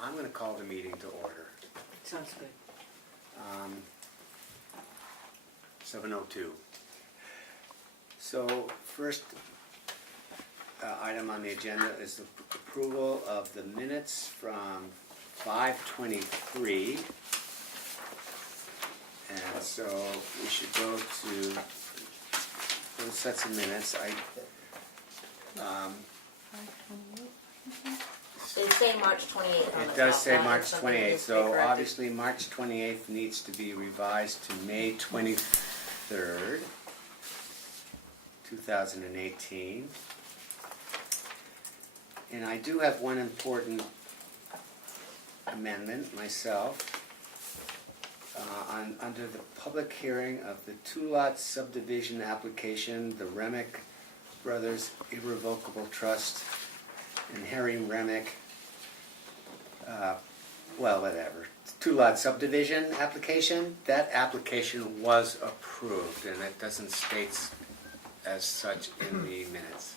I'm going to call the meeting to order. Sounds good. 7:02. So first item on the agenda is the approval of the minutes from 5:23. And so we should go to those sets of minutes. They say March 28th on the It does top say line. March It's something 28th, needs to be so corrected. obviously March 28th needs to be revised to May 23rd, 2018. And I do have one important amendment myself. Under the public hearing of the two-lot subdivision application, the Remick Brothers Irrevocable Trust and Harry Remick, two-lot subdivision application, that application was approved, and it doesn't state as such in the minutes.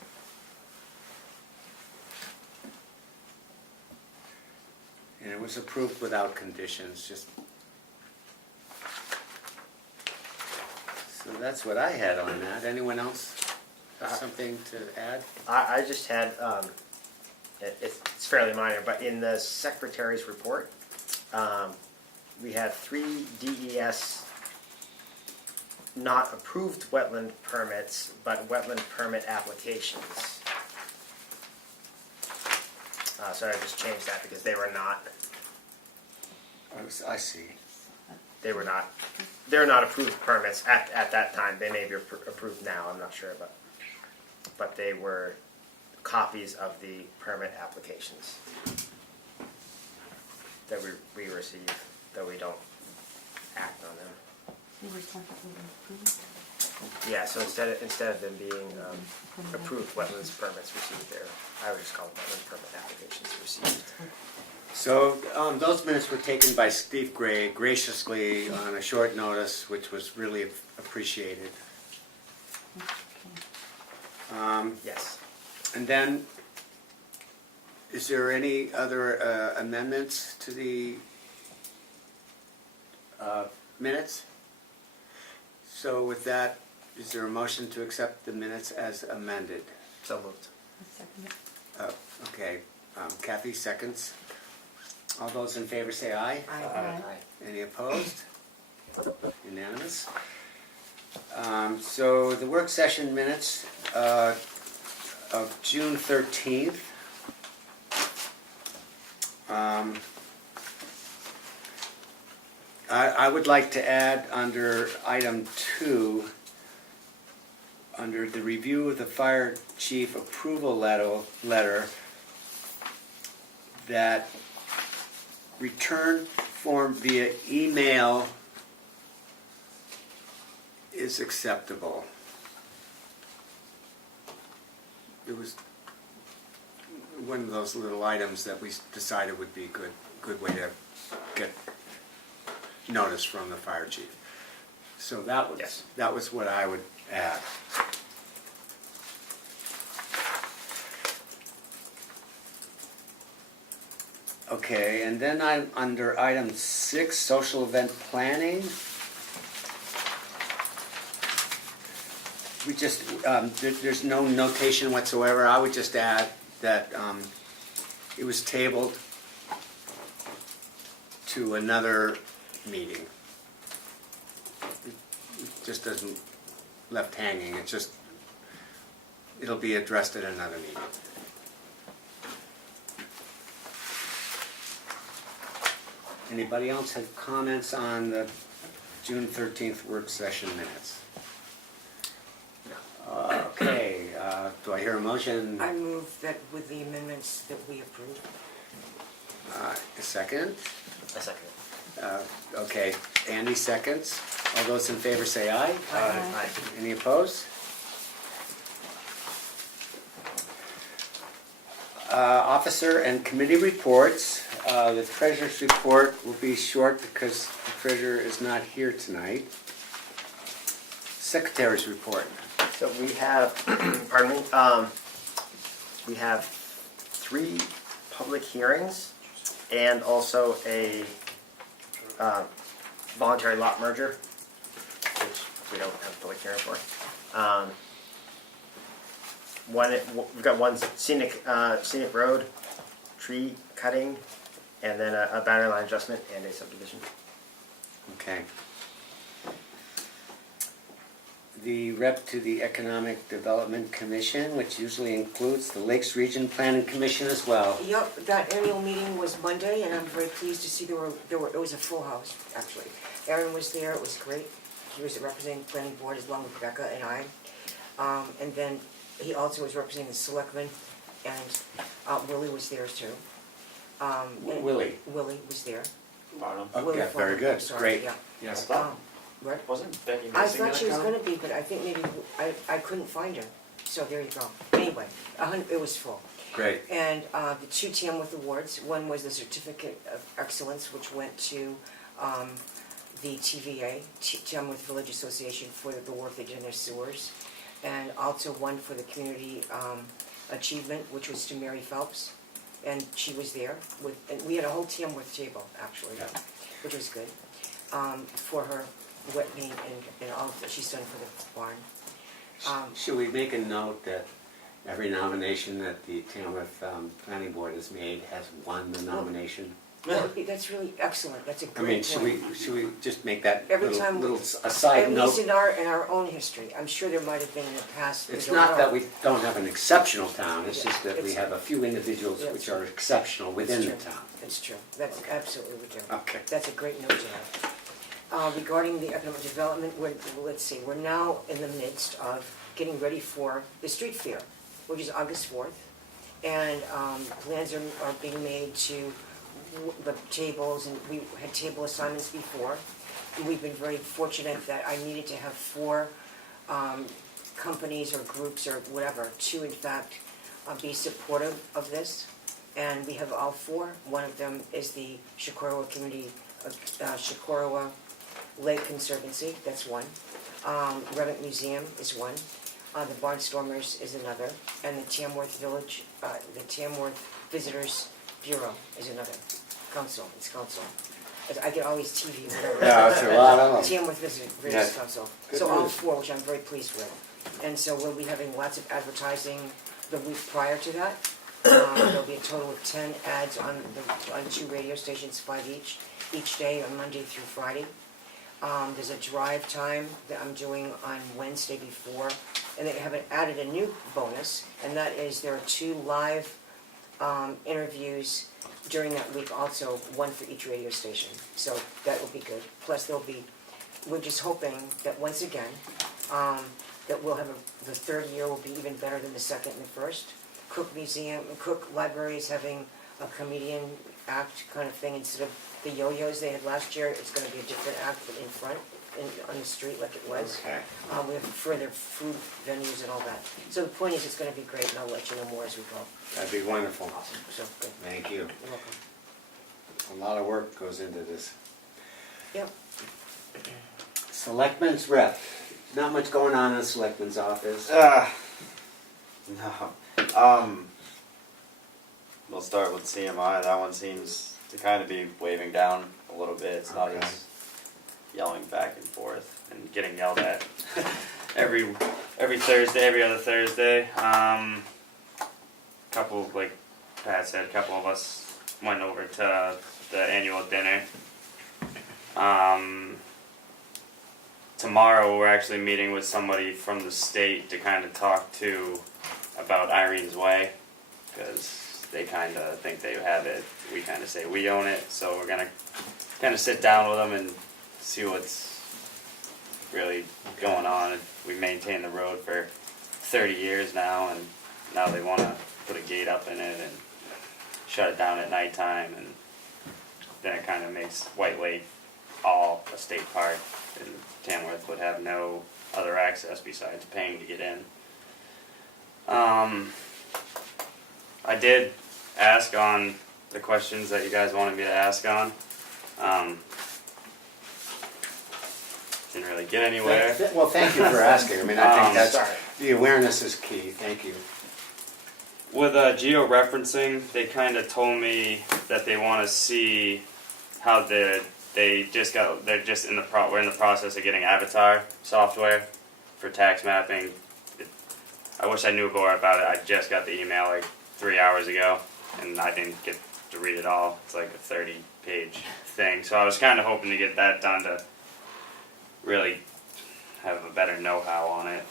And it was approved without conditions, just. So that's what I had on that. Anyone else have something to add? I just had, it's fairly minor, but in the secretary's report, we had 3 DES not approved wetland permits, but wetland permit applications. So I just changed that because they were not, I see. they're not approved permits at that time. They may be approved now, I'm not sure, but they were copies of the permit applications that we receive, though we don't act on them. Yeah, so instead of them being approved wetlands permits received there, I would just call them wetland permit applications received. So those minutes were taken by Steve Gray graciously on a short notice, which was really appreciated. Yes. And then, is there any other amendments to the minutes? So with that, is there a motion to accept the minutes as amended? So moved. Okay, Kathi seconds. All those in favor say aye. Aye. Any opposed? Unanimous. So the work session minutes of June 13th. I would like to add under item 2, under the review of the fire chief approval letter, that return form via email is acceptable. It was one of those little items that we decided would be a good way to get notice from the fire chief. So that was Yes. that was what I would add. Okay, and then I'm under item 6, social event planning. We just, there's no notation whatsoever. I would just add that it was tabled to another meeting. It just doesn't left hanging. It's just, it'll be addressed at another meeting. Anybody else have comments on the June 13th work session minutes? Okay, do I hear a motion? I move that with the amendments that we approve. A second? A second. Okay, Andy seconds. All those in favor say aye. Aye. Any opposed? Officer and committee reports. The treasurer's report will be short because the treasurer is not here tonight. Secretary's report. So we have, pardon me, we have 3 public hearings and also a voluntary lot merger, which we don't have public hearing for. We've got one scenic road, tree cutting, and then a boundary line adjustment and a subdivision. Okay. The rep to the Economic Development Commission, which usually includes the Lakes Region Planning Commission as well. Yep, that annual meeting was Monday, and I'm very pleased to see it was a full house, actually. Aaron was there, it was great. He was representing the planning board along with Becca and I. And then he also was representing the Selectmen, and Willie was there too. Willie? Willie was there. Barnum. Willie Okay, very Farley, good, I'm sorry, great. yeah. Yes. What? Wasn't Becky I missing thought she was that gonna be, but I think maybe, I couldn't find her, so there you go. Anyway, it was full. Great. And the two Tamworth awards, one was the Certificate of Excellence, which went to the TVA, Tamworth Village Association, for the work they did in their sewers, and also one for the Community Achievement, which was to Mary Phelps, and she was there, and we had a whole Tamworth table, actually, Yeah. which was good, for her wet paint and all that she's done for the barn. Should we make a note that every nomination that the Tamworth Planning Board has made has won the nomination? That's really excellent, that's a I great mean, point. should we just make that Every little, time- little aside At note? least in our own history, I'm sure there might have been in the past. we It's don't not know. that we don't have an exceptional town, it's Yeah, just that we it's- have a few individuals Yeah. which are exceptional within the It's true. town. It's true, that's absolutely we do. Okay. That's a great note to have. Regarding the economic development, let's see, we're now in the midst of getting ready for the street fair, which is August 4th. And plans are being made to the tables, and we had table assignments before. And we've been very fortunate that I needed to have 4 companies or groups or whatever to in fact be supportive of this. And we have all 4. One of them is the Shikorowa Community, Shikorowa Lake Conservancy, that's one. Revent Museum is one. The Barnstormers is another. And the Tamworth Village, the Tamworth Visitors Bureau is another. Council. I get all these TV, whatever. Yeah, that's a lot of them. Tamworth Visitors Yes. Council. Good So all news. 4, which I'm very pleased with. And so we'll be having lots of advertising the week prior to that. There'll be a total of 10 ads on 2 radio stations, 5 each day on Monday through Friday. There's a drive time that I'm doing on Wednesday before, and they have added a new bonus, and that is there are 2 live interviews during that week also, one for each radio station. So that will be good. Plus we're just hoping that once again, that we'll have the 3rd year will be even better than the 2nd and the 1st. Cook Library is having a comedian act kind of thing instead of the yo-yos they had last year. It's going to be a different act, but in front, on the street like it was. Okay. We have further food venues and all that. So the point is, it's going to be great, and I'll let you know more as we go. That'd be wonderful. So good. Thank you. You're welcome. A lot of work goes into this. Yep. Selectmen's rep. Not much going on in the selectmen's office. No. We'll start with CMI. That one seems to kind of be waving down a little bit. It's not Okay. as yelling back and forth and getting yelled at every Thursday, every other Thursday. Couple, like Pat said, a couple of us went over to the annual dinner. Tomorrow we're actually meeting with somebody from the state to kind of talk to about Irene's Way, because they kind of think they have it. We kind of say we own it, so we're gonna kind of sit down with them and see what's really going on. We maintained the road for 30 years now, and now they want to put a gate up in it and shut it down at nighttime, and then it kind of makes White Lake all a state park, and Tamworth would have no other access besides paying to get in. I did ask on the questions that you guys wanted me to ask on. Didn't really get anywhere. Well, thank you for asking. I mean, I think that's, Sorry. the awareness is key. Thank you. With geo-referencing, they kind of told me that they want to see how they're just in the we're in the process of getting Avatar software for tax mapping. I wish I knew more about it. I just got the email like 3 hours ago, and I didn't get to read it all. It's like a 30-page thing, so I was kind of hoping to get that done to really have a better know-how on it.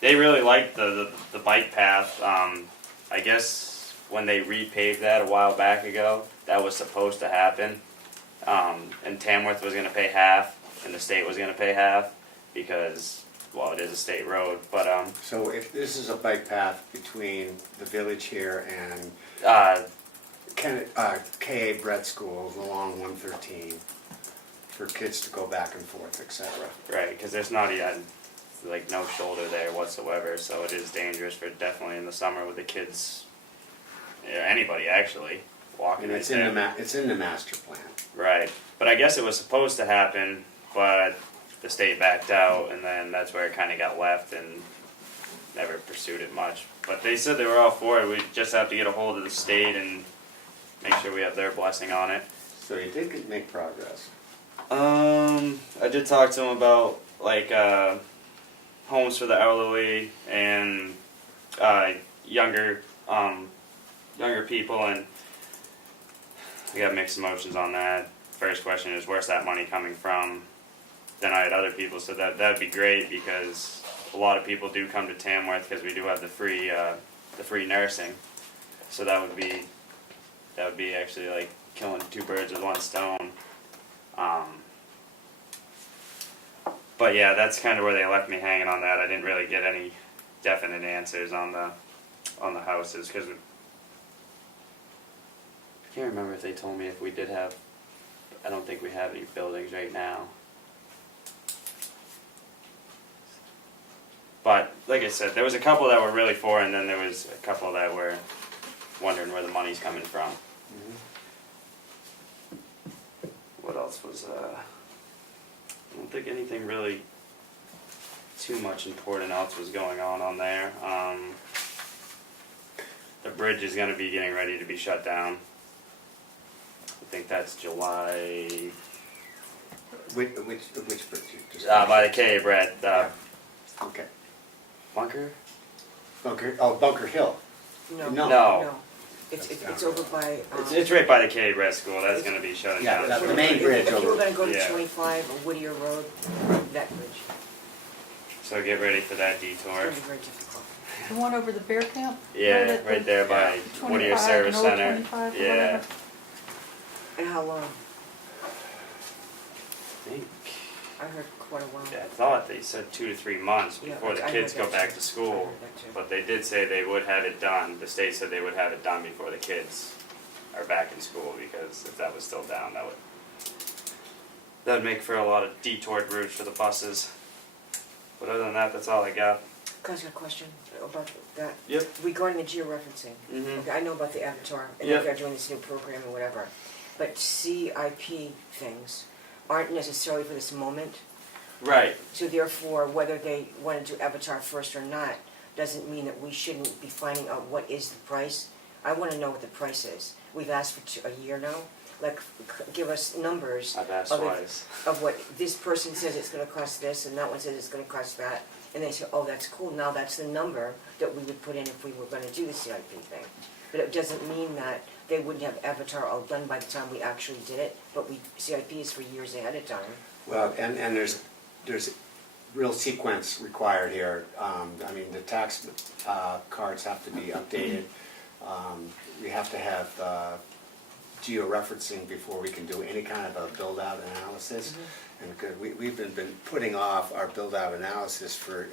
They really liked the bike path. I guess when they repaved that a while back ago, that was supposed to happen. And Tamworth was going to pay half, and the state was going to pay half because, well, it is a state road. But So if this is a bike path between the village here and KA Bread School along 113 for kids to go back and forth, etc. right, because there's not even like no shoulder there whatsoever, so it is dangerous for definitely in the summer with the kids, anybody actually walking. And right it's there. it's in the master plan. Right, but I guess it was supposed to happen, but the state backed out, and then that's where it kind of got left and never pursued it much. But they said they were all for it. We just have to get a hold of the state and make sure we have their blessing on it. So you did make progress. I did talk to them about like homes for the elderly and younger people, and I got mixed emotions on that. First question is, where's that money coming from? Then I had other people said that'd be great because a lot of people do come to Tamworth because we do have the free nursing. So that would be actually like killing two birds with one stone. But yeah, that's kind of where they left me hanging on that. I didn't really get any definite answers on the houses because I can't remember if they told me if we did have. I don't think we have any buildings right now. But like I said, there was a couple that were really for, and then there was a couple that were wondering where the money's coming from. What else was? I don't think anything really too much important else was going on there. The bridge is going to be getting ready to be shut down. I think that's July. Which bridge? You just By the K, Brad. Yeah. Okay. Bunker? Bunker Hill. No. No. It's over by. It's right by the K Brad School. That's going to be shutting Yeah, down. the main bridge If you were over. going to go to Yeah. 25 or Whittier Road, that bridge. So get ready for that It's detour. going to be very difficult. The one over the bear camp? Yeah, right there by Whittier 25 Service and Old Center. 25 or Yeah. whatever. And how long? I think. I heard quite a while. I thought they said 2 to 3 months Yeah, before the I kids heard go that back too. to I school. heard that too. But they did say they would have it done. The state said they would have it done before the kids are back in school, because if that was still down, that would make for a lot of detoured routes for the buses. But other than that, that's all I got. Can I ask you a question about that? Yep. Regarding the georeferencing. Mhm. Okay, I know about the Avatar, and Yep. they're doing this new program or whatever. But CIP things aren't necessarily for this moment. Right. So therefore, whether they want to do Avatar first or not, doesn't mean that we shouldn't be finding out what is the price. I want to know what the price is. We've asked for a year now. Like, give us numbers I've asked of twice. of what this person says it's going to cost this, and that one says it's going to cost that. And they say, oh, that's cool. Now that's the number that we would put in if we were going to do the CIP thing. But it doesn't mean that they wouldn't have Avatar all done by the time we actually did it. But CIP is for years ahead of time. Well, and there's real sequence required here. I mean, the tax cards have to be updated. We have to have georeferencing before we can do any kind of a build-out analysis. And we've been putting off our build-out analysis for,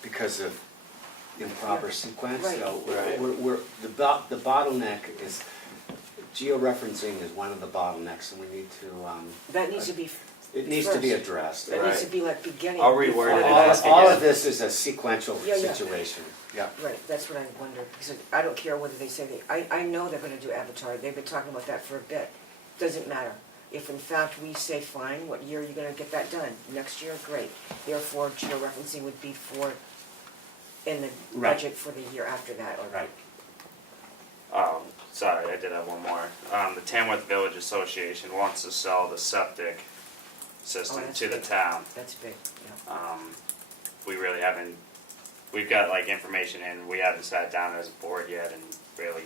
because of improper sequence. Right. So Right. the bottleneck is, georeferencing is one of the bottlenecks, and we need to, That needs to be. it needs to be first. addressed. That needs to Right. be like beginning. I'll reword before- it and All ask all again. of this is a sequential Yeah, yeah. situation. Yeah. Right, that's what I wondered, because I don't care whether they say I know they're gonna do Avatar, they've been talking about that for a bit. Doesn't matter. If in fact we say, fine, what year are you gonna get that done? Next year, great. Therefore, georeferencing would be for in the Right. budget for the year after that, or? Right. Sorry, I did have one more. The Tamworth Village Association wants to sell the septic system that's to the big. town. That's big, yeah. We really haven't, we've got like information in, we haven't sat down as a board yet and really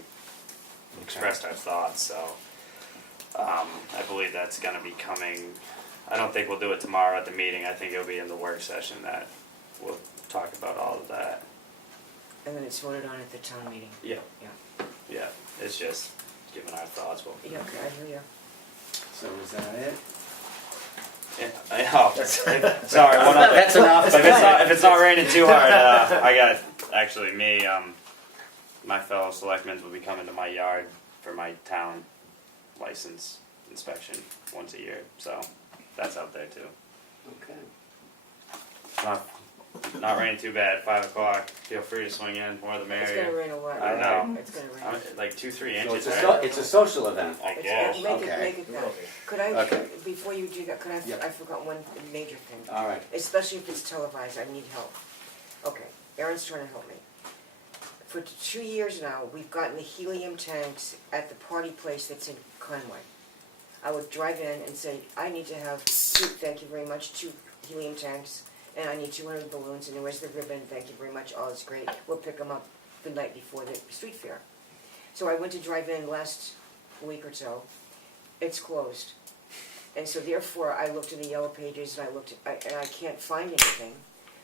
expressed our thoughts, so. I believe that's gonna be coming, I don't think we'll do it tomorrow at the meeting, I think it'll be in the work session that we'll talk about all of that. And then it's voted on at the town meeting. Yeah. Yeah. Yeah, it's just giving our thoughts, well, Yeah, okay, I hear you. So is that it? yeah, sorry, one other. That's enough. If it's not raining too hard, I got, actually, my fellow selectmen will be coming to my yard for my town license inspection once a year, so that's out there too. Okay. Not raining too bad, 5 o'clock, feel free to swing in, more the It's merrier. gonna rain a lot. I know. It's gonna I'm rain. like 2-3 So inches, it's right? it's a social event. I It's- guess. Make it, Okay. make it that. Could I, Okay. before you do that, Yep. I forgot one major thing. All right. Especially if it's televised, I need help. Okay, Erin's trying to help me. For 2 years now, we've gotten the helium tanks at the party place that's in Conway. I would drive in and say, I need to have two, thank you very much, 2 helium tanks, and I need 200 balloons, and where's the ribbon, thank you very much, all is great. We'll pick them up the night before the street fair. So I went to drive in last week or so, it's closed. And so therefore, I looked in the yellow pages, and and I can't find anything.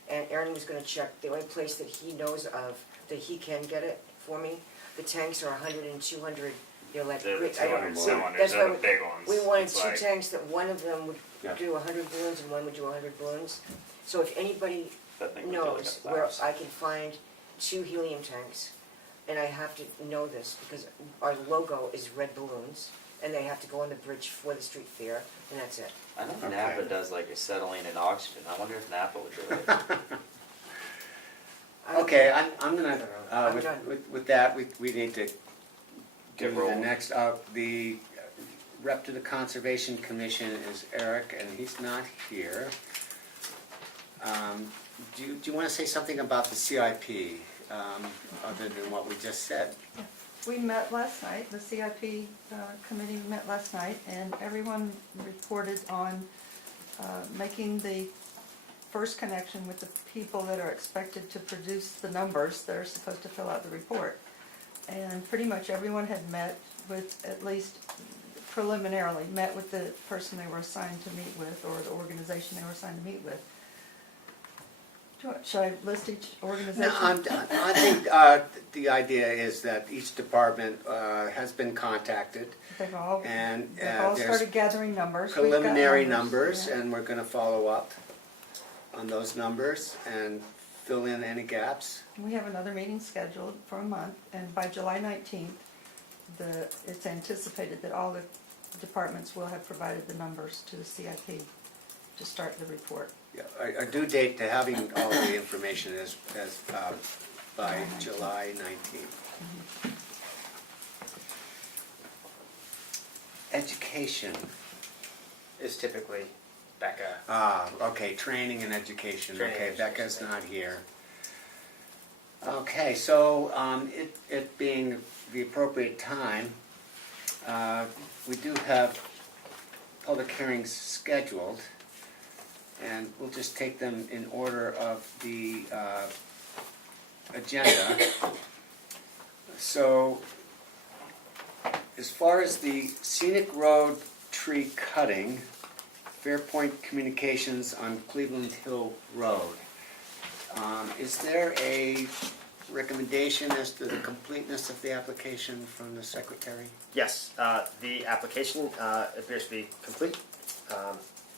And Erin was gonna check, the only place that he knows of, that he can get it for me, the tanks are 100 and 200, they're like, The great, I don't- 200 cylinders that's are why the big ones. we wanted It's 2 like- tanks, that one of them would Yeah. do 100 balloons and one would do 100 balloons. So if anybody That thing would do like knows 1,000. where I can find 2 helium tanks, and I have to know this because our logo is red balloons, and they have to go on the bridge for the street fair, and that's it. I know Okay. Napa does like acetylene and oxygen. I wonder if Napa would do it. Okay, I'm gonna, I'm done. with that, we need to do Get the rolling. next, the rep to the Conservation Commission is Eric, and he's not here. Do you wanna say something about the CIP, other than what we just said? We met last night, the CIP committee met last night, and everyone reported on making the first connection with the people that are expected to produce the numbers that are supposed to fill out the report. And pretty much everyone had met with, at least preliminarily, met with the person they were assigned to meet with, or the organization they were assigned to meet with. Should I list each organization? No, I think the idea is that each department has been contacted, They've all and started there's gathering numbers. We've got preliminary numbers, yeah. and we're gonna follow up on those numbers and fill in any gaps. We have another meeting scheduled for a month, and by July 19th, it's anticipated that all the departments will have provided the numbers to the CIP to start the report. Yeah, our due date to having all the information is by July 19th. Education. Is typically Becca. Okay, training and education. Training Okay, and Becca's education. not here. Okay, so it being the appropriate time, we do have public hearings scheduled, and we'll just take them in order of the agenda. So, as far as the scenic road tree cutting, Fairpoint Communications on Cleveland Hill Road. Is there a recommendation as to the completeness of the application from the secretary? Yes, the application appears to be complete,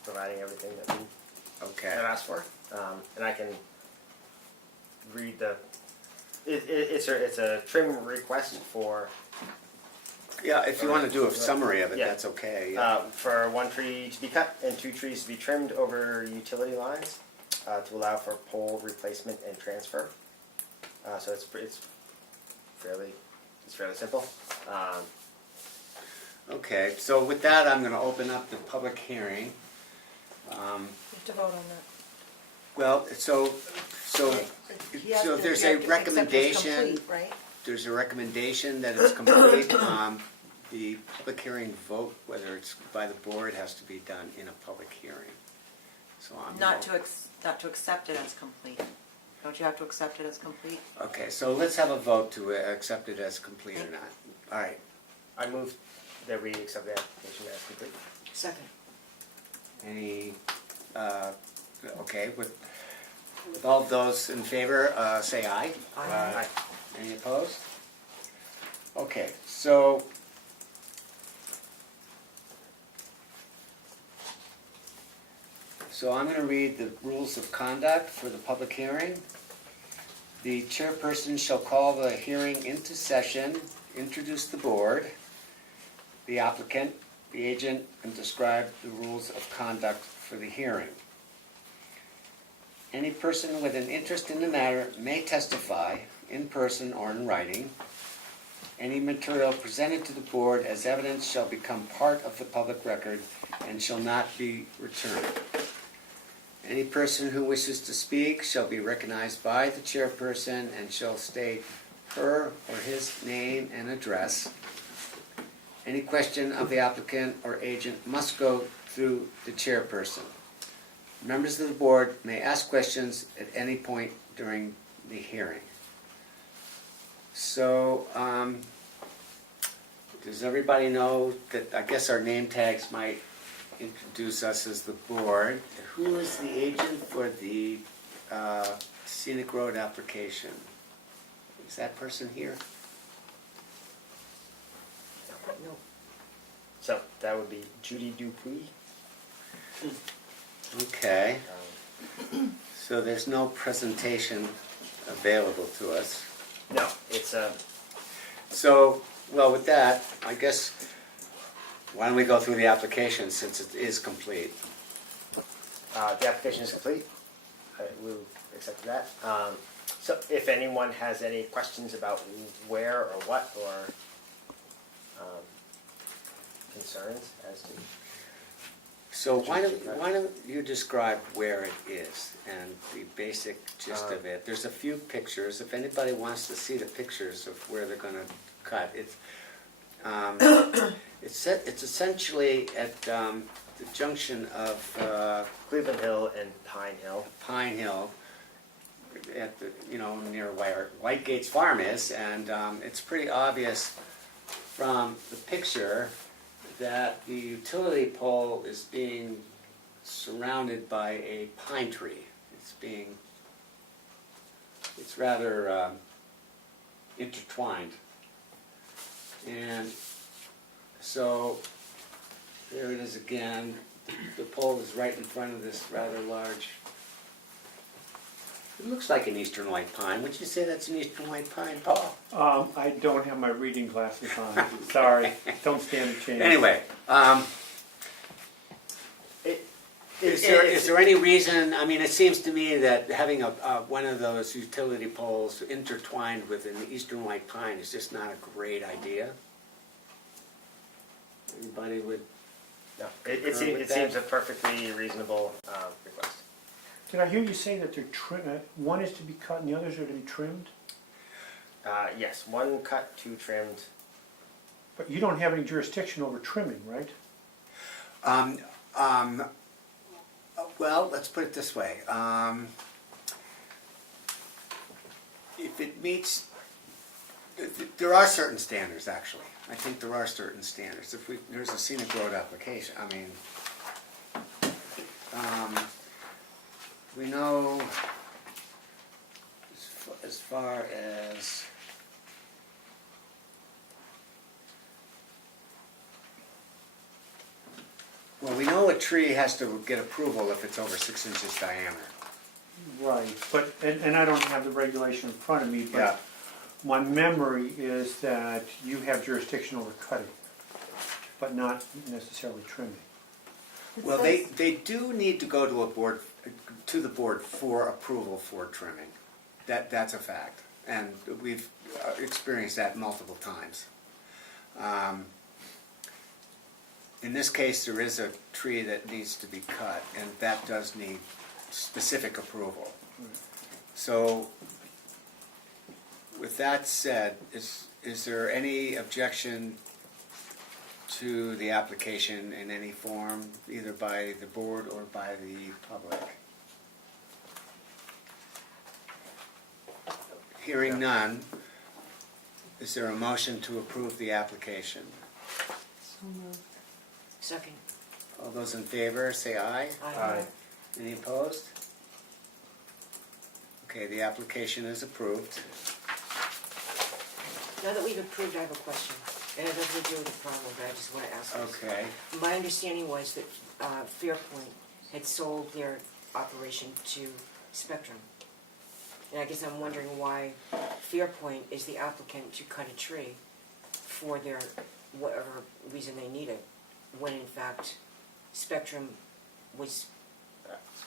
providing everything that we Okay. had asked for, and I can read the. It's a trim request for Yeah, if you want to do a summary of it, Yeah. that's okay. Yeah. for 1 tree to be cut and 2 trees to be trimmed over utility lines to allow for pole replacement and transfer. So it's fairly simple. Okay, so with that, I'm going to open up the public hearing. You have to vote on that. Well, so He has to- there's you a have to accept it as recommendation, complete, right? there's a recommendation that it's complete. The public hearing vote, whether it's by the board, has to be done in a public hearing. So I'm. Not to accept it as complete. Don't you have to accept it as complete? Okay, so let's have a vote to accept it as complete or not. All right, I move that we accept the application as complete. Second. any, okay, with all of those in favor, say aye. Aye. Any opposed? Okay, so I'm going to read the rules of conduct for the public hearing. The chairperson shall call the hearing into session, introduce the board, the applicant, the agent, and describe the rules of conduct for the hearing. Any person with an interest in the matter may testify in person or in writing. Any material presented to the board as evidence shall become part of the public record and shall not be returned. Any person who wishes to speak shall be recognized by the chairperson and shall state her or his name and address. Any question of the applicant or agent must go through the chairperson. Members of the board may ask questions at any point during the hearing. So, does everybody know that, I guess our name tags might introduce us as the board. Who is the agent for the scenic road application? Is that person here? No. So that would be Judy Dupuy. Okay, so there's no presentation available to us. No, it's So, well, with that, I guess, why don't we go through the application since it is complete? the application is complete. I will accept that. So if anyone has any questions about where or what or concerns as to. So why don't you describe where it is and the basic gist of it? There's a few pictures. If anybody wants to see the pictures of where they're going to cut, it's essentially at the junction of Cleveland Hill and Pine Hill. Pine Hill, at the near where Whitegate's farm is, and it's pretty obvious from the picture that the utility pole is being surrounded by a pine tree. It's rather intertwined. And so there it is again. The pole is right in front of this rather large, it looks like an eastern white pine. Would you say that's an eastern white pine, Paul? I don't have my reading glasses on. Sorry, don't stand a chance. Anyway, is there any reason, I mean, it seems to me that having one of those utility poles intertwined with an eastern white pine is just not a great idea. Anybody would? No, it seems a perfectly reasonable request. Did I hear you say that they're one is to be cut and the others are to be trimmed? Yes, one cut, two trimmed. But you don't have any jurisdiction over trimming, right? Well, let's put it this way. If it meets, there are certain standards, actually. I think there are certain standards. If there's a scenic road application, I mean, we know as far as well, we know a tree has to get approval if it's over 6 inches diameter. Right, but, and I don't have the regulation in front of me, Yeah. but my memory is that you have jurisdiction over cutting, but not necessarily trimming. Well, they do need to go to the board for approval for trimming. That's a fact, and we've experienced that multiple times. In this case, there is a tree that needs to be cut, and that does need specific approval. So, with that said, is there any objection to the application in any form, either by the board or by the public? Hearing none, is there a motion to approve the application? So moved. Second. All those in favor, say aye. Aye. Any opposed? Okay, the application is approved. Now that we've approved, I have a question. And it doesn't do with the problem, but I just want to ask this. Okay, My understanding was that Fairpoint had sold their operation to Spectrum. And I guess I'm wondering why Fairpoint is the applicant to cut a tree for their, whatever reason they need it, when in fact Spectrum was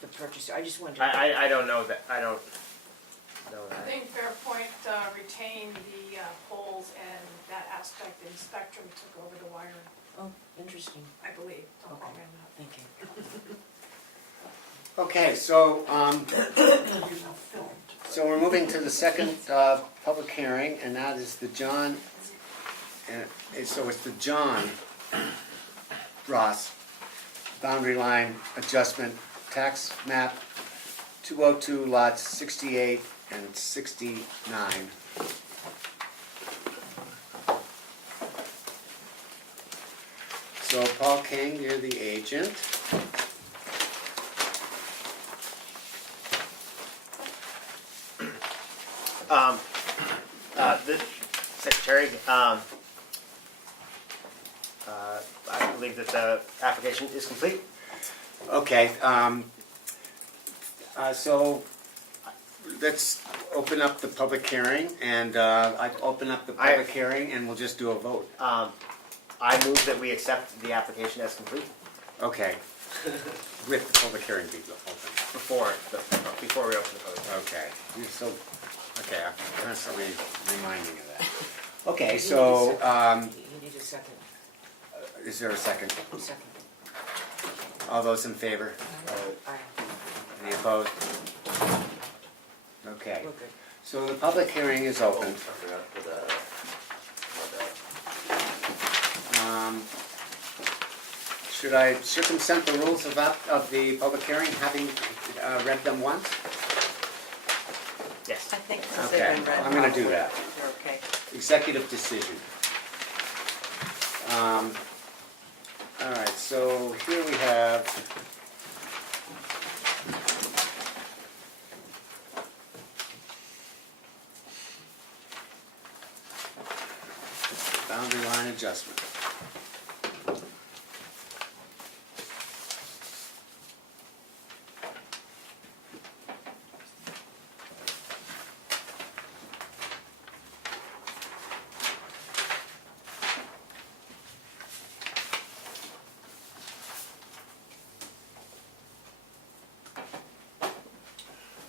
the purchaser. I just wondered. I don't know that, I don't know I that. think Fairpoint retained the poles and that aspect, and Spectrum took over the wiring, Oh, interesting. I believe. Don't quote me on Thank you. okay, so, so we're moving to the second public hearing, and that is the John, so it's the John Ross boundary line adjustment tax map 202 lots 68 and 69. So Paul King, you're the agent. The Secretary, I believe that the application is complete. Okay, so let's open up the public hearing, and I open up the public hearing, and we'll just do a vote. I move that we accept the application as complete Okay, with the public hearing being open. before we open the public hearing. Okay, you're so, okay, I'm constantly reminding you of that. Okay, so, You need a second. is there a second? Second. All those in favor? Aye. Any opposed? Okay, We're good. so the public hearing is open. Should I circumvent the rules of the public hearing, having read them once? Yes. I think since they've Okay, been read I'm gonna do properly, that. You're okay. Executive decision. All right, so here we have boundary line adjustment.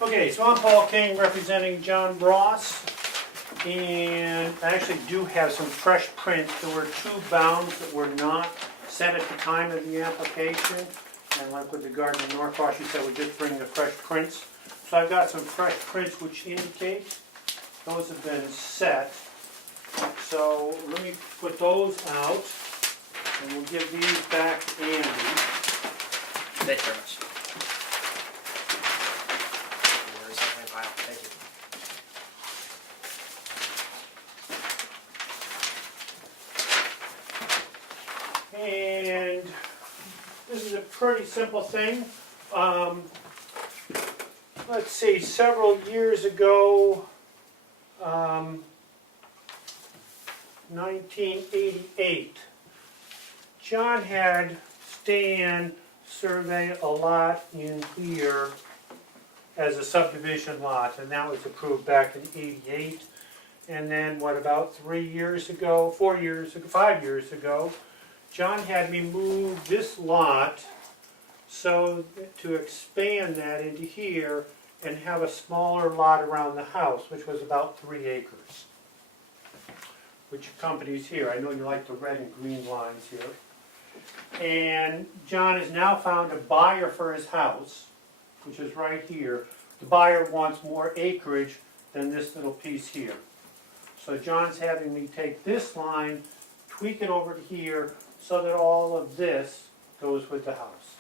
Okay, so I'm Paul King representing John Ross, and I actually do have some fresh prints. There were two bounds that were not set at the time of the application, and like with the Garden of Norcross, you said we just bring the fresh prints. So I've got some fresh prints which indicate those have been set. So let me put those out, and we'll give these back to Andy. Thank you very much. Thank you. And this is a pretty simple thing. Let's see, several years ago, 1988, John had Stan survey a lot in here as a subdivision lot, and that was approved back in '88. And then, what, about 3 years ago, 4 years ago, 5 years ago, John had me move this lot so to expand that into here and have a smaller lot around the house, which was about 3 acres, which accompanies here. I know you like the red and green lines here. And John has now found a buyer for his house, which is right here, the buyer wants more acreage than this little piece here. So John's having me take this line, tweak it over to here, so that all of this goes with the house.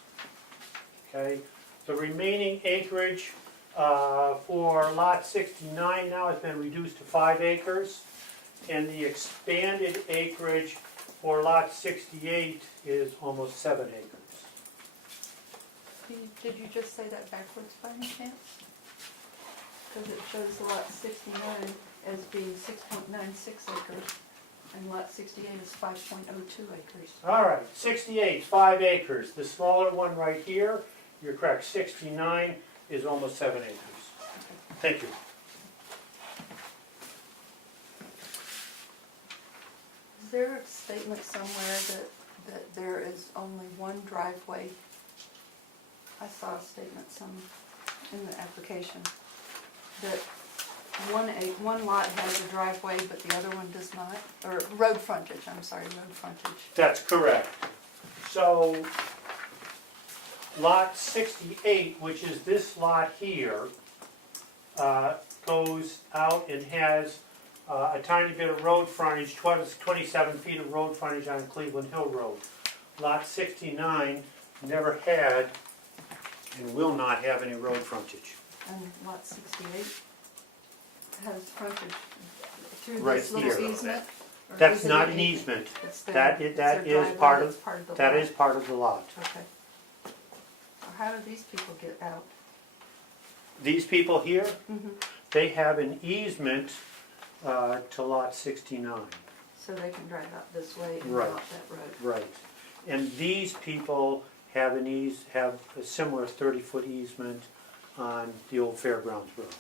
Okay, the remaining acreage for lot 69 now has been reduced to 5 acres, and the expanded acreage for lot 68 is almost 7 acres. Did you just say that backwards by any chance? Because it shows lot 69 as being 6.96 acres, and lot 68 is 5.02 acres. All right, 68, 5 acres. The smaller one right here, you're correct, 69 is almost 7 acres. Thank you. Is there a statement somewhere that there is only one driveway? I saw a statement in the application that one lot has a driveway, but the other one does not, or road frontage, I'm sorry, road frontage. That's correct. So, lot 68, which is this lot here, goes out and has a tiny bit of road frontage, 27 feet of road frontage on Cleveland Hill Road. Lot 69 never had and will not have any road frontage. And lot 68 has frontage through Right this little here. easement? Or That's is it not an an easement. It's their- That it's that their is driveway part that's of, part of the that lot. is part of the lot. Okay. So how do these people get out? These people here, Mm-hmm. they have an easement to lot 69. So they can drive out this way and Right. out that road. Right. And these people have have a similar 30-foot easement on the old Fairgrounds Road.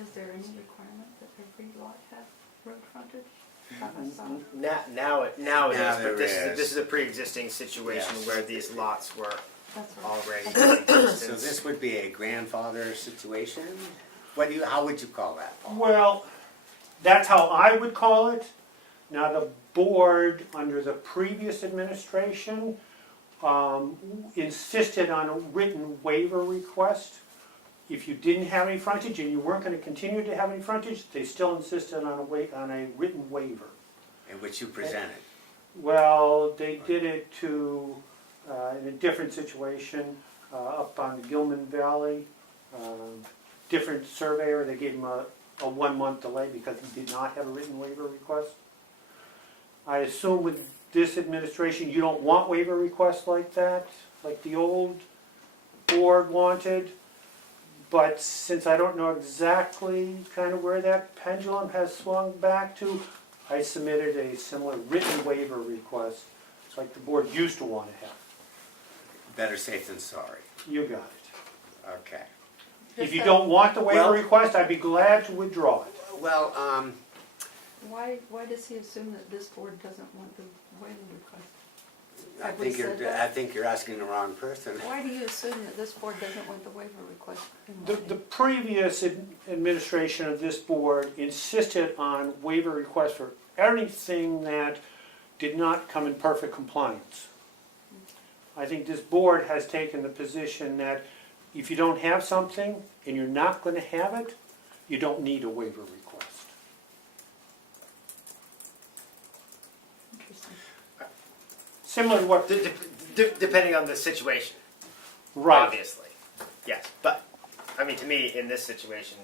Is there any requirement that every lot have road frontage? Thought I saw it. Now it Now is, there but this is. this is a pre-existing situation Yes. where these lots were That's right. already in So existence. this would be a grandfather situation? How would you call that? Well, that's how I would call it. Now, the board, under the previous administration, insisted on a written waiver request. If you didn't have any frontage and you weren't going to continue to have any frontage, they still insisted on a written waiver. In which you presented? Well, they did it in a different situation, up on the Gilman Valley. Different surveyor, they gave him a 1-month delay because he did not have a written waiver request. I assume with this administration, you don't want waiver requests like that, like the old board wanted. But since I don't know exactly kind of where that pendulum has swung back to, I submitted a similar written waiver request, it's like the board used to want to have. Better safe than sorry. You got it. Okay. If you don't want the waiver Well- request, I'd be glad to withdraw it. Well, Why does he assume that this board doesn't want the waiver request? I Have we think said you're, that? I think you're asking the wrong person. Why do you assume that this board doesn't want the waiver request in The writing? previous administration of this board insisted on waiver requests for anything that did not come in perfect compliance. I think this board has taken the position that if you don't have something and you're not going to have it, you don't need a waiver request. Interesting. Similar to what, Depending on the situation, right, obviously, yes. But I mean, to me, in this situation,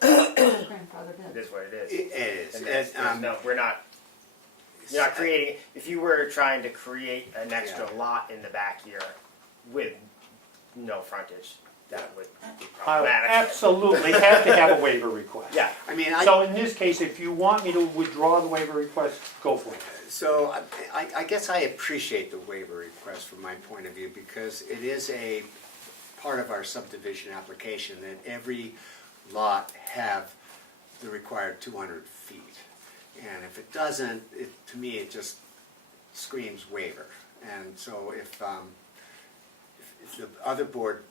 Grandfather it did. is what it is. It is. And there's no, we're not. You're not creating. If you were trying to create an extra Yeah. lot in the back here with no frontage, that would be I problematic. absolutely have to have a waiver request. Yeah. I mean, So in this case, if you want me to withdraw the waiver request, go for it. So I guess I appreciate the waiver request from my point of view because it is a part of our subdivision application that every lot have the required 200 feet. And if it doesn't, to me, it just screams waiver. And so if the other board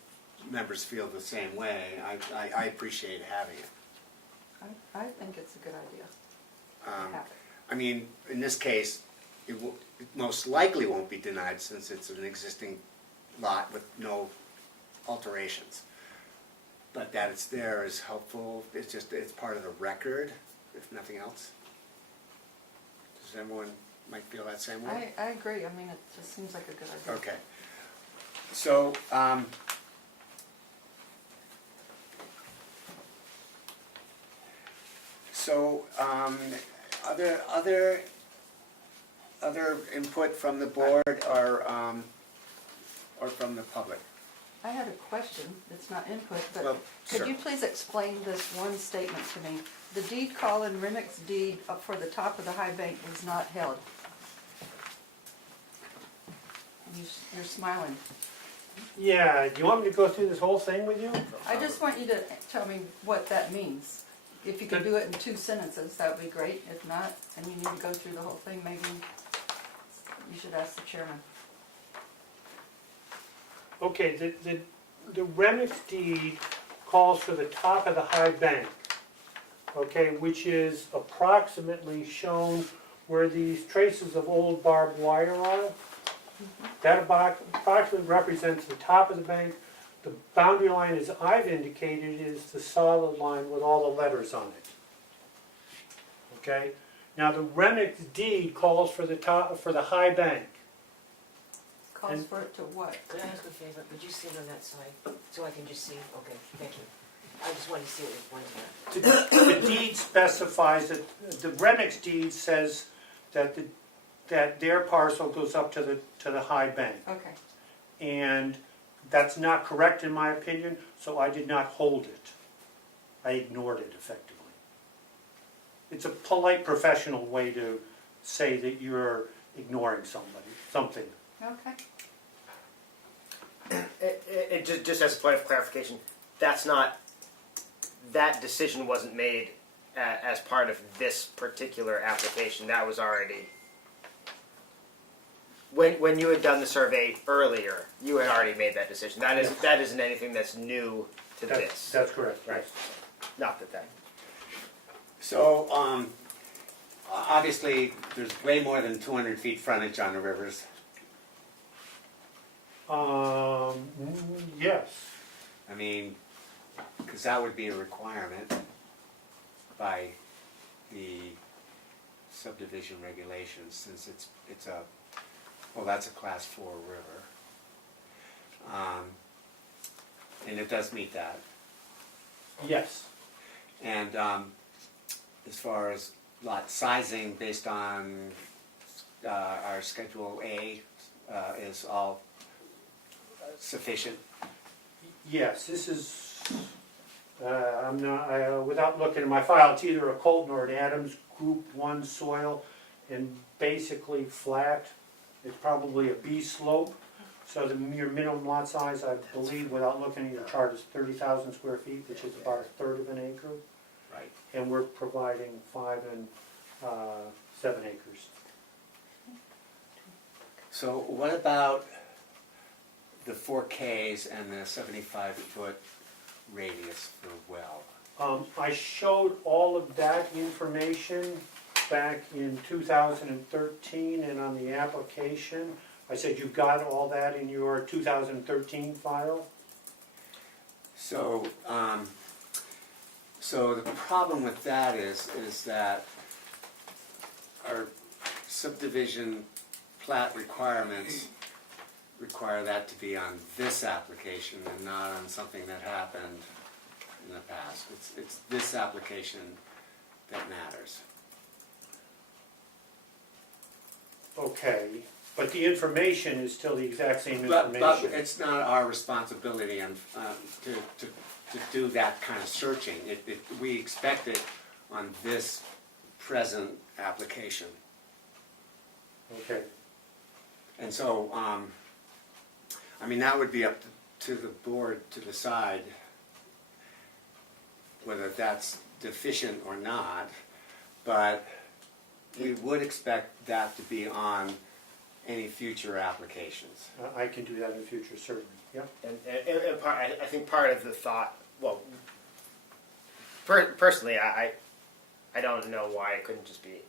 members feel the same way, I appreciate having it. I think it's a good idea to have it. I mean, in this case, it most likely won't be denied since it's an existing lot with no alterations. But that it's there is helpful, it's part of the record, if nothing else. Does everyone might feel that same way? I agree, I mean, it just seems like a good idea. Okay. So, other input from the board or from the public? I had a question, it's not input, but Well, could sure. you please explain this one statement to me? The deed call in Remick's deed up for the top of the high bank was not held. You're smiling. Yeah, do you want me to go through this whole thing with you? I just want you to tell me what that means. If you can do it in 2 sentences, that would be great. If not, and you need to go through the whole thing, maybe you should ask the chairman. Okay, the Remick's deed calls for the top of the high bank, okay, which is approximately shown where these traces of old barbed wire are. That approximately represents the top of the bank. The boundary line, as I've indicated, is the solid line with all the letters on it. Okay? Now the Remick's deed calls for the top, for the high bank. Calls And- for it to what? Could I ask a favor? Could you sit on that side so I can just see? Okay, thank you. I just wanted to see what you're pointing at. The deed specifies that, the Remick's deed says that that their parcel goes up to the high bank. Okay. And that's not correct in my opinion, so I did not hold it. I ignored it effectively. It's a polite professional way to say that you're ignoring something. Okay. It just as a point of clarification, that's not, that decision wasn't made as part of this particular application. That was already, when you had done the survey earlier, you had already made that decision. That isn't anything that's new to this. That's correct, Right. yes. Not that. So, obviously, there's way more than 200 feet frontage on the rivers. Yes. I mean, because that would be a requirement by the subdivision regulations, since it's a, well, that's a class 4 river. And it does meet that. Yes. And as far as lot sizing, based on our Schedule A, is all sufficient. Yes, this is, I'm not, without looking at my file, it's either a Colton or an Adams Group 1 soil, and basically flat. It's probably a B slope, so your minimum lot size, I believe, without looking at your chart, is 30,000 square feet, which is about 1/3 of an acre. Right. And we're providing 5 and 7 acres. So what about the 4Ks and the 75-foot radius for well? I showed all of that information back in 2013 and on the application. I said you've got all that in your 2013 file. So, so the problem with that is that our subdivision plat requirements require that to be on this application and not on something that happened in the past. It's this application that matters. Okay, but the information is still the exact same But information. it's not our responsibility and to do that kind of searching. We expect it on this present application. Okay. And so, I mean, that would be up to the board to decide whether that's deficient or not, but we would expect that to be on any future applications. I can do that in the future, certainly. Yep. And I think part of the thought, well, personally, I don't know why it couldn't just be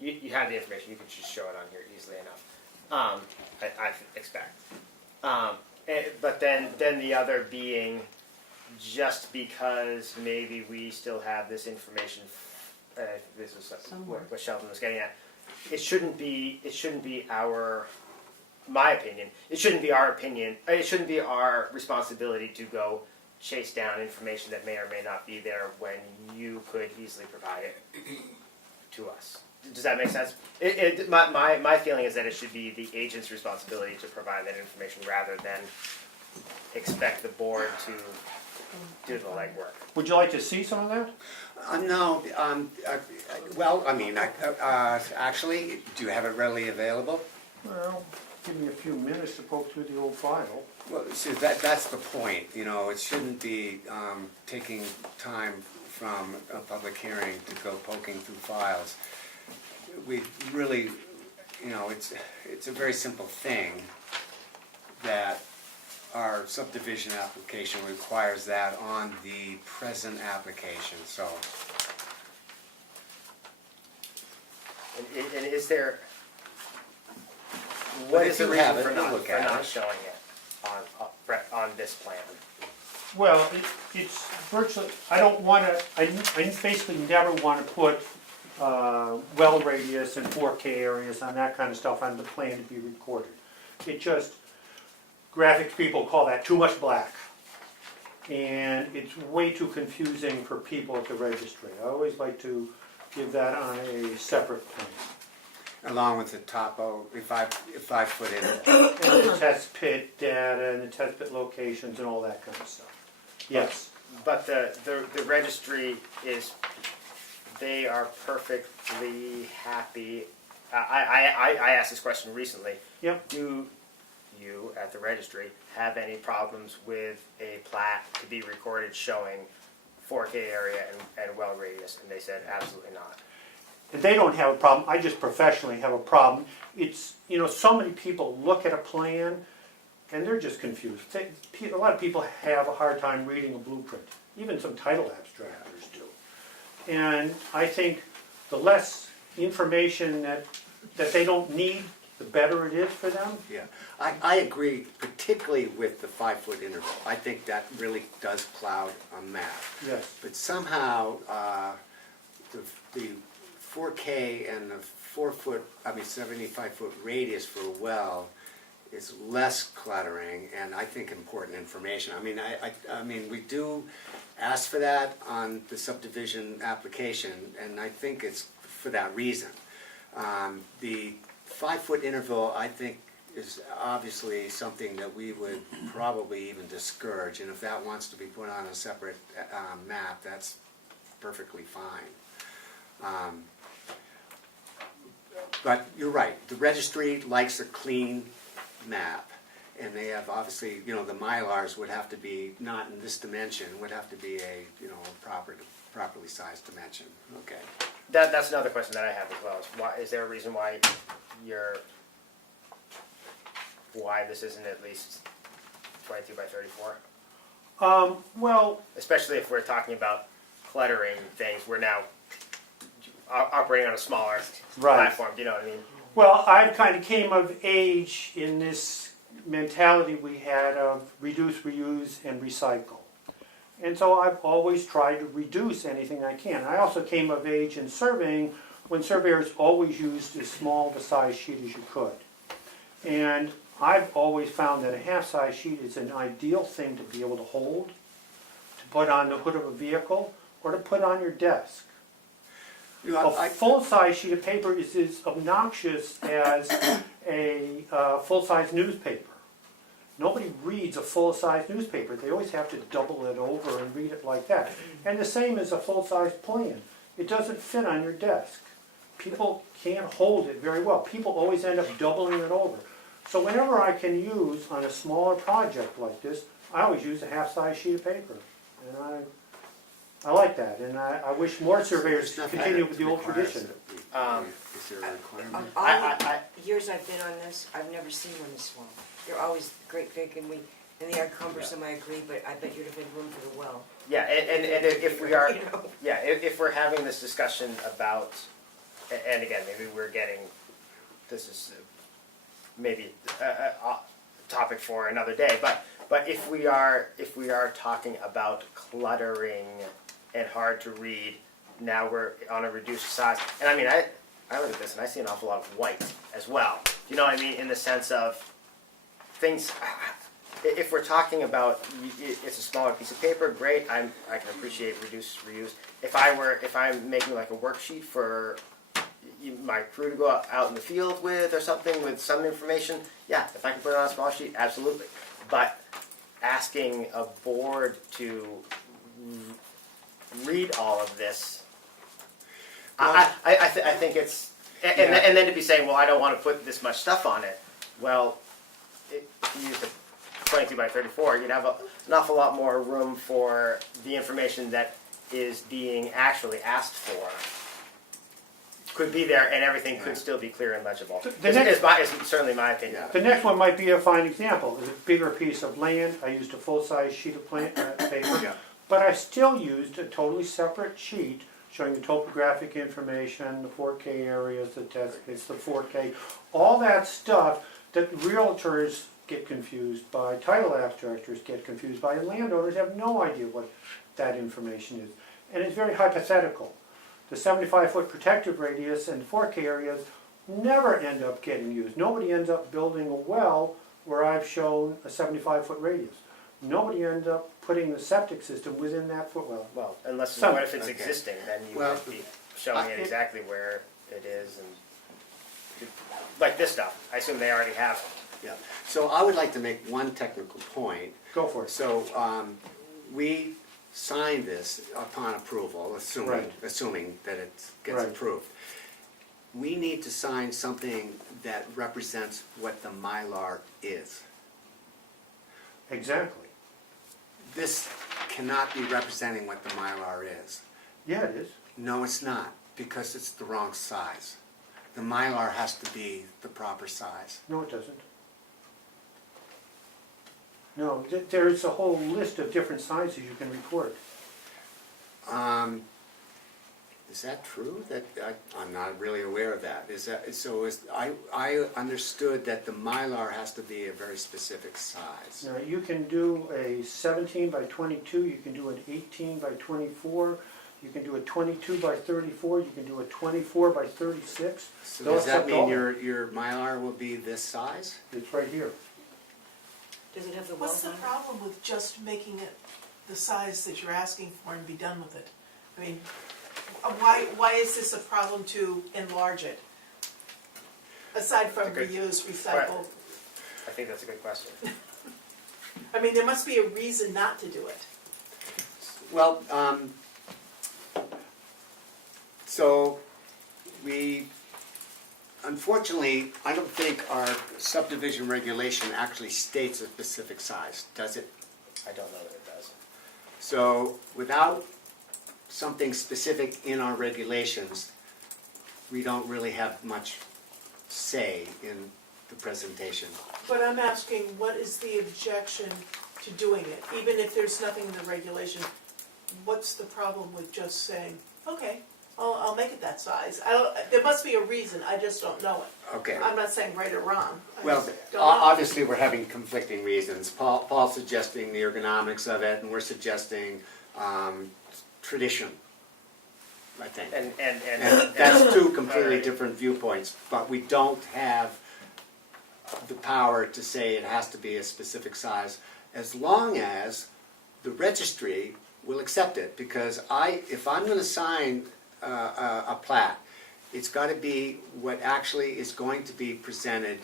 you have the information, you can just show it on here easily enough. I expect. But then the other being, just because maybe we still have this information, this is Somewhere. what Sheldon was getting at. It shouldn't be my opinion. It shouldn't be our opinion. It shouldn't be our responsibility to go chase down information that may or may not be there when you could easily provide it to us. Does that make sense? My feeling is that it should be the agent's responsibility to provide that information rather than expect the board to do the legwork. Would you like to see some of that? No, well, I mean, actually, do you have it readily available? Well, give me a few minutes to poke through the old file. Well, see, that's the point, you know, it shouldn't be taking time from a public hearing to go poking through files. We really, you know, it's a very simple thing that our subdivision application requires that on the present application, so. And is there, what is the if you have reason it, for we'll not, look for at not it. showing it on this plan? Well, it's virtually, I don't want to, I basically never want to put well radius and 4K areas on that kind of stuff on the plan to be recorded. It just, graphics people call that too much black. And it's way too confusing for people at the registry. I always like to give that on a separate plan. Along with the topo, if 5 foot in. And the test pit data and the test pit locations and all that kind of stuff. Yes. But the registry is, they are perfectly happy. I asked this question recently. Yep. Do you at the registry have any problems with a plat to be recorded showing 4K area and well radius? And they said absolutely not. And they don't have a problem, I just professionally have a problem. It's, you know, so many people look at a plan and they're just confused. A lot of people have a hard time reading a blueprint, even some title abstractors do. And I think the less information that they don't need, the better it is for them. Yeah, I agree, particularly with the 5 foot interval. I think that really does cloud a map. Yes. But somehow, the 4K and the 75 foot radius for a well is less cluttering and I think important information. I mean, we do ask for that on the subdivision application, and I think it's for that reason. The 5 foot interval, I think, is obviously something that we would probably even discourage, and if that wants to be put on a separate map, that's perfectly fine. But you're right, the registry likes a clean map, and they have obviously, you know, the Mylars would have to be not in this dimension, would have to be a, you know, properly sized dimension. Okay. That's another question that I have as well. Is there a reason why this isn't at least 22 by 34? Well, Especially if we're talking about cluttering things, we're now operating on a smaller platform. Do you know what I mean? well, I kind of came of age in this mentality we had of reduce, reuse, and recycle. And so I've always tried to reduce anything I can. I also came of age in surveying when surveyors always used as small a size sheet as you could. And I've always found that a half-size sheet is an ideal thing to be able to hold, to put on the hood of a vehicle, or to put on your desk. You know, A full-size sheet of paper is as obnoxious as a full-size newspaper. Nobody reads a full-size newspaper. They always have to double it over and read it like that. And the same as a full-size plan. It doesn't fit on your desk. People can't hold it very well. People always end up doubling it over. So whenever I can use on a smaller project like this, I always use a half-size sheet of paper. And I like that, and I wish more surveyors continue with the old tradition. Is there a requirement? All the years I've been on this, I've never seen one this small. They're always great big, and they are cumbersome, I agree, but I bet you'd have been room for the well. Yeah, and if we are, You know? yeah, if we're having this discussion about and again, maybe we're getting, this is maybe a topic for another day, but if we are talking about cluttering and hard to read, now we're on a reduced size. And I mean, I look at this and I see an awful lot of white as well. You know what I mean? In the sense of things, if we're talking about it's a smaller piece of paper, great. I can appreciate reduce, reuse. If I'm making like a worksheet for my crew to go out in the field with or something with some information, yeah, if I can put it on a small sheet, absolutely. But asking a board to read all of this, I think it's, and then to be saying, well, I don't want to put this much stuff on it. Well, if you use the 22 by 34, you'd have an awful lot more room for the information that is being actually asked for. Could be there, and everything could still be clear and legible. It's certainly my opinion. The next one might be a fine example. It's a bigger piece of land. I used a full-size sheet of paper, Yeah. but I still used a totally separate sheet showing the topographic information, the 4K areas, the test pits, the 4K, all that stuff that realtors get confused by, title abstractors get confused by, and landowners have no idea what that information is. And it's very hypothetical. The 75-foot protective radius and 4K areas never end up getting used. Nobody ends up building a well where I've shown a 75-foot radius. Nobody ends up putting the septic system within that foot well. Well, unless Some- what if it's okay. existing, then you Well, might be showing it exactly where it is, and like this stuff. I assume they already have. Yeah, so I would like to make one technical point. Go for it. So, we signed this upon approval, Right. assuming that it gets Right. approved. We need to sign something that represents what the Mylar is. Exactly. This cannot be representing what the Mylar is. Yeah, it is. No, it's not, because it's the wrong size. The Mylar has to be the proper size. No, it doesn't. No, there's a whole list of different sizes you can record. Is that true? That I'm not really aware of that. Is that so? I understood that the Mylar has to be a very specific size. Now, you can do a 17 by 22, you can do an 18 by 24, you can do a 22 by 34, you can do a 24 by 36. So Those does that are mean all- your Mylar will be this size? It's right here. Does it have the What's wells the on it? problem with just making it the size that you're asking for and be done with it? I mean, why is this a problem to enlarge it? Aside from That's a good- reuse, recycle, I think that's a good question. I mean, there must be a reason not to do it. Well, so we, unfortunately, I don't think our subdivision regulation actually states a specific size, does it? I don't know that it does. So without something specific in our regulations, we don't really have much say in the presentation. But I'm asking, what is the objection to doing it? Even if there's nothing in the regulation, what's the problem with just saying, okay, I'll make it that size? There must be a reason, I just don't know it. Okay. I'm not saying right or wrong. I Well, just don't know. obviously, we're having conflicting reasons. Paul's suggesting the ergonomics of it, and we're suggesting tradition, I think. And that's two completely Alright. different viewpoints, but we don't have the power to say it has to be a specific size, as long as the registry will accept it, because if I'm gonna sign a plat, it's gotta be what actually is going to be presented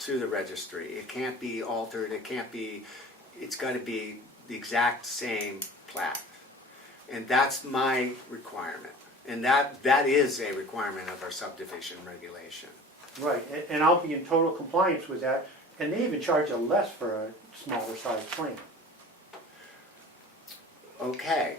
to the registry. It can't be altered, it's gotta be the exact same plat. And that's my requirement. And that is a requirement of our subdivision regulation. Right, and I'll be in total compliance with that, and they even charge you less for a smaller size plan. Okay.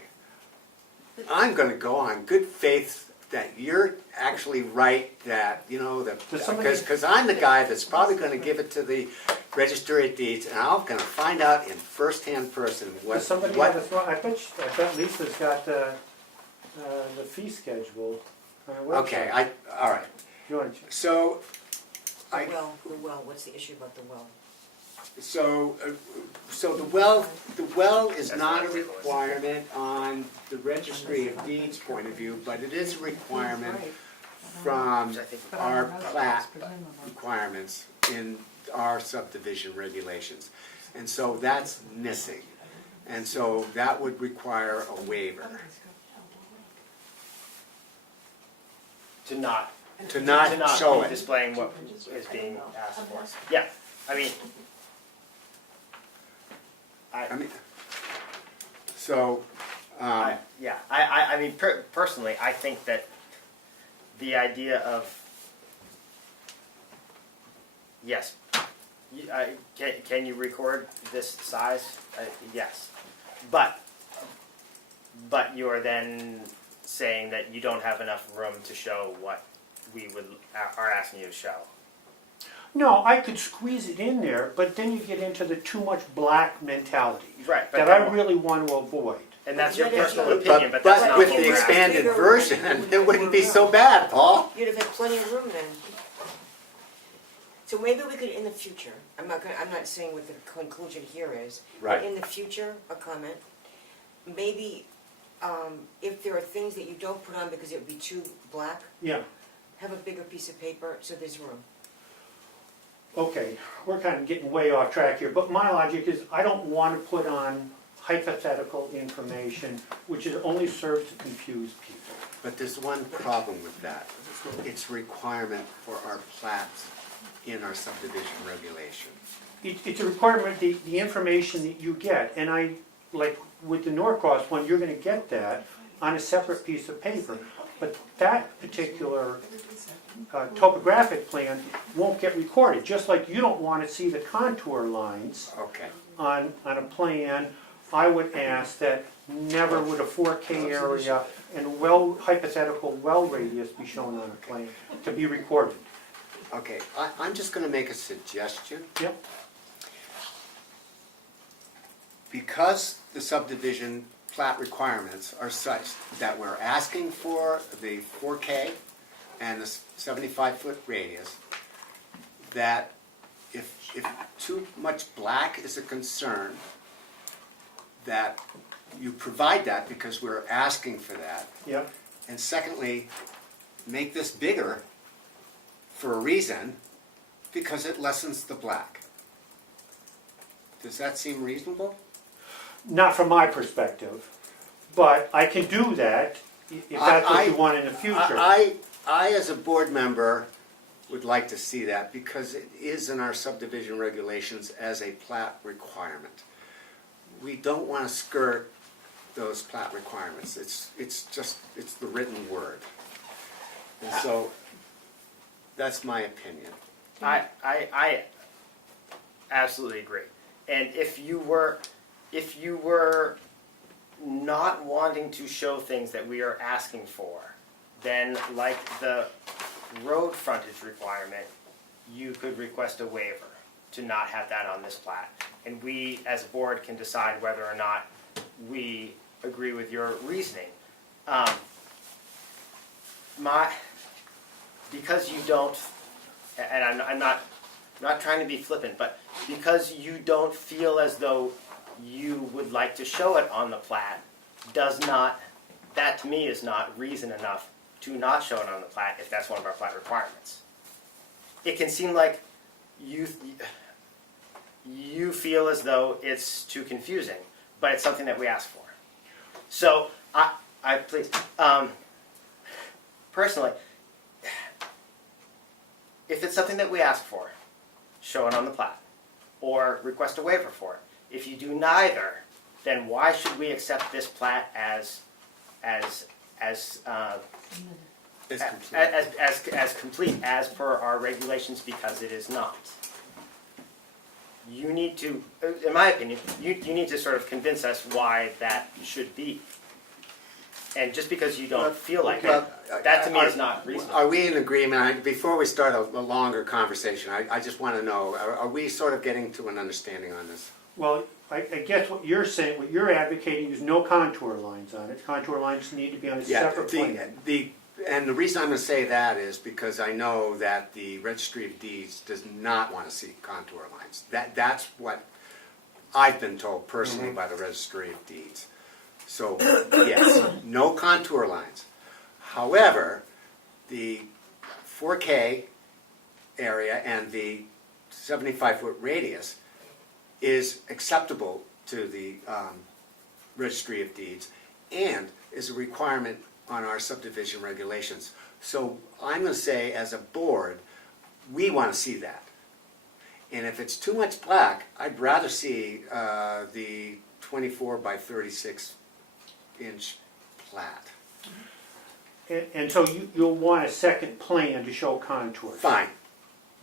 I'm gonna go on good faith that you're actually right, that, Does somebody- because I'm the guy that's probably gonna give it to the registry of deeds, and I'm gonna find out in first-hand person Does somebody have a, I bet Lisa's got the fee schedule. website. Okay, all right. You want to- So, The I, well, what's the issue about the well? so the well is not a requirement on the registry of deeds point of view, but it is a requirement from But I our don't know that plat it's presumably. requirements in our subdivision regulations. And so that's missing. And so that would require a waiver. To not To not show be it. displaying what is being asked for. Yeah, I mean, I mean, so, I mean, personally, I think that the idea of, yes, can you record this size? Yes, but you are then saying that you don't have enough room to show what we are asking you to show. No, I could squeeze it in there, but then you get into the too much black mentality Right, but that I really want to avoid. and that's your But- personal opinion, but that's but not with what the we're asking. expanded version, it wouldn't be so bad, Paul. You'd have had plenty of room then. So maybe we could, in the future, I'm not saying what the conclusion here is, Right. but in the future, a comment, maybe, if there are things that you don't put on because it would be too black, Yeah, have a bigger piece of paper so there's room. okay, we're kind of getting way off track here, but my logic is I don't want to put on hypothetical information which is only serves to confuse people. But there's one problem with that. It's a requirement for our plats in our subdivision regulation. It's a requirement, the information that you get, and like with the Norcross one, you're gonna get that on a separate piece of paper. But that particular topographic plan won't get recorded, just like you don't wanna see the contour lines Okay. on a plan. I would ask that never would a 4K area and hypothetical well radius be shown on a plan to be recorded. Okay, I'm just gonna make a suggestion. Yep. Because the subdivision plat requirements are such that we're asking for the 4K and the 75-foot radius, that if too much black is a concern, that you provide that because we're asking for that. Yep. And secondly, make this bigger for a reason, because it lessens the black. Does that seem reasonable? Not from my perspective, but I can do that if that's what you want in the future. I, as a board member, would like to see that because it is in our subdivision regulations as a plat requirement. We don't want to skirt those plat requirements. It's the written word. And so, that's my opinion. I absolutely agree. And if you were not wanting to show things that we are asking for, then like the road frontage requirement, you could request a waiver to not have that on this plat. And we, as a board, can decide whether or not we agree with your reasoning. Because you don't, and I'm not trying to be flippant, but because you don't feel as though you would like to show it on the plat, that to me is not reason enough to not show it on the plat if that's one of our plat requirements. It can seem like you feel as though it's too confusing, but it's something that we ask for. So, I please, personally, if it's something that we ask for, show it on the plat, or request a waiver for it. If you do neither, then why should we accept this plat as complete as per our regulations, because it is not? You need to, in my opinion, you need to sort of convince us why that should be. And just because you don't feel like it, that to me is not reasonable. Are we in agreement? Before we start a longer conversation, I just want to know, are we sort of getting to an understanding on this? Well, I guess what you're saying, what you're advocating is no contour lines on it. Contour lines need to be on a separate plan. And the reason I'm gonna say that is because I know that the Registry of Deeds does not wanna see contour lines. That's what I've been told personally by the Registry of Deeds. So, yes, no contour lines. However, the 4K area and the 75-foot radius is acceptable to the Registry of Deeds and is a requirement on our subdivision regulations. So I'm gonna say, as a board, we wanna see that. And if it's too much black, I'd rather see the 24 by 36 inch plat. And so you'll want a second plan to show contours? Fine,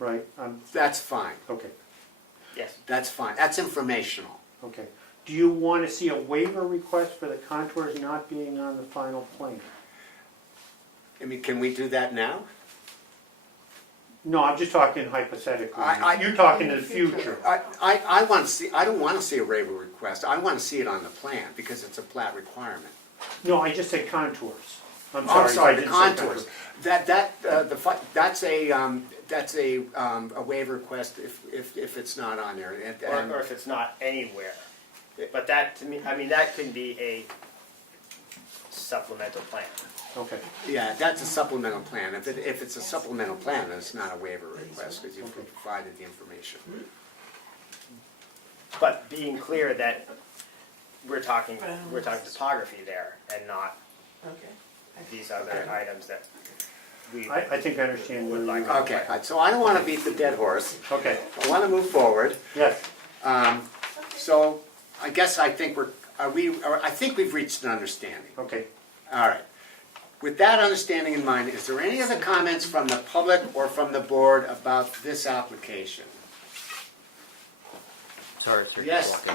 Right, that's fine, okay, Yes. that's fine, that's informational. okay. Do you want to see a waiver request for the contours not being on the final plan? I mean, can we do that now? No, I'm just talking hypothetically. I- You're talking to the future. I want to see, I don't want to see a waiver request, I want to see it on the plan, because it's a plat requirement. No, I just said contours. I'm Oh, I'm sorry. sorry, I the didn't say contours. That's a waiver request if it's not on there. Or if it's not anywhere. But that, to me, I mean, that could be a supplemental plan. Okay, Yeah, that's a supplemental plan. If it's a supplemental plan, then it's not a waiver request, because you've provided the information. But being clear that we're talking topography there and not Okay. these other items that we I think I understand where would you're like. going. Okay, so I don't want to beat the dead horse. Okay, I want to move forward. yes, So I guess I think I think we've reached an understanding. okay. All right. With that understanding in mind, is there any other comments from the public or from the board about this application? Sorry, sir. Yes. Walk in.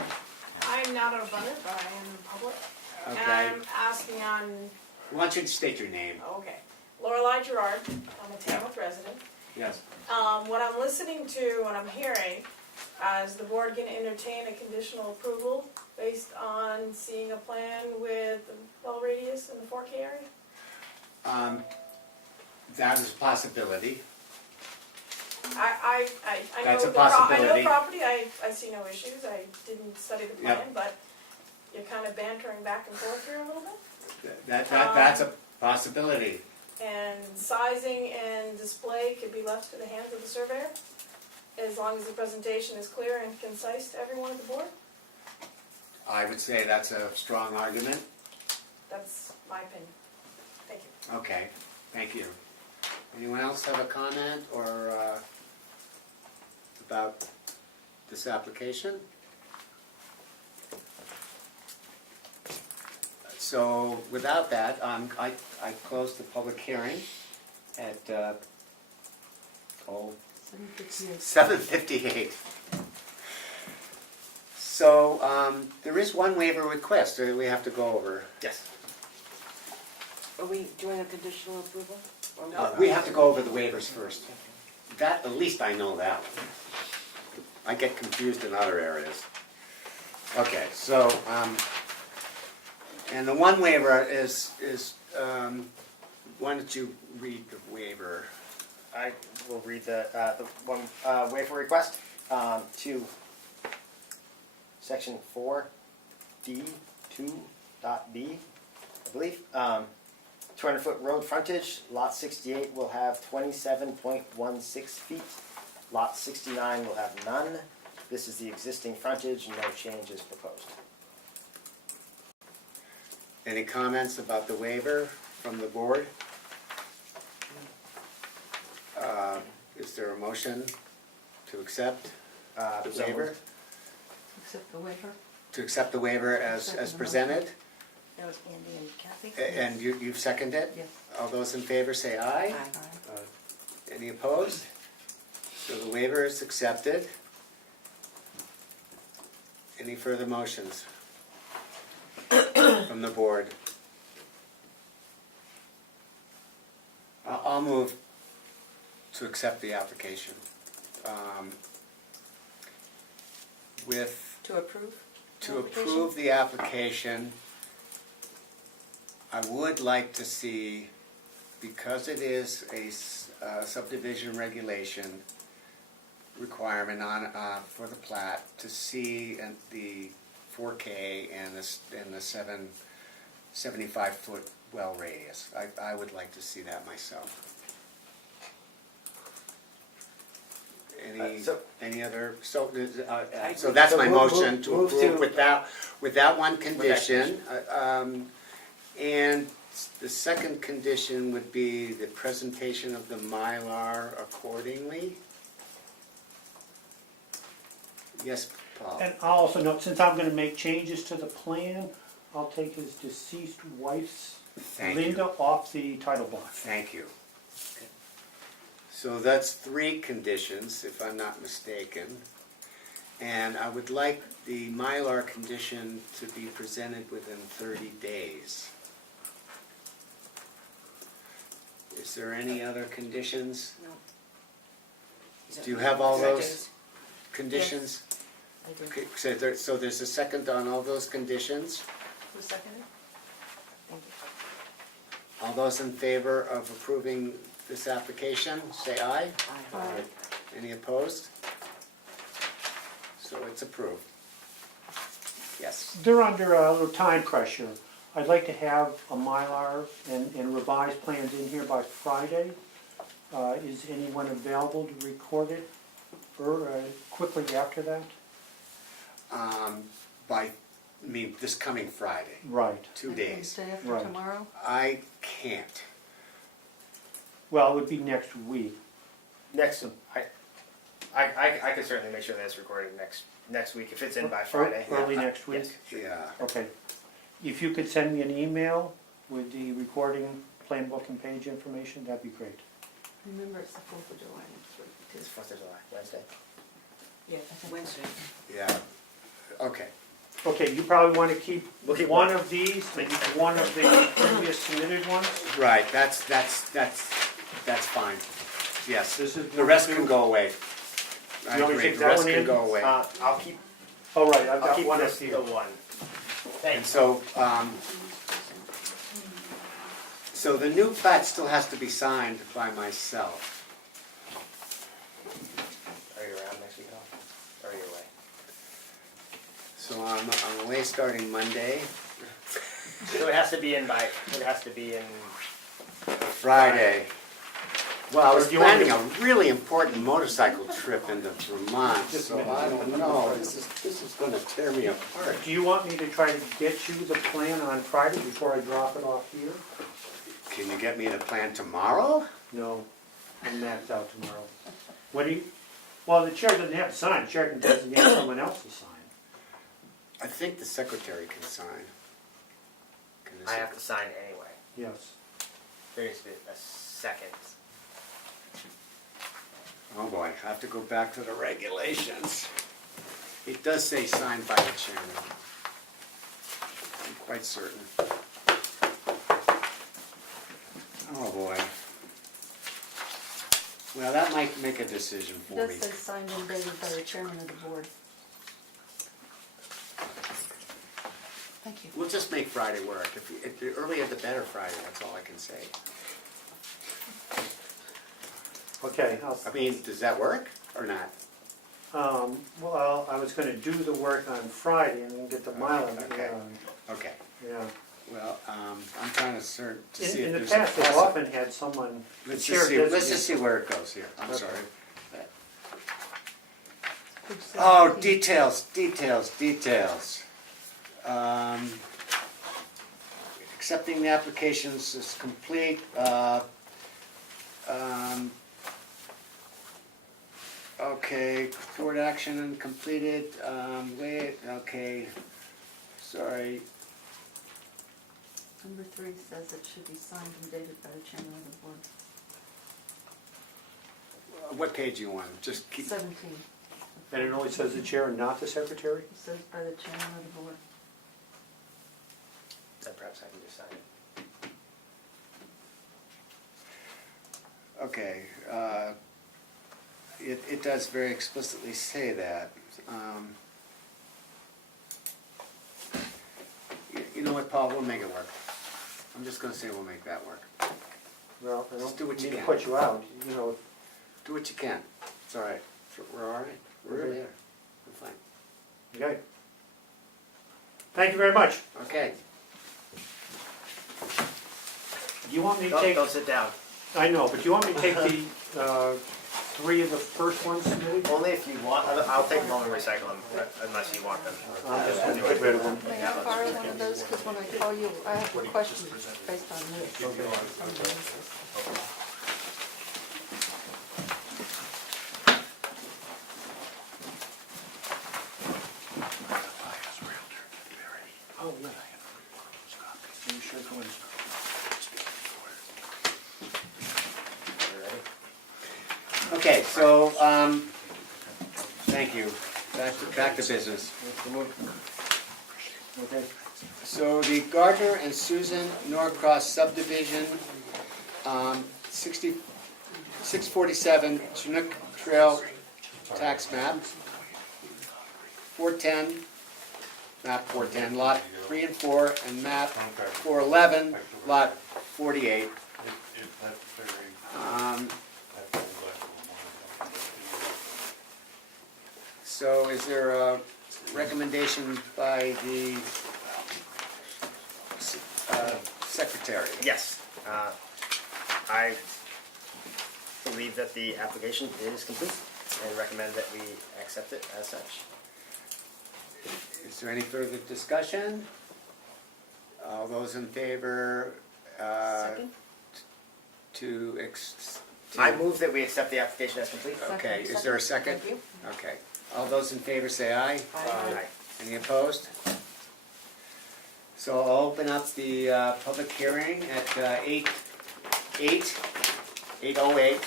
I'm not an abutter, but I am the public. And Okay. I'm asking on, Why don't you state your name? okay, Lorelei Gerard, I'm a Tamworth resident. Yes. What I'm listening to, what I'm hearing, is the board gonna entertain a conditional approval based on seeing a plan with the bell radius in the 4K area? That is a possibility. I know That's a the I possibility. know property, I see no issues, I didn't study the plan, Yep. but you're kind of bantering back and forth here a little bit. That's a possibility. And sizing and display could be left to the hands of the surveyor, as long as the presentation is clear and concise to everyone at the board. I would say that's a strong argument. That's my opinion. Thank you. Okay, thank you. Anyone else have a comment or about this application? So without that, I close the public hearing at 7:58. So there is one waiver request that we have to go over. Yes. Are we doing a conditional approval? Or We have to go over the waivers first. That, at least I know that one. I get confused in other areas. Okay, so, and the one waiver is, why don't you read the waiver? I will read the one waiver request to section 4D2.B, I believe. 200-foot road frontage, lot 68 will have 27.16 feet. Lot 69 will have none. This is the existing frontage, no change is proposed. Any comments about the waiver from the board? Is there a motion to accept the So waiver? Accept the waiver? To accept the waiver as presented? That was Andy and Kathy. And you've seconded it? Yes. All those in favor say aye. Aye. Any opposed? So the waiver is accepted. Any further motions from the board? I'll move to accept the application. To approve? To approve the application, I would like to see because it is a subdivision regulation requirement on, for the plat, to see the 4K and the 75-foot well radius. I would like to see that myself. Any other, so that's my motion to move approve to- with that one condition. condition. And the second condition would be the presentation of the Mylar accordingly. Yes, Paul? And I'll also note, since I'm gonna make changes to the plan, I'll take his deceased wife's Thank Linda you. off the title block. Thank you. So that's 3 conditions, if I'm not mistaken. And I would like the Mylar condition to be presented within 30 days. Is there any other conditions? No. Do you have all those Seconds. conditions? I do. Okay, so there's a second on all those conditions. Who seconded? Thank you. All those in favor of approving this application, say aye. Aye. Any opposed? So it's approved. Yes. They're under a little time pressure. I'd like to have a Mylar and revised plans in here by Friday. Is anyone available to record it quickly after that? This coming Friday, Right. 2 days. Wednesday after Right. tomorrow? I can't. Well, it would be next week. I could certainly make sure that it's recorded next week if it's in by Friday. Early next week? Yes. Yeah. Okay. If you could send me an email with the recording, plan book and page information, that'd be great. Remember, it's the 4th of July next week. It's 4th of July, Wednesday. Yeah, Wednesday. Yeah. Okay. Okay, you probably want to keep We'll keep one one. of these, maybe one of the previous submitted ones. Right. That's fine. Yes. This is The rest can go away. I You want me to agree. take The that rest one can in? go away. I'll keep, Oh, right, I've I'll got keep one up this, here. the one. And Thanks. so the new plat still has to be signed by myself. Are you around next week at all? Or are you away? So I'm away starting Monday. So it has to be in Friday. Well, I was Or do you want planning a really important motorcycle trip into Vermont, so I don't know. This is going to tear me apart. Do you want me to try to get you the plan on Friday before I drop it off here? Can you get me the plan tomorrow? No, I'm maxed out tomorrow. What do you, well, the chair doesn't have to sign, the chair can designate someone else to sign. I think the secretary can sign. Can the I have to sign anyway. Yes. There needs to be a second. Oh boy, I have to go back to the regulations. It does say signed by the chairman. I'm quite certain. Oh boy. Well, that might make a decision It for does me. say signed and dated by the chairman of the board. Thank you. We'll just make Friday work. If the earlier the better Friday, that's all I can say. Okay, I mean, does that work or not? well, I was gonna do the work on Friday and then get the mileage. Okay. Okay. Yeah. Well, I'm trying to see if In the there's past, a they've possible. often had someone, the Let's chair just see designates. where it goes here. I'm Okay. sorry. Page Oh, 17. details. Accepting the applications is complete. Okay, board action completed. Wait, okay. Sorry. Number 3 says it should be signed and dated by the chairman of the board. What page you want? Just keep. 17, And it only says the chair and not the secretary? it says by the chairman of the board. Then perhaps I can just sign it. Okay, it does very explicitly say that. You know what, Paul, we'll make it work. I'm just gonna say we'll make that work. Well, I Just do don't what you mean to can. put you out, you know, Do what you can. It's all right. We're all right. We're Okay. there. We're fine. okay. Thank you very much. Okay. Do you want me to take, Don't sit down. I know, but do you want me to take the, 3 of the first ones submitted? Only if you want, I'll take them all and recycle them, unless you want them. I'm just gonna get rid of them. May I borrow one of those, because when I call you, I have a question based on this. Oh, yeah. Okay, so, thank you. Back to business. Okay. So the Gardner and Susan Norcross subdivision, 647 Chinook Trail tax map, 410, map 410, lot 3 and 4, and map 411, lot 48. So is there a recommendation by the secretary? Yes, I believe that the application is complete and recommend that we accept it as such. Is there any further discussion? All those in favor Second? I move that we accept the application as complete. Okay, is there a second? Thank you. Okay. All those in favor say aye. Aye. Any opposed? So I'll open up the public hearing at 8:08.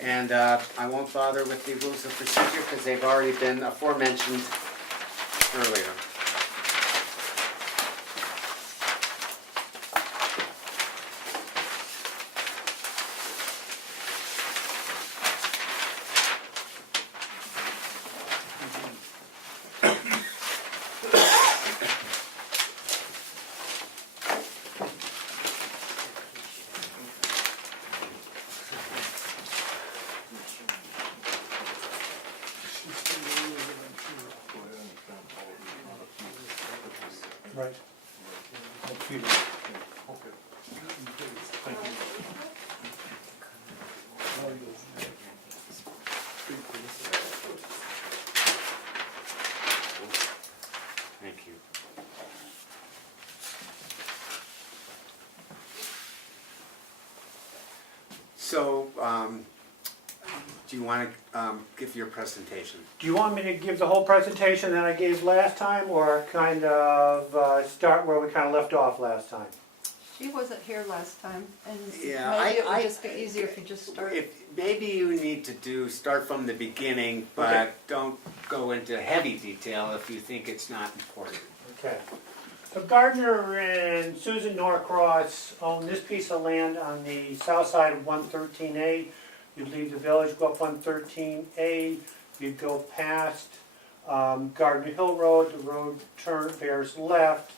And I won't bother with the rules of procedure because they've already been aforementioned earlier. Right. Thank you. So, do you want to give your presentation? Do you want me to give the whole presentation that I gave last time, or kind of start where we kind of left off last time? She wasn't here last time, and Yeah, maybe it would I- just be easier if you just start. Maybe you need to start from the beginning, but Okay. don't go into heavy detail if you think it's not important. Okay. So Gardner and Susan Norcross own this piece of land on the south side of 113A. You'd leave the village, go up 113A, you'd go past Gardner Hill Road, the road bears left.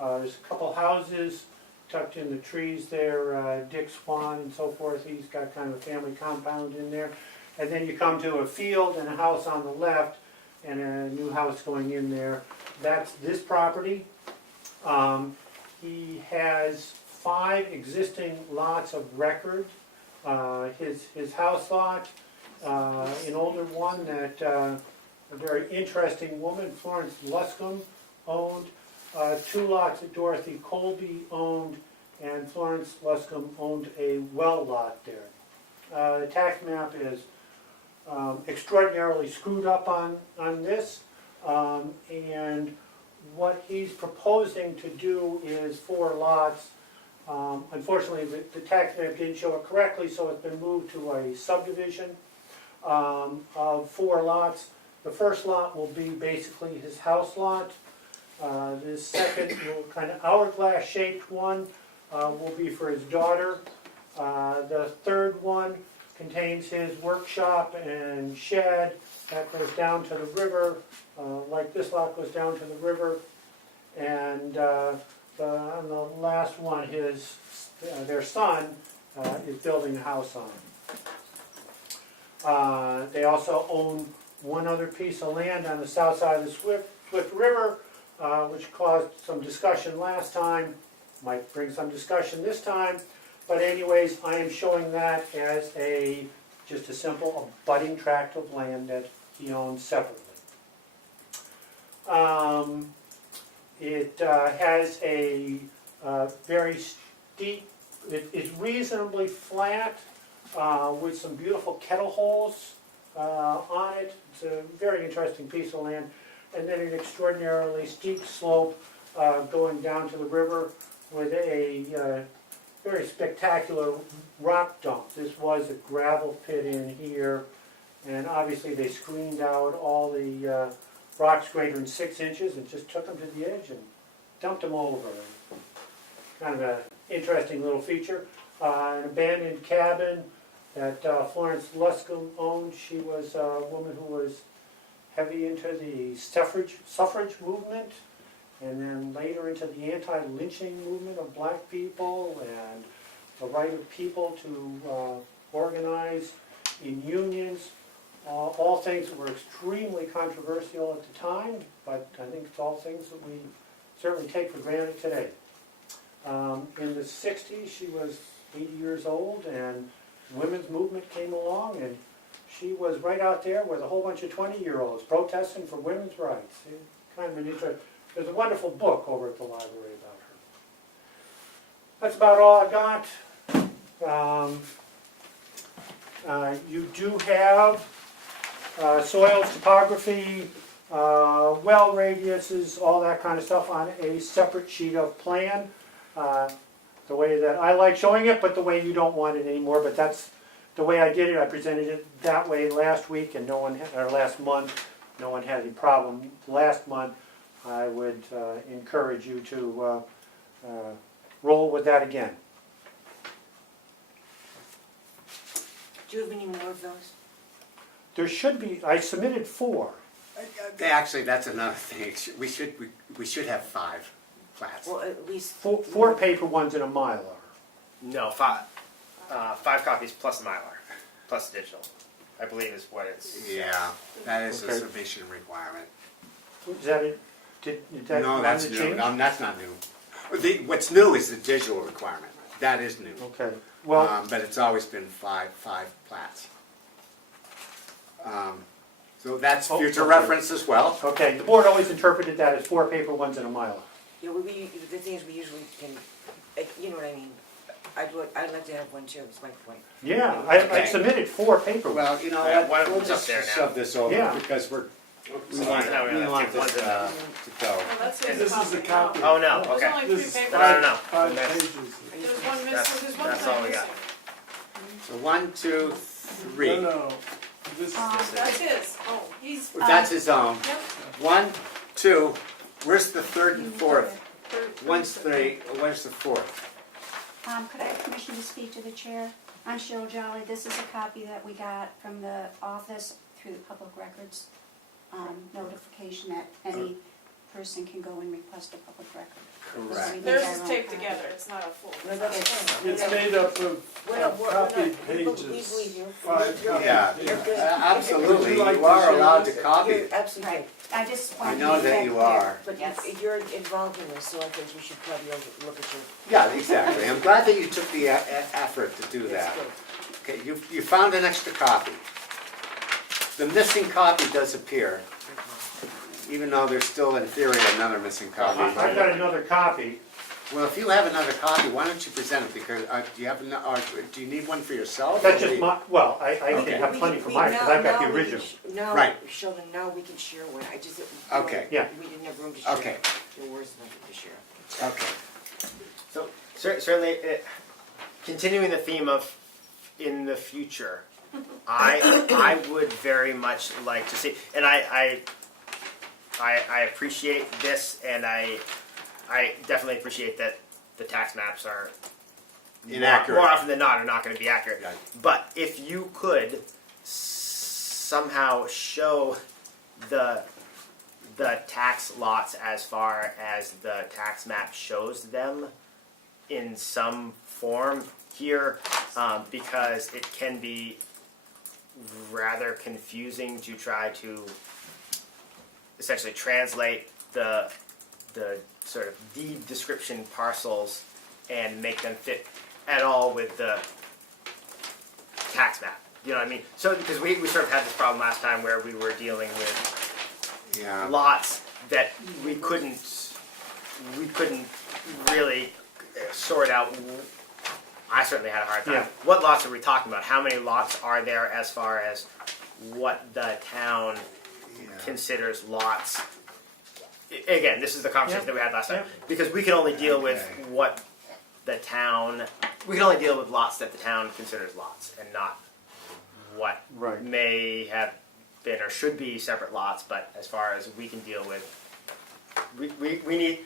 There's a couple houses tucked in the trees there, Dick Swan and so forth, he's got kind of a family compound in there. And then you come to a field and a house on the left, and a new house going in there. That's this property. He has 5 existing lots of record. His house lot, an older one that a very interesting woman, Florence Luscombe, owned. 2 lots that Dorothy Colby owned, and Florence Luscombe owned a well lot there. The tax map is extraordinarily screwed up on this, and what he's proposing to do is 4 lots. Unfortunately, the tax map didn't show it correctly, so it's been moved to a subdivision of 4 lots. The first lot will be basically his house lot. The second, kind of hourglass-shaped one, will be for his daughter. The third one contains his workshop and shed. That goes down to the river, like this lot goes down to the river. And the on the last one, their son is building a house on it. They also own one other piece of land on the south side of the Swift River, which caused some discussion last time, might bring some discussion this time. But anyways, I am showing that as just a simple abutting tract of land that he owns separately. It has a very steep, it's reasonably flat with some beautiful kettle holes on it. It's a very interesting piece of land. And then an extraordinarily steep slope going down to the river with a very spectacular rock dump. This was a gravel pit in here, and obviously they screened out all the rocks greater than 6 inches and just took them to the edge and dumped them all over. Kind of an interesting little feature. An abandoned cabin that Florence Luscombe owned. She was a woman who was heavy into the suffrage movement, and then later into the anti-lynching movement of black people and the right of people to organize in unions. All things that were extremely controversial at the time, but I think it's all things that we certainly take for granted today. In the 60s, she was 80 years old, and the women's movement came along, and she was right out there with a whole bunch of 20-year-olds protesting for women's rights. Kind of an interesting. There's a wonderful book over at the library about her. That's about all I got. You do have soils, topography, well radiuses, all that kind of stuff on a separate sheet of plan. The way that I like showing it, but the way you don't want it anymore. But that's the way I did it. I presented it that way last week, and last month, no one had any problem. Last month, I would encourage you to roll with that again. Do you have any more of those? There should be. I submitted 4. Actually, that's another thing. We should have 5 plats. Well, at least 4 paper ones in a Mylar. No, 5 copies plus a Mylar, plus digital, I believe is what it's. Yeah, that is Okay. a submission requirement. Is that it? Is that No, one that's that new. changed? That's not new. What's new is the digital requirement. That is new. Okay. Well, But it's always been five plats. So that's future okay. reference as well. okay. The board always interpreted that as 4 paper ones in a Mylar. yeah, the thing is, we usually can, you know what I mean. I'd like to have one too. Is my point. Yeah, I Okay. submitted 4 paper ones. Well, you know Yeah, what, one of we'll them's up just there now. shove this over Yeah. because we So want now we only have this one's in to go. Well, that's his This is a copy. Oh, no, There's okay. only This 3 is papers. No. 5 That's- pages. There's one missing, That's- there's one that's all plan we got. missing. So 1, 2, 3. No, this, That's his. Oh, he's. That's his own. Yep. 1, 2. Where's the 3rd and 4th? Third- Where's the 4th? Could I have permission to speak to the chair? I'm Cheryl Jolly. This is a copy that we got from the office through the public records notification that any person can go and request a public record. Correct. So we Theirs need our is own taped copy. together, it's not a full. No, that's it's made up of copied we pages. believe you. 5 You're- copied Yeah, You're pages. good. absolutely. Would you like You to are share allowed to this? copy. You're absolutely. Right. I just I wanted to know make that that you clear. are. But Yes. you're involved in this, so I think you should probably look at your. Yeah, exactly. I'm glad that you took the effort to do that. That's good. Okay, you found an extra copy. The missing copy does appear, even though there's still in theory another missing I've copy. got another copy. Well, if you have another copy, why don't you present it? Because do you have? Do you need one for yourself? That's or just do you- my, well, I Okay. can have plenty We- for we- mine, because I've got now the we original. Now, Right. Sheldon, now we can share one. I just. Okay. Yeah. We didn't have room to share. Okay. There was nothing to share. Okay. So certainly, continuing the theme of in the future, I would very much like to see, and I appreciate this, and I definitely appreciate that the tax maps are Inaccurate. more often than not are not going to be accurate. Right. But if you could somehow show the the tax lots as far as the tax map shows them in some form here, because it can be rather confusing to try to essentially translate the sort of deed description parcels and make them fit at all with the tax map. You know what I mean? So, because we sort of had this problem last time where we were dealing with Yeah. lots that we couldn't really sort out. I certainly had a hard time. Yeah. What lots are we talking about? How many lots are there as far as what the town considers lots? Again, this is the conversation that we had last time. Because we can only deal with what the town, we can only deal with lots that the town considers lots and not what Right. may have been or should be separate lots, but as far as we can deal with, we need,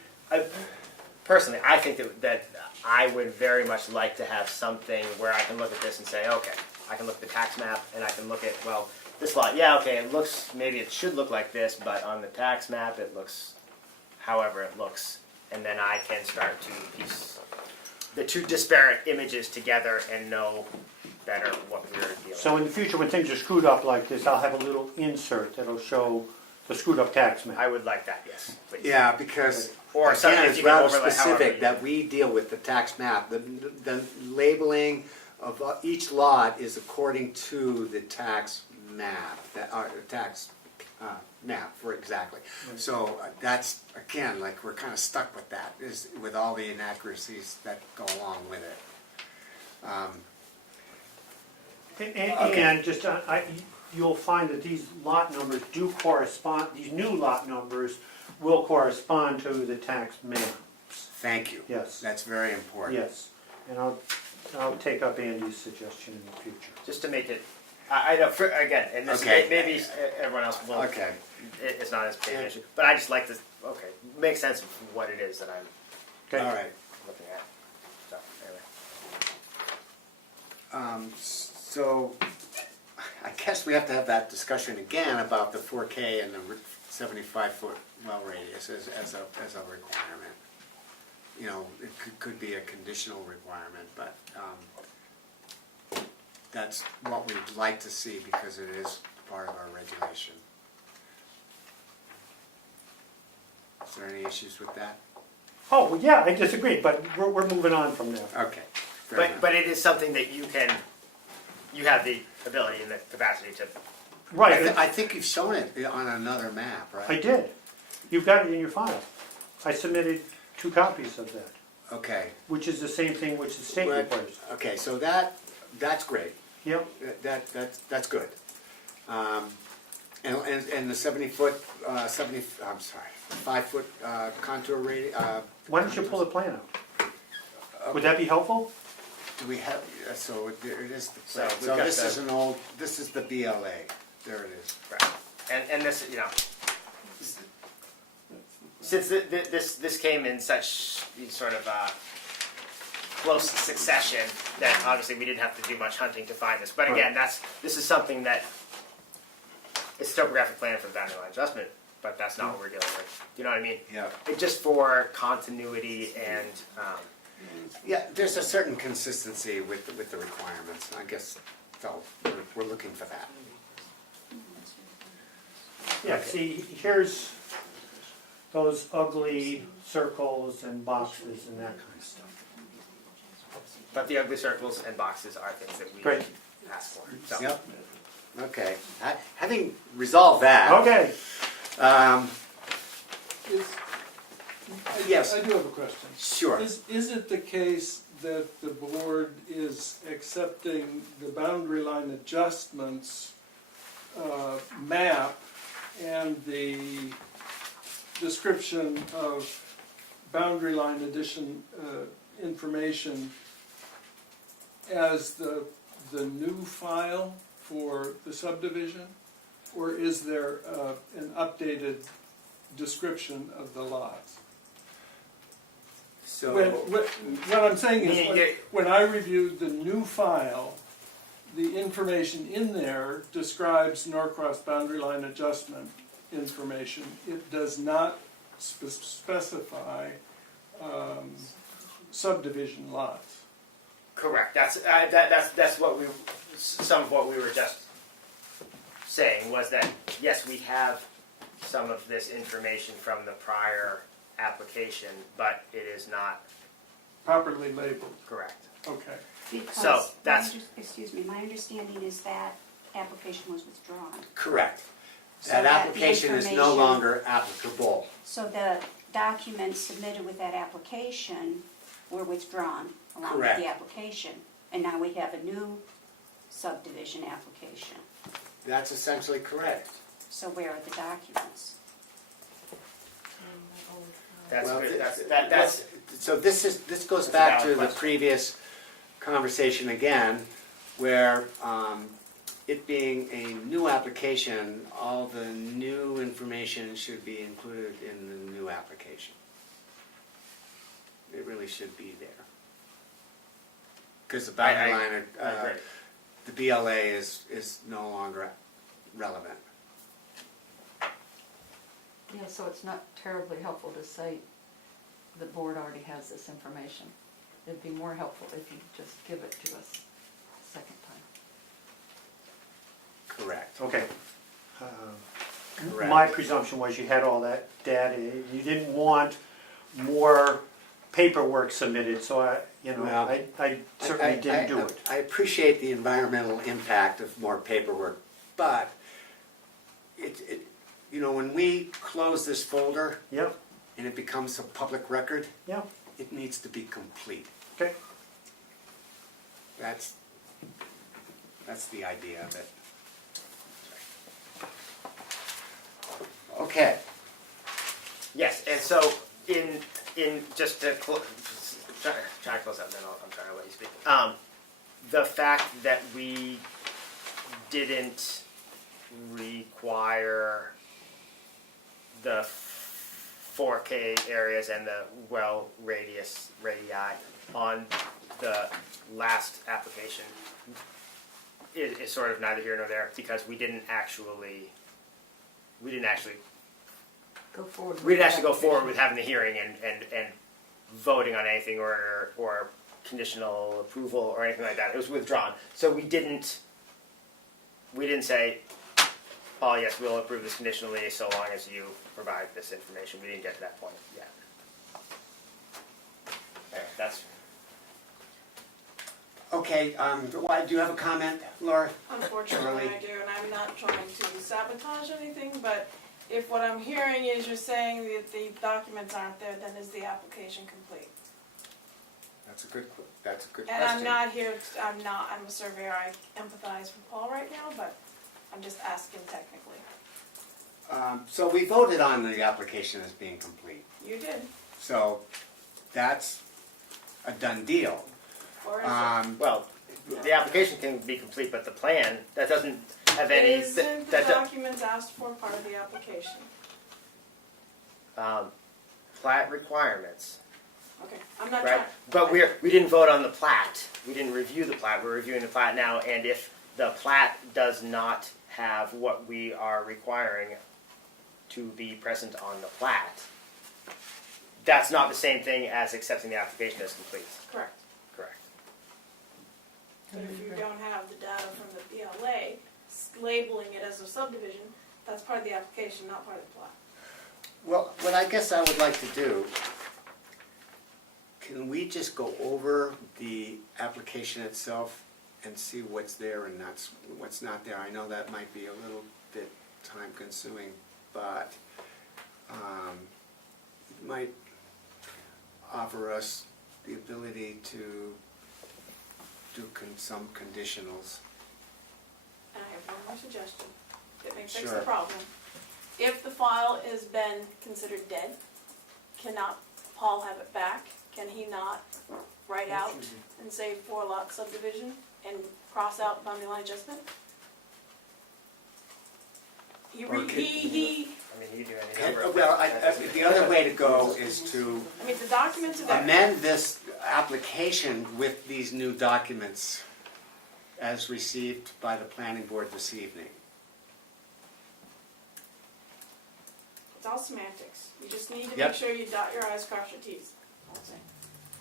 personally, I think that I would very much like to have something where I can look at this and say, okay, I can look at the tax map and I can look at, well, this lot, yeah, okay, it looks, maybe it should look like this, but on the tax map it looks however it looks, and then I can start to piece the two disparate images together and know better what we're dealing with. So in the future, when things are screwed up like this, I'll have a little insert that'll show the screwed up tax map. I would like that, yes, please. Yeah, because Or something again, if it's you can rather overlay however specific you- that we deal with the tax map. The labeling of each lot is according to the tax map, tax map for exactly. So that's, again, like we're kind of stuck with that, is with all the inaccuracies that go along with it. And just, you'll find that these lot numbers do correspond, these new lot numbers will correspond to the tax map. Thank you. Yes. That's very important. Yes, and I'll take up Andy's suggestion in the future. Just to make it, I know, again, and this Okay. maybe everyone else will, Okay. it's not as big an issue, but I just like to, okay, make sense of what it is that I'm Okay. All right. looking at. So, anyway. So, I guess we have to have that discussion again about the 4K and the 75-foot well radius as a requirement. You know, it could be a conditional requirement, but that's what we'd like to see because it is part of our regulation. Is there any issues with that? Oh, well, yeah, I disagree, but we're moving on from there. Okay. fair enough. But it is something that you have the ability and the capacity to, Right, I think you've shown it on another map, right? I did. You've got it in your file. I submitted 2 copies of that, Okay. which is the same thing which the state Right. requires. Okay, so that's great. Yep, That's good. And the 5-foot contour radius. why don't you pull the plan out? Would that be helpful? Do we have? So there it is. The So plan. we've So got this the- is an old. This is the BLA. There it is. right. And this, you know, since this came in such sort of close succession that obviously we didn't have to do much hunting to find this. But again, this is something that it's a topographic plan for the boundary line adjustment, but that's not what we're dealing with. Do you know what I mean? Yeah. It's just for continuity and Yeah. There's a certain consistency with the requirements. I guess so. We're looking for that. Yeah, see, here's those ugly circles and boxes and that kind of stuff. but the ugly circles and boxes are things that we Great. ask for. So. Yep. Okay. Having resolved that. Okay, Yes. I do have a question. Sure. Is it the case that the board is accepting the boundary line adjustments map and the description of boundary line addition information as the new file for the subdivision? Or is there an updated description of the lots? So. What I'm saying Meaning is, when I reviewed the new file, the information in there describes Norcross boundary line adjustment information. It does not specify subdivision lots. Correct. That's what some of what we were just saying was that yes, we have some of this information from the prior application, but it is not Properly labeled, correct. okay. Because, So, that's- my understanding is that application was withdrawn. Correct. So That that the application is no information- longer applicable. So the documents submitted with that application were withdrawn along with Correct. the application. And now we have a new subdivision application. That's essentially correct. So where are the documents? That's Well, good. th- That's So this goes That's a back valid to the question. previous conversation again, where it being a new application, all the new information should be included in the new application. It really should be there. Because the boundary I line, agree. the BLA is no longer relevant. Yeah, so it's not terribly helpful to say the board already has this information. It'd be more helpful if you just give it to us a second time. Correct. Okay. Correct. My presumption was you had all that data, you didn't want more paperwork submitted, so Well, I certainly didn't do it. I appreciate the environmental impact of more paperwork, but when we close this folder Yep, and it becomes a public record, yep, it needs to be complete. okay. That's the idea of it. Okay. yes. And so in just to try to close up, then I'm trying to let you speak. The fact that we didn't require the 4K areas and the well radii on the last application is sort of neither here nor there, because we didn't actually Go forward. we didn't actually go forward with having the hearing and voting on anything or conditional approval or anything like that. It was withdrawn. So we didn't say, oh yes, we'll approve this conditionally so long as you provide this information. We didn't get to that point yet. Anyway, that's Okay, do you have a comment, Laura? Unfortunately, I do, and I'm not trying to sabotage anything, but if what I'm hearing is you're saying that the documents aren't there, then is the application complete? That's a good question. And I'm not here, I'm a surveyor, I empathize with Paul right now, but I'm just asking technically. So we voted on the application as being complete. You did, So that's a done deal. or is it? well, the application can be complete, but the plan that doesn't have any. Isn't the documents asked for part of the application? Plat requirements. Okay, I'm not Right, trying. but we didn't vote on the plat. We didn't review the plat. We're reviewing the plat now, and if the plat does not have what we are requiring to be present on the plat, that's not the same thing as accepting the application as complete. Correct. Correct. But if you don't have the data from the BLA, labeling it as a subdivision, that's part of the application, not part of the plot. Well, what I guess I would like to do, can we just go over the application itself and see what's there and what's not there? I know that might be a little bit time consuming, but it might offer us the ability to do some conditionals. And I have one more suggestion that may fix Sure. the problem. If the file has been considered dead, cannot Paul have it back? Can he not write out and say 4-lot subdivision and cross out boundary line adjustment? Or I mean, you do any number of Well, things. the other way to go is to I mean, the documents are there. amend this application with these new documents as received by the planning board this evening. It's all semantics. You just need to Yep. make sure you dot your i's, cross your t's. That's it.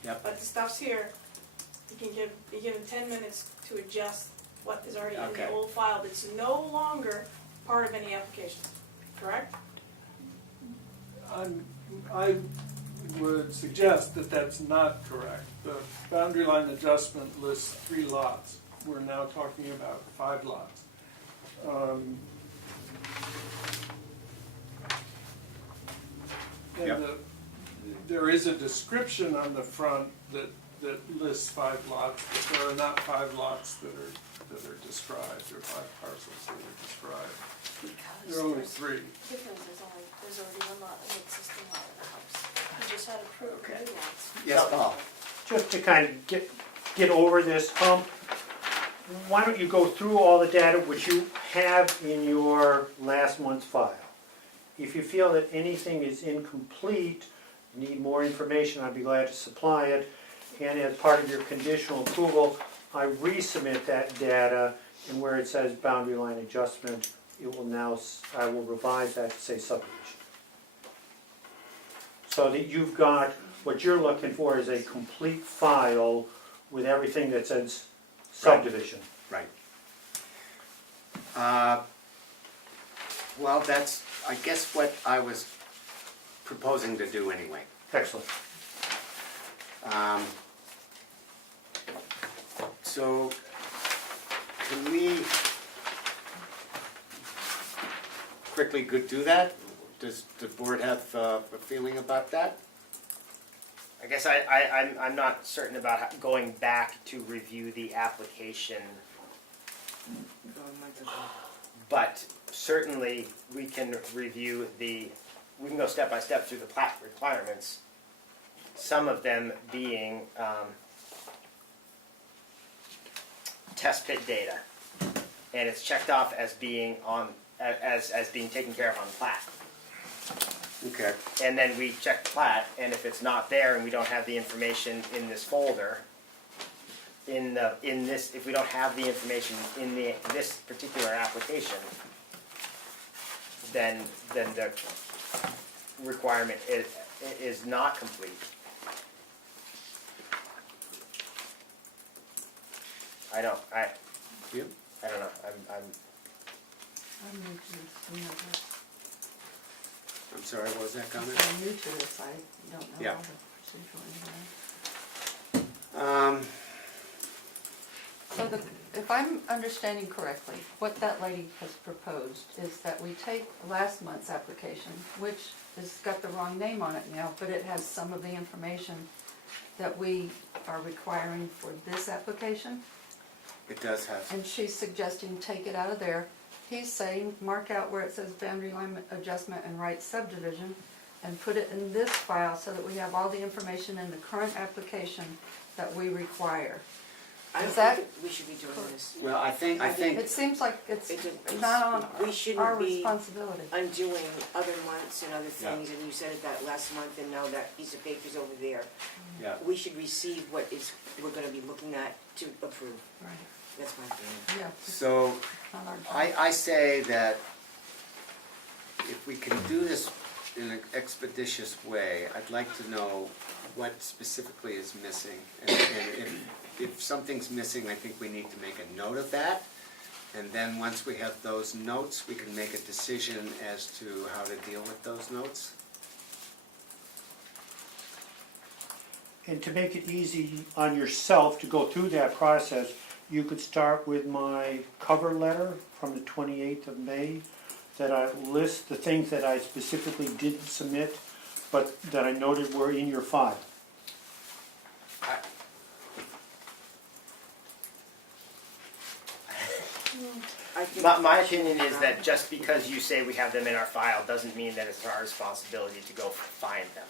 Yep. But the stuff's here. You can be given 10 minutes to adjust what is already in Okay. the old file that's no longer part of any application. Correct? I would suggest that that's not correct. The boundary line adjustment lists 3 lots. We're now talking about 5 lots. And Yep. there is a description on the front that lists 5 lots, but there are not 5 lots that are described, or 5 parcels that are described. There are only 3. Because there's already one lot, an existing lot in the house. You just had approved Okay. new lots. Yes, Paul? Just to kind of get over this hump, why don't you go through all the data which you have in your last month's file? If you feel that anything is incomplete, need more information, I'd be glad to supply it. And as part of your conditional approval, I resubmit that data, and where it says boundary line adjustment, it will now, I will revise that to say subdivision. So that you've got, what you're looking for is a complete file with everything that says subdivision. Right. Well, that's, I guess, what I was proposing to do anyway. Excellent. So, can we quickly do that? Does the board have a feeling about that? I guess I'm not certain about going back to review the application, but certainly we can review we can go step by step through the plat requirements, some of them being test pit data, and it's checked off as being as being taken care of on the plat. Okay. And then we check plat, and if it's not there and we don't have the information in this folder, if we don't have the information in this particular application, then the requirement is not complete. I don't know. I'm new to this, I'm sorry, what was that comment? I'm new to this, I don't know Yeah. all the procedural information. So if I'm understanding correctly, what that lady has proposed is that we take last month's application, which has got the wrong name on it now, but it has some of the information that we are requiring for this application, It does have, and she's suggesting take it out of there. He's saying mark out where it says boundary line adjustment and right subdivision, and put it in this file so that we have all the information in the current application that we require. I don't Is that- think that we should be doing this. well, I think, It seems like it's It's- not on we shouldn't our be responsibility. undoing other months and other Yeah. things, and you said it that last month, and now that piece of paper's over there. yeah. We should receive what we're gonna be looking at to approve. Right, That's my feeling. So, yeah. It's not our job. I say that if we can do this in an expeditious way, I'd like to know what specifically is missing. And if something's missing, I think we need to make a note of that. And then once we have those notes, we can make a decision as to how to deal with those notes. And to make it easy on yourself to go through that process, you could start with my cover letter from the 28th of May, that I list the things that I specifically didn't submit, but that I noted were in your file. I think My opinion is that just because you say we have them in our file doesn't mean that it's our responsibility to go find them.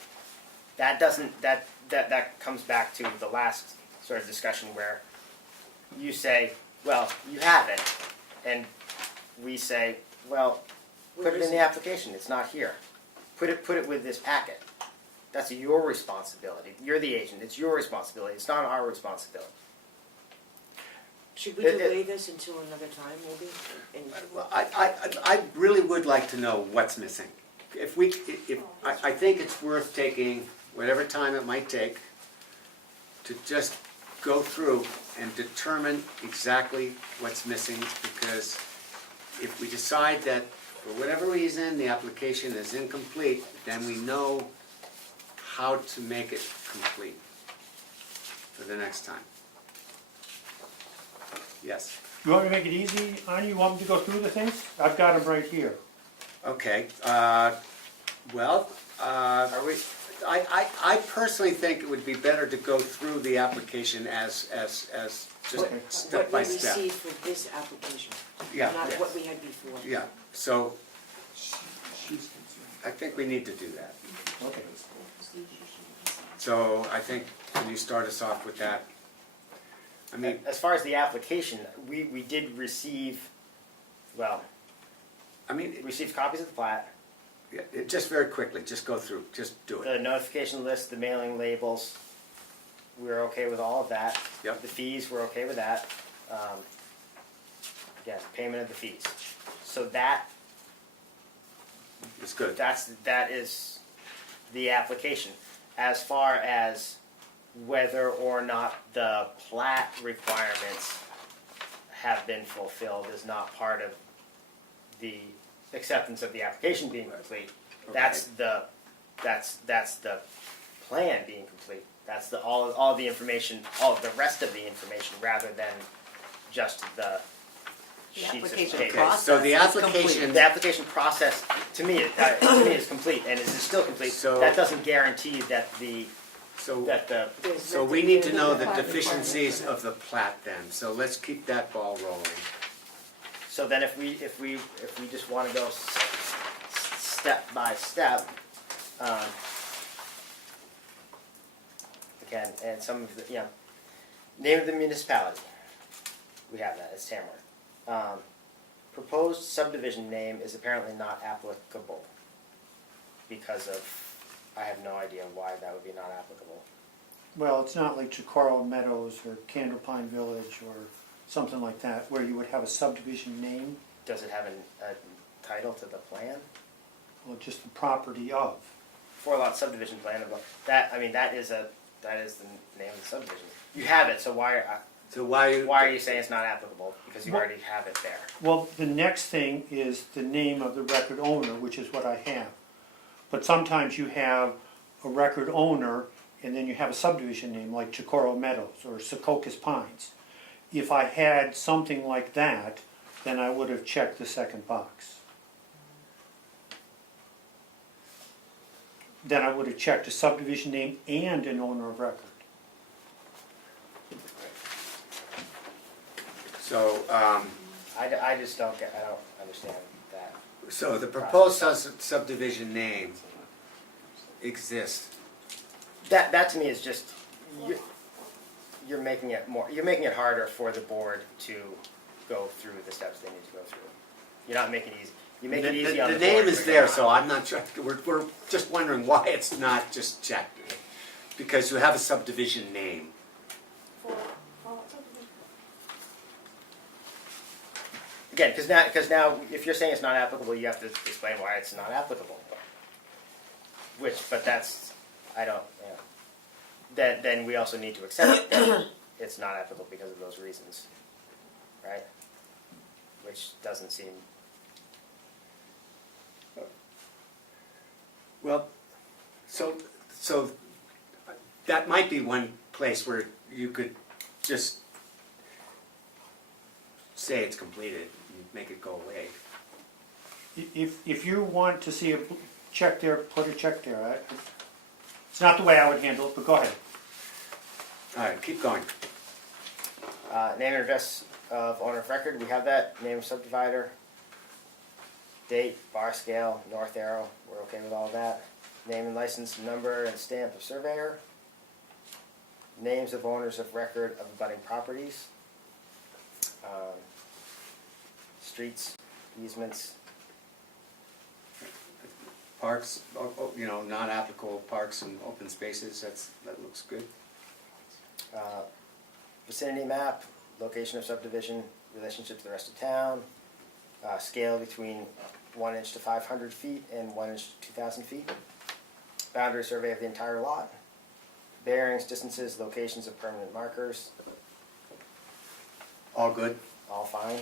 That comes back to the last sort of discussion where you say, well, you have it, and we say, well, put Where it is in the it? application, it's not here. Put it with this packet. That's your responsibility. You're the agent, it's your responsibility, it's not our responsibility. Should we delay this until another time, maybe? And Well, I really would like to know what's missing. I think it's worth taking whatever time it might take to just go through and determine exactly what's missing, because if we decide that for whatever reason the application is incomplete, then we know how to make it complete for the next time. Yes, You want me to make it easy on you? You want me to go through the things? I've got them right here. okay, well, Are we, I personally think it would be better to go through the application as just Okay. step by What we step. received for this application, Yeah, not what we had before. yeah, so She's concerned. I think we need to do that. Okay. So I think, can you start us off with that? I mean, as far as the application, we did receive, well, we received copies of the plat, just very quickly, just go through, just do it. the notification list, the mailing labels. We were okay with all of that. Yep. The fees, we're okay with that. Again, payment of the fees. So that It's good. that is the application. As far as whether or not the plat requirements have been fulfilled is not part of the acceptance of the application being complete. That's the plan being complete. That's all the information, all of the rest of the information, rather than just the sheets of application paper. Okay, so the process is application, The application process, to me is complete, and it is still complete. So- That doesn't guarantee that the so we need to know the deficiencies of the plat then, so let's keep that ball rolling. so then if we just want to go step by step, again, and some of the, name of the municipality, we have that, it's Tamworth. Proposed subdivision name is apparently not applicable because of, I have no idea why that would be not applicable. Well, it's not like Chicoro Meadows or Candle Pine Village or something like that, where you would have a subdivision name, Does it have a title to the plan? or just the property of. 4-lot subdivision plan, that is the name of the subdivision. You have it, so why So why? are you saying it's not applicable? Because you Well- already have it there. Well, the next thing is the name of the record owner, which is what I have. But sometimes you have a record owner and then you have a subdivision name like Chicoro Meadows or Secocas Pines. If I had something like that, then I would have checked the second box. Then I would have checked a subdivision name and an owner of record. So, I just don't understand that. so the proposed subdivision name exists. That to me is just, you're making it harder for the board to go through the steps they need to go through. You're not making it easy. You make it easy on the The board. name is there, so I'm not sure, we're just wondering why it's not just checked. Because you have a subdivision name. Again, because now, if you're saying it's not applicable, you have to explain why it's not applicable. But that's, I don't, then we also need to accept that it's not applicable because of those reasons, right? Which doesn't seem, Well, so that might be one place where you could just say it's completed and make it go away. If you want to see a check there, put a check there. It's not the way I would handle it, but go ahead. All right, keep going. name and address of owner of record, we have that, name of subdivider, date, bar scale, north arrow, we're okay with all that. Name and license number and stamp of surveyor. Names of owners of record of abutting properties. Streets, easements, Parks, not applicable parks and open spaces, that looks good. vicinity map, location of subdivision, relationship to the rest of town, Scale between 1 inch to 500 feet and 1 inch to 2,000 feet. Boundary survey of the entire lot. Bearings, distances, locations of permanent markers, All good? all fine.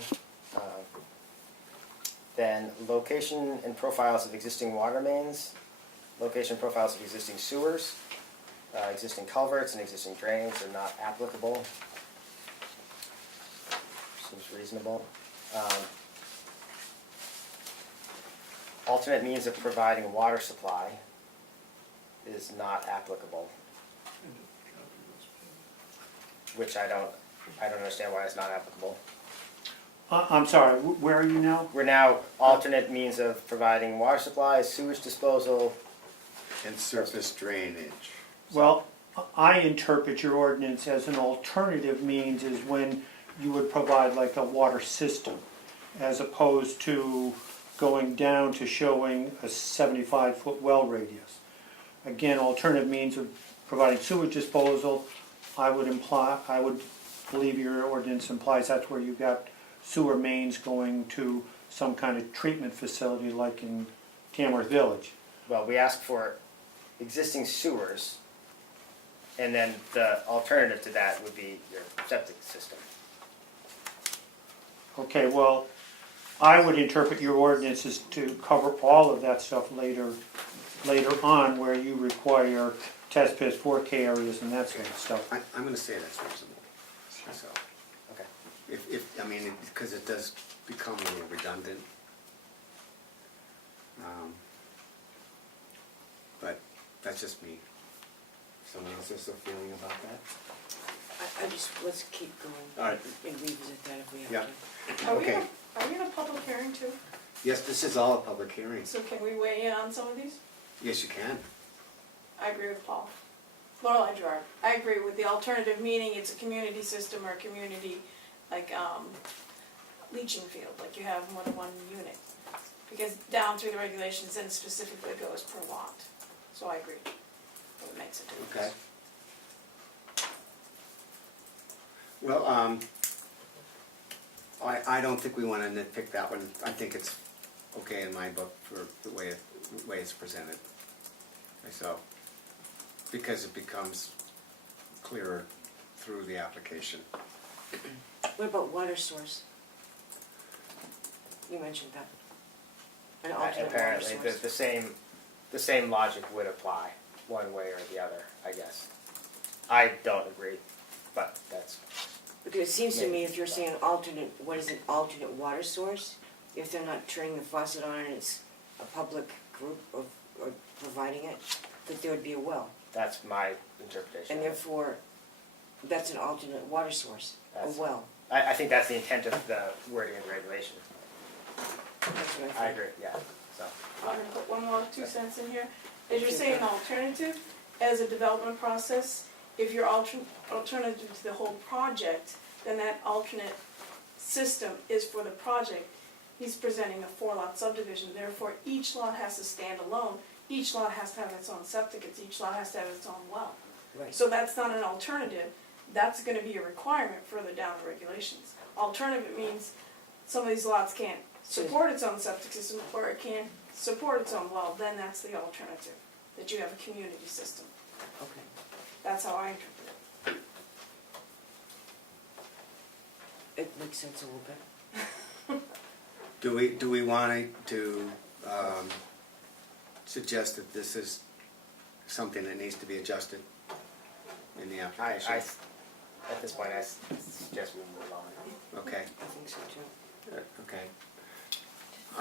Then location and profiles of existing water mains, location profiles of existing sewers, existing culverts and existing drains are not applicable. Seems reasonable. Alternate means of providing water supply is not applicable, which I don't understand why it's not applicable. I'm sorry, where are you now? We're now alternate means of providing water supply, sewage disposal. And surface drainage. Well, I interpret your ordinance as an alternative means is when you would provide like a water system, as opposed to going down to showing a 75-foot well radius. Again, alternative means of providing sewage disposal, I would believe your ordinance implies that's where you got sewer mains going to some kind of treatment facility like in Tamworth Village. Well, we asked for existing sewers, and then the alternative to that would be your septic system. Okay, well, I would interpret your ordinance as to cover all of that stuff later on, where you require test pits, 4K areas, and that sort of stuff. I'm gonna say that's reasonable, so. Okay. I mean, because it does become a little redundant. But that's just me. Someone else has a feeling about that? Let's keep going. All right. And revisit that if we have Yeah. to. Okay. Are we in a public hearing too? Yes, this is all a public hearing. So can we weigh in on some of these? Yes, you can. I agree with Paul. Lorelei Gerard, I agree with the alternative, meaning it's a community system or a community, like, leaching field, like you have more than one unit. Because down through the regulations, then specifically goes per lot. So I agree. It makes a difference. Okay. Well, I don't think we want to nitpick that one. I think it's okay in my book for the way it's presented. So, because it becomes clearer through the application. What about water source? You mentioned that. An alternate water Apparently, source. the same logic would apply one way or the other, I guess. I don't agree, but that's. Because it seems to me if you're saying alternate, what is an alternate water source? If they're not turning the faucet on and it's a public group of providing it, that there would be a well. That's my interpretation. And therefore, that's an alternate water source, a well. I think that's the intent of the wording of the regulation. That's what I think. I agree, yeah, so. I'm gonna put one more 2 cents in here. As you're saying alternative, as a development process, if your alternative to the whole project, then that alternate system is for the project. He's presenting a 4-lot subdivision, therefore each lot has to stand alone. Each lot has to have its own septic, each lot has to have its own well. Right. So that's not an alternative, that's gonna be a requirement further down the regulations. Alternative means some of these lots can't support its own septic system, or it can't support its own well, then that's the alternative, that you have a community system. Okay. That's how I interpret it. It makes sense a little bit. Do we want to suggest that this is something that needs to be adjusted in the application? At this point, I suggest we move on. Okay, I think so too. okay.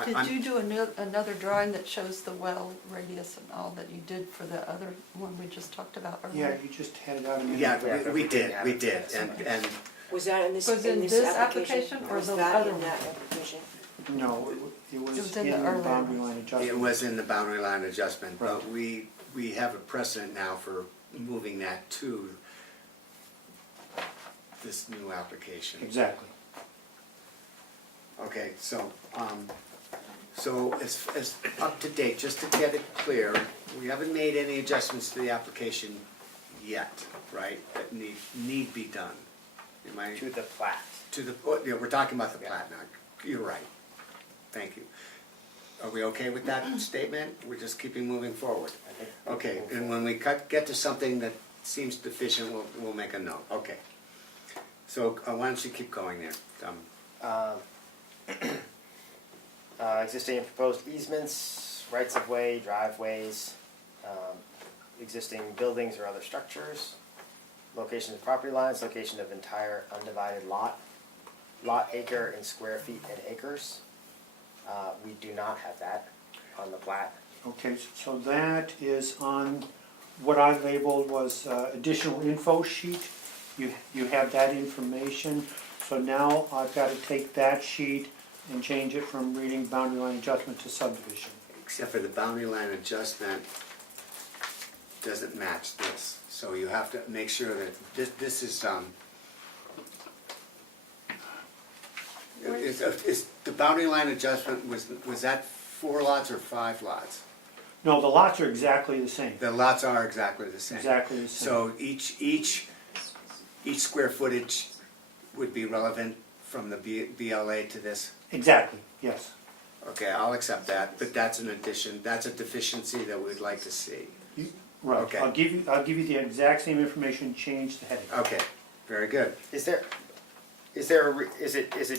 Did you do another drawing that shows the well radius and all that you did for the other one we just talked about Yeah, earlier? you just had it out a minute. Yeah, we did, Yeah. and Was that in this, Was in in this this application? application or Was the that other in one? that application? No, it was was in in the the earlier boundary ones. line adjustment. it was in the boundary line adjustment, but Right. we have a precedent now for moving that to this new application. Exactly. Okay, so it's up to date, just to get it clear, we haven't made any adjustments to the application yet, right? That need be done. Am I, To the plat. we're talking about the plat now, you're right. thank you. Are we okay with that statement? We're just keeping moving forward? I think. Okay, and when we get to something that seems deficient, we'll make a note, okay. So why don't you keep going there? Existing and proposed easements, rights of way, driveways, existing buildings or other structures, location of property lines, location of entire undivided lot, lot acre in square feet and acres. We do not have that on the plat. Okay, so that is on what I labeled was additional info sheet. You have that information, so now I've got to take that sheet and change it from reading boundary line adjustment to subdivision. Except for the boundary line adjustment doesn't match this. So you have to make sure that this is, is the boundary line adjustment, was that 4 lots or 5 lots? No, the lots are exactly the same. The lots are exactly the same. Exactly the same. So each square footage would be relevant from the BLA to this? Exactly, yes. Okay, I'll accept that, but that's an addition, that's a deficiency that we'd like to see. Right, Okay. I'll give you the exact same information, change the heading. Okay, very good. Is it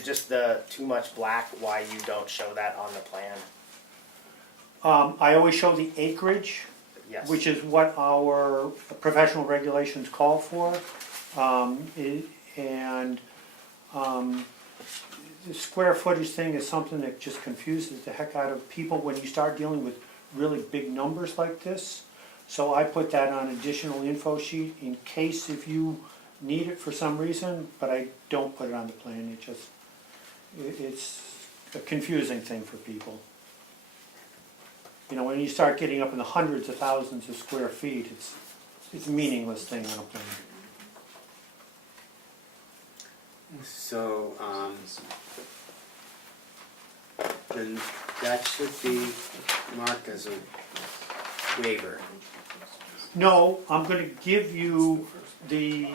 just the too much black why you don't show that on the plan? I always show the acreage, Yes. which is what our professional regulations call for. The square footage thing is something that just confuses the heck out of people when you start dealing with really big numbers like this. So I put that on additional info sheet in case if you need it for some reason, but I don't put it on the plan. It's a confusing thing for people. You know, when you start getting up in the hundreds of thousands of square feet, it's a meaningless thing on a plan. So, then that should be marked as a waiver. No, I'm gonna give you the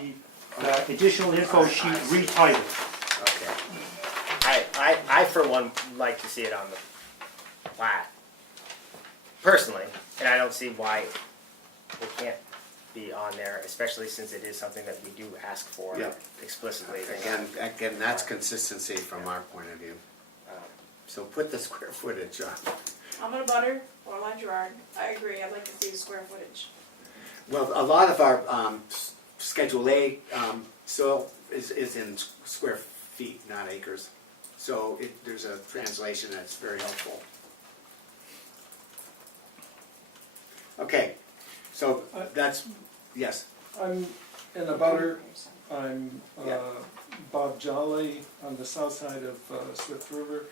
additional info sheet retitled. Okay. I for one like to see it on the plat, personally, and I don't see why it can't be on there, especially since it is something that we do ask for Yeah. explicitly. Again, that's consistency from our point of view. So put the square footage on. I'm in a butter, or Line Gerard, I agree, I'd like to see the square footage. Well, a lot of our Schedule A soil is in square feet, not acres. So there's a translation that's very helpful. Okay, so that's, yes. I'm in a butter, I'm Yeah. Bob Jolly on the south side of Swift River,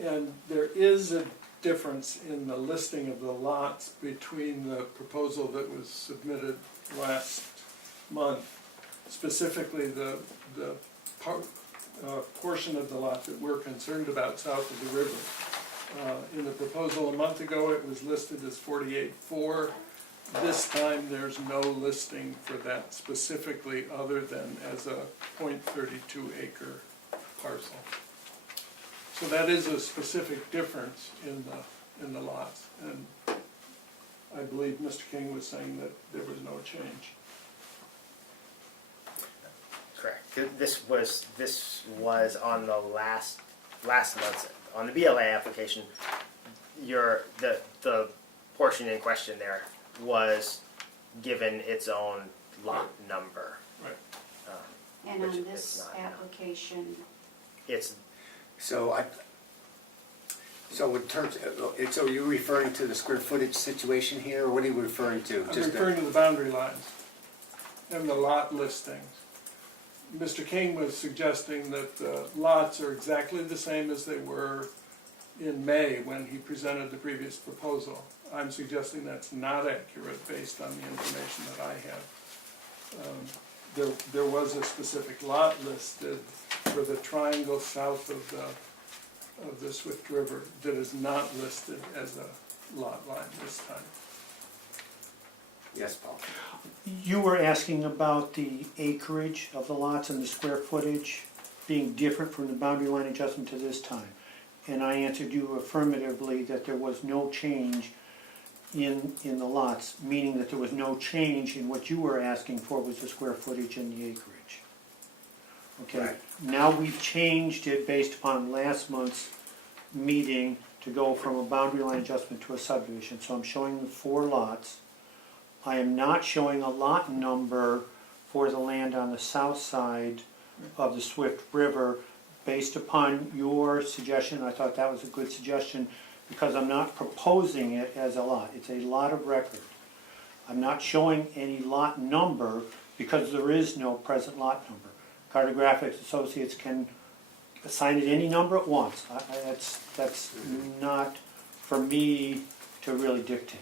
and there is a difference in the listing of the lots between the proposal that was submitted last month, specifically the portion of the lot that we're concerned about south of the river. In the proposal a month ago, it was listed as 48.4. This time, there's no listing for that specifically other than as a .32 acre parcel. So that is a specific difference in the lots. And I believe Mr. King was saying that there was no change. Correct. This was on the last month's, on the BLA application, the portion in question there was given its own lot number. Right. And Which on it's this not now. application, It's, So in terms, so you're referring to the square footage situation here, or what are you referring to? I'm Just the- referring to the boundary lines and the lot listings. Mr. King was suggesting that the lots are exactly the same as they were in May when he presented the previous proposal. I'm suggesting that's not accurate based on the information that I have. There was a specific lot listed for the triangle south of the Swift River that is not listed as a lot line this time. Yes, Paul. You were asking about the acreage of the lots and the square footage being different from the boundary line adjustment to this time. and I answered you affirmatively that there was no change in the lots, meaning that there was no change in what you were asking for was the square footage and the acreage. Okay, Right. now we've changed it based upon last month's meeting to go from a boundary line adjustment to a subdivision. So I'm showing the 4 lots. I am not showing a lot number for the land on the south side of the Swift River. Based upon your suggestion, I thought that was a good suggestion because I'm not proposing it as a lot. It's a lot of record. I'm not showing any lot number because there is no present lot number. Cartographic Associates can assign it any number it wants. That's not for me to really dictate.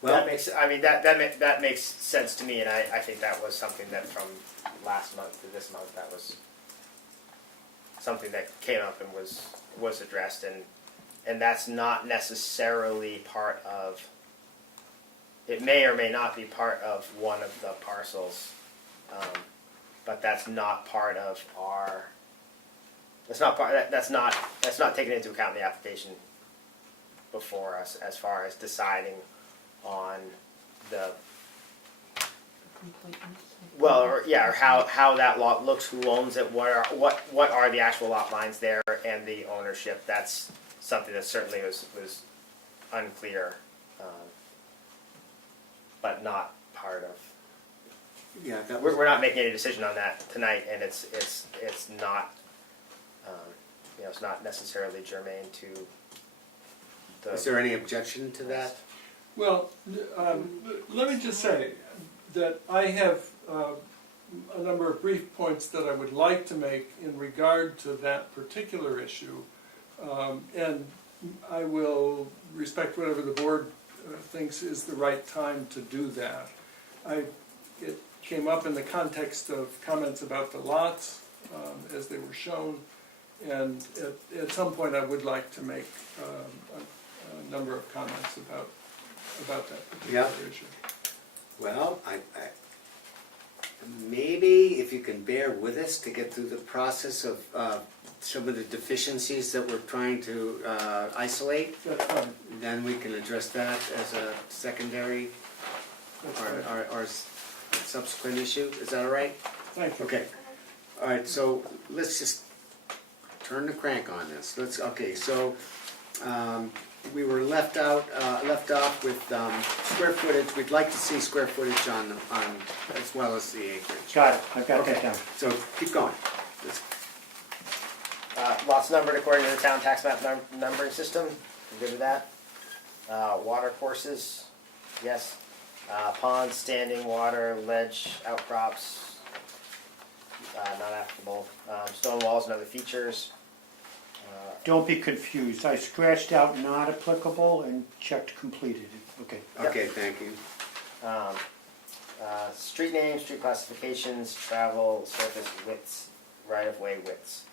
Well, That makes, I mean, that makes sense to me, and I think that was something that from last month to this month, that was something that came up and was addressed, and that's not necessarily part of, it may or may not be part of one of the parcels, but that's not part of our, that's not taken into account in the application before us as far as deciding on the, well, or how that lot looks, who owns it, what are the actual lot lines there, and the ownership. That's something that certainly was unclear, but not part of. yeah, that was, We're not making any decision on that tonight, and it's not, it's not necessarily germane to the. is there any objection to that? Well, let me just say that I have a number of brief points that I would like to make in regard to that particular issue. And I will respect whatever the board thinks is the right time to do that. It came up in the context of comments about the lots as they were shown. And at some point I would like to make a number of comments about that particular issue. Well, I maybe if you can bear with us to get through the process of some of the deficiencies that we're trying to isolate, That's fine. then we can address that as a secondary That's fine. or subsequent issue. Is that all right? Thank you. Okay. All right. So let's just turn the crank on this. Okay. So. We were left off with square footage. We'd like to see square footage on as well as the acreage. Got it, I've got that Okay, down. so keep going. Lots numbered according to the town tax map numbering system. You good with that? Water courses, yes. Ponds, standing water, ledge, outcrops, not applicable. Stone walls and other features. Don't be confused, I scratched out not applicable and checked completed. Okay. Okay, thank you. Street names, street classifications, travel, surface widths, right-of-way widths.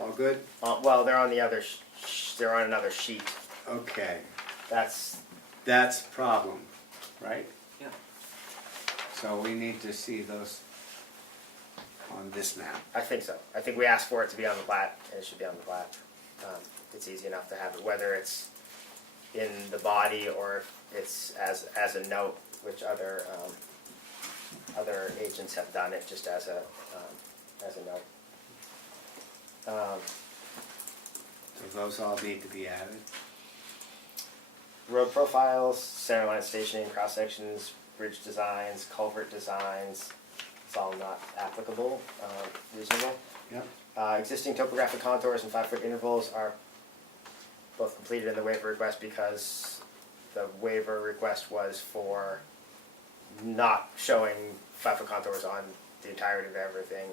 All good? Well, they're on the other, they're on another sheet. Okay. That's, That's a problem, right? Yeah. So we need to see those on this map. I think so. I think we asked for it to be on the plat, and it should be on the plat. It's easy enough to have it, whether it's in the body or it's as a note, which other agents have done it just as a note. So those all need to be added. Road profiles, center line stationing, cross sections, bridge designs, culvert designs. It's all not applicable, reasonable. Yep. Existing topographic contours and 5-foot intervals are both completed in the waiver request because the waiver request was for not showing 5-foot contours on the entirety of everything.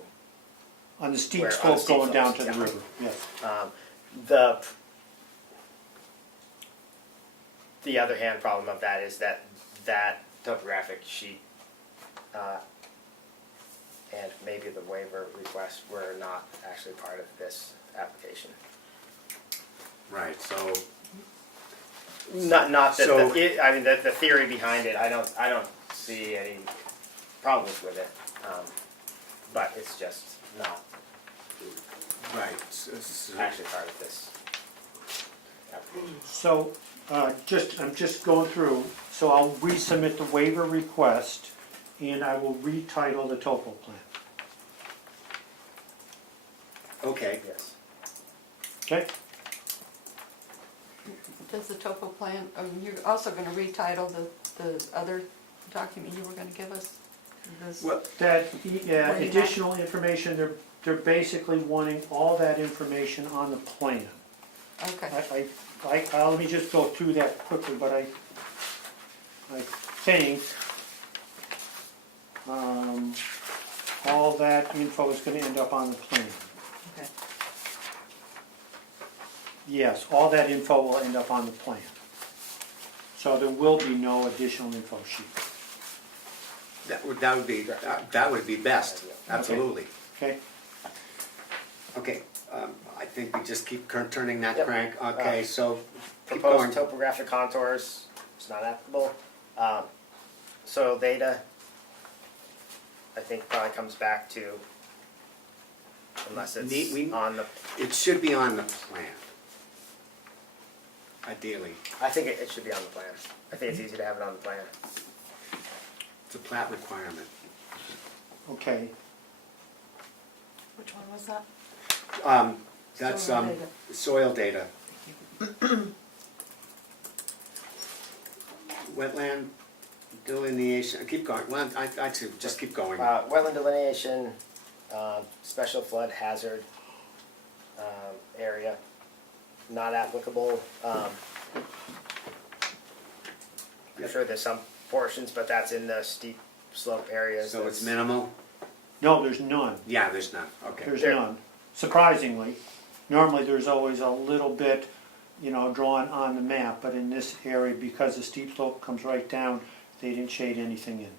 On the steep Where- on the slope steep going down slopes, to the yeah. river, yes. The other hand problem of that is that topographic sheet and maybe the waiver request were not actually part of this application. Right, so Not that So- I mean the theory behind it. I don't see any problems with it, but it's just not Right. actually part of this application. So, I'm just going through, so I'll resubmit the waiver request, and I will retitle the topo plan. Okay, Yes. Okay? Does the topo plan, you're also gonna retitle the other document you were gonna give us? This- well, That, What do you have? additional information, they're basically wanting all that information on the plan. Okay, Let me just go through that quickly, but I think, all that info is gonna end up on the plan. okay. Yes, all that info will end up on the plan. So there will be no additional info sheet. that would be best, absolutely. Okay? Okay, I think we just keep turning that Yep. crank. Okay, so keep going. Proposed topographic contours, it's not applicable. Soil data, I think probably comes back to, unless it's on the, It should be on the plan. Ideally, I think it should be on the plan. I think it's easy to have it on the plan. it's a plat requirement. Okay. Which one was that? That's Soil data. soil data. Wetland delineation, keep going, well, I'd say just keep going. Wetland delineation, special flood hazard area, not applicable. I'm sure there's some portions, but that's in the steep slope areas. So it's That's- minimal? No, there's none. Yeah, there's none, okay. There's There- none. Surprisingly, normally there's always a little bit, drawn on the map, but in this area, because the steep slope comes right down, they didn't shade anything in.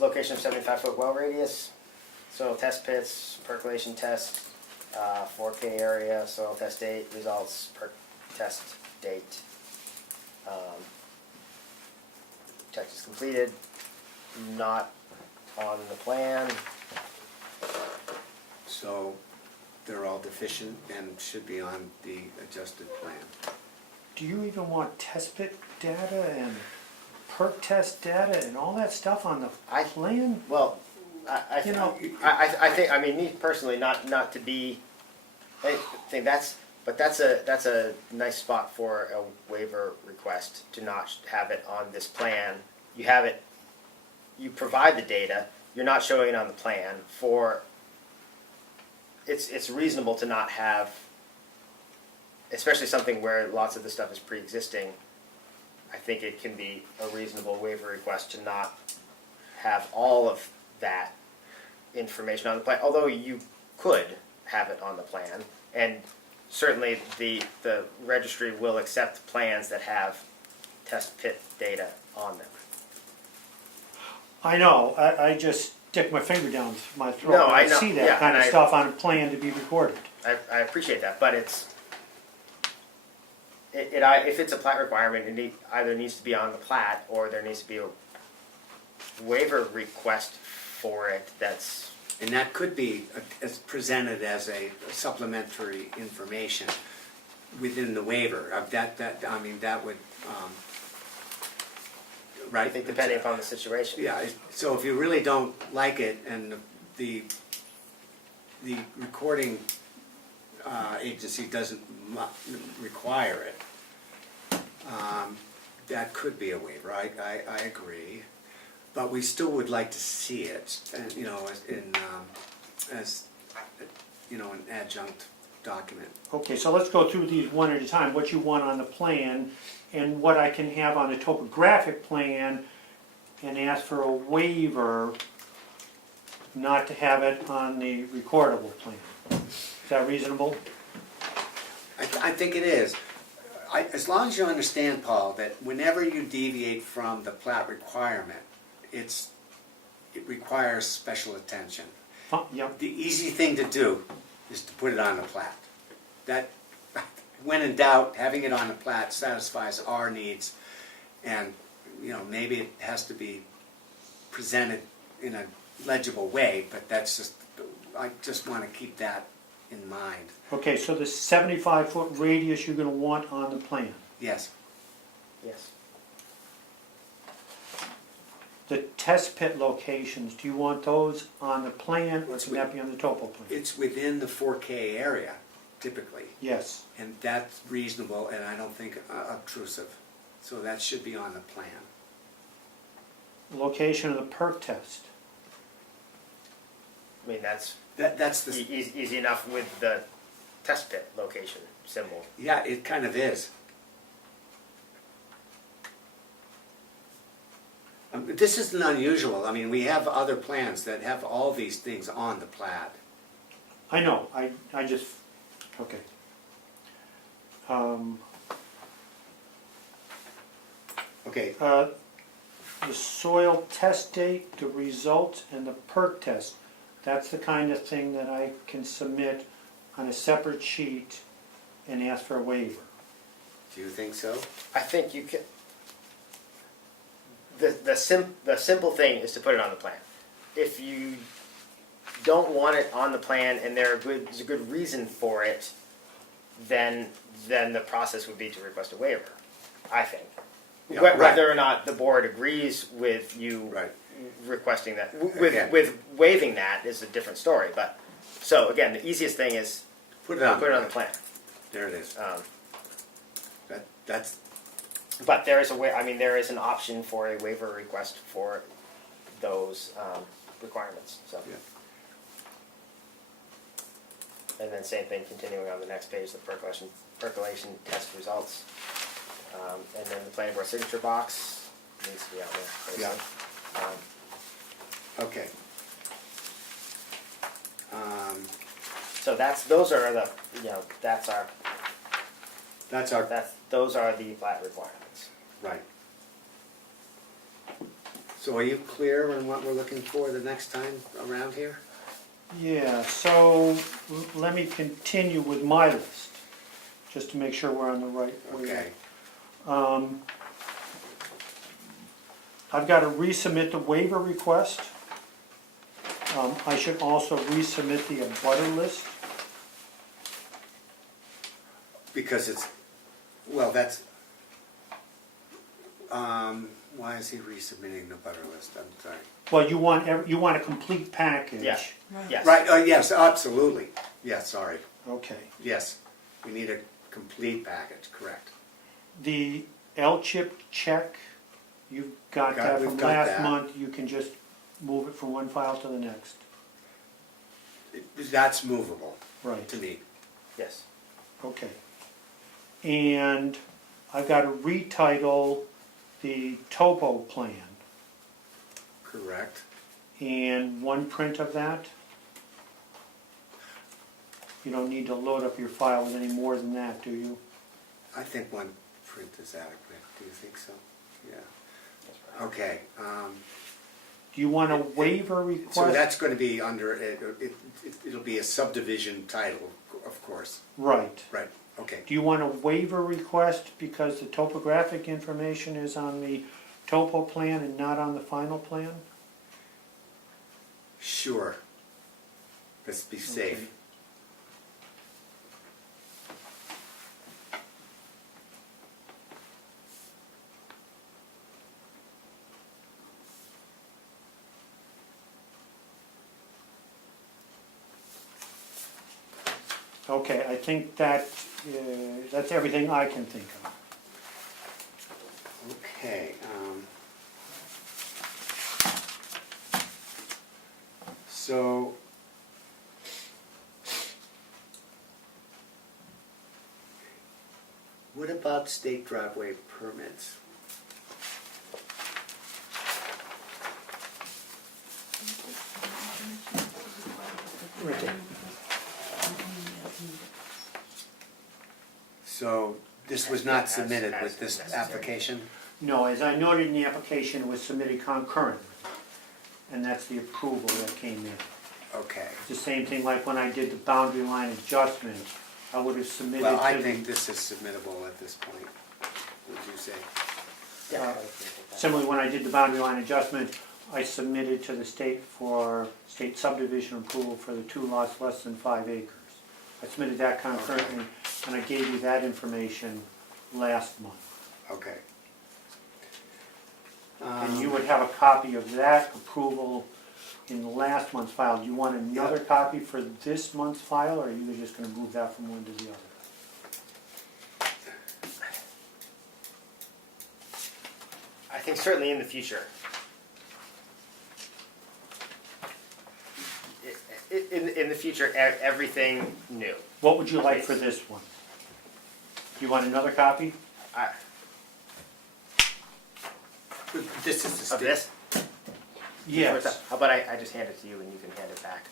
Location of 75-foot well radius, soil test pits, percolation test, 4K area, soil test date, results per test date. Test is completed, not on the plan. So they're all deficient and should be on the adjusted plan. Do you even want test pit data and perk test data and all that stuff on the I- plan? Well, I think, I mean, me personally, not to be, I think that's a nice spot for a waiver request, to not have it on this plan. You have it, you provide the data, you're not showing it on the plan for, it's reasonable to not have, especially something where lots of the stuff is pre-existing. I think it can be a reasonable waiver request to not have all of that information on the plan, although you could have it on the plan, and certainly the registry will accept plans that have test pit data on them. I know, I just stick my finger down my throat No, when I I know, see yeah, that kind of and stuff on a plan to be recorded. I appreciate that, but if it's a plat requirement, it either needs to be on the plat, or there needs to be a waiver request for it that's, And that could be as presented as a supplementary information within the waiver. That would, right? I think, depending upon the situation. Yeah, so if you really don't like it and the recording agency doesn't require it, that could be a waiver, I agree. But we still would like to see it, as an adjunct document. Okay, so let's go through these one at a time, what you want on the plan, and what I can have on a topographic plan, and ask for a waiver not to have it on the recordable plan. Is that reasonable? I think it is. As long as you understand, Paul, that whenever you deviate from the plat requirement, it requires special attention. Yep, The easy thing to do is to put it on the plat. That, when in doubt, having it on the plat satisfies our needs And, you know, maybe it has to be presented in a legible way, but that's just, I just want to keep that in mind. Okay, so the 75-foot radius you're gonna want on the plan. Yes, Yes. The test pit locations, do you want those on the plan or It's can that be on the topo plan? it's within the 4K area typically, Yes. and that's reasonable and I don't think obtrusive. So that should be on the plan. Location of the perk test. I mean, that's That's the, easy enough with the test pit location symbol. yeah, it kind of is. This isn't unusual. I mean, we have other plans that have all these things on the plat. I know, I just, okay. Okay, The soil test date, the results, and the perk test, that's the kind of thing that I can submit on a separate sheet and ask for a waiver. do you think so? I think you can. The simple thing is to put it on the plan. If you don't want it on the plan and there's a good reason for it, then the process would be to request a waiver, I think. Yeah, right. Whether or not the board agrees with you Right. requesting that, Again. with waiving that is a different story. But so again, the easiest thing is Put it on. put it on the plan. There it is. That's, But there is there is an option for a waiver request for those requirements. So. yeah. And then same thing, continuing on the next page, the percolation test results. And then the planning board signature box needs to be out there. Yeah. basically. Okay. So those are the, those are the plat requirements. Right. So are you clear on what we're looking for the next time around here? Yeah, so let me continue with my list, just to make sure we're on the right way. Okay. I've got to resubmit the waiver request. I should also resubmit the abutter list. Because it's, well, that's, why is he resubmitting the butter list? I'm sorry. Well, you want a complete package. Yeah. Yes. Right, yes, absolutely. Yes, sorry. Okay. Yes, we need a complete package, correct. The L-chip check, you've got that we've from got last that. month. You can just move it from one file to the next. That's movable Right. to me. Yes. Okay. And I've got to retitle the topo plan. Correct. And one print of that. You don't need to load up your file with any more than that, do you? I think one print is adequate. Do you think so? Yeah. Okay. Do you want a waiver request? So that's going to be under, it'll be a subdivision title, of course. Right. Right, okay. Do you want a waiver request because the topographic information is on the topo plan and not on the final plan? Sure. Let's be safe. Okay. Okay, I think that's everything I can think of. Okay. So, what about state driveway permits? Right there. So, this was not As submitted with this necessary. application? No, as I noted in the application, it was submitted concurrently, and that's the approval that came in. Okay. It's the same thing like when I did the boundary line adjustment, I would have submitted Well, I to think this is submittable at this point, would you say? Yeah. Similarly, when I did the boundary line adjustment, I submitted to the state for state subdivision approval for the 2 lots less than 5 acres. I submitted that concurrently, and I gave you that information last month. Okay. And you would have a copy of that approval in the last month's file. Do you want another copy for this month's file, or are you just gonna move that from one to the other? I think certainly in the future. In the future, everything new. What would you like for this one? Do you want another copy? This is the Of state. this? Yes. How about I just hand it to you and you can hand it back?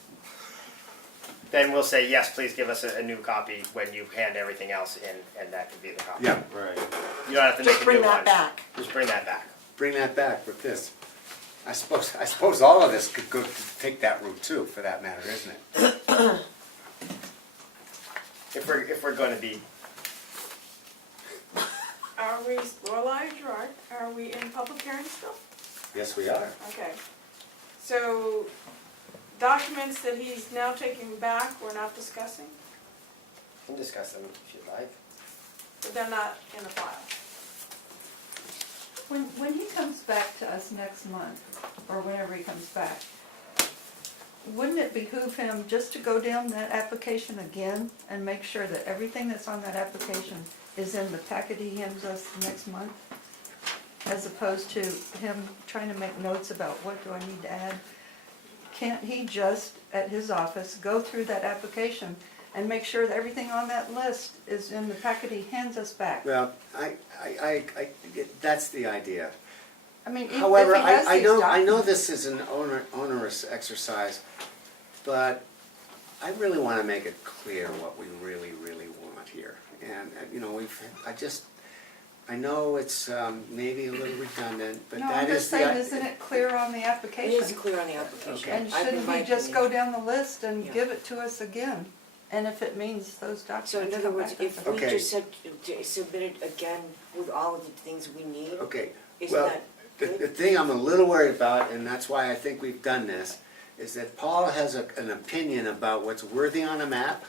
Then we'll say, yes, please give us a new copy when you hand everything else in, and that can be the copy. Yeah, Right. You don't have to Just make a new bring that one. back. Just bring that back. bring that back with this. I suppose all of this could go take that route too, for that matter, isn't it? If we're going to be, Are we, Lorelei, Gerard, are we in public hearing still? Yes, we are. Okay. So, documents that he's now taking back, we're not discussing, we can discuss them if you'd like. but they're not in the file. When he comes back to us next month, or whenever he comes back, wouldn't it behoove him just to go down that application again and make sure that everything that's on that application is in the packet he hands us next month? As opposed to him trying to make notes about what do I need to add? Can't he just, at his office, go through that application and make sure that everything on that list is in the packet he hands us back? Well, that's the idea. I mean, if However, he has I these know documents. this is an onerous exercise, but I really want to make it clear what we really, really want here. And, you know, I know it's maybe a little redundant, but No, that I'm is just saying, the... isn't it clear on the It application? is clear on the application. And I've shouldn't been he just writing go down the list and Yeah. give it to us again? And if it means those documents So in other come words, back, if that's we Okay. just said, submit it again with all of the things we need, Okay, is well, that the good? thing I'm a little worried about, and that's why I think we've done this, is that Paul has an opinion about what's worthy on a map,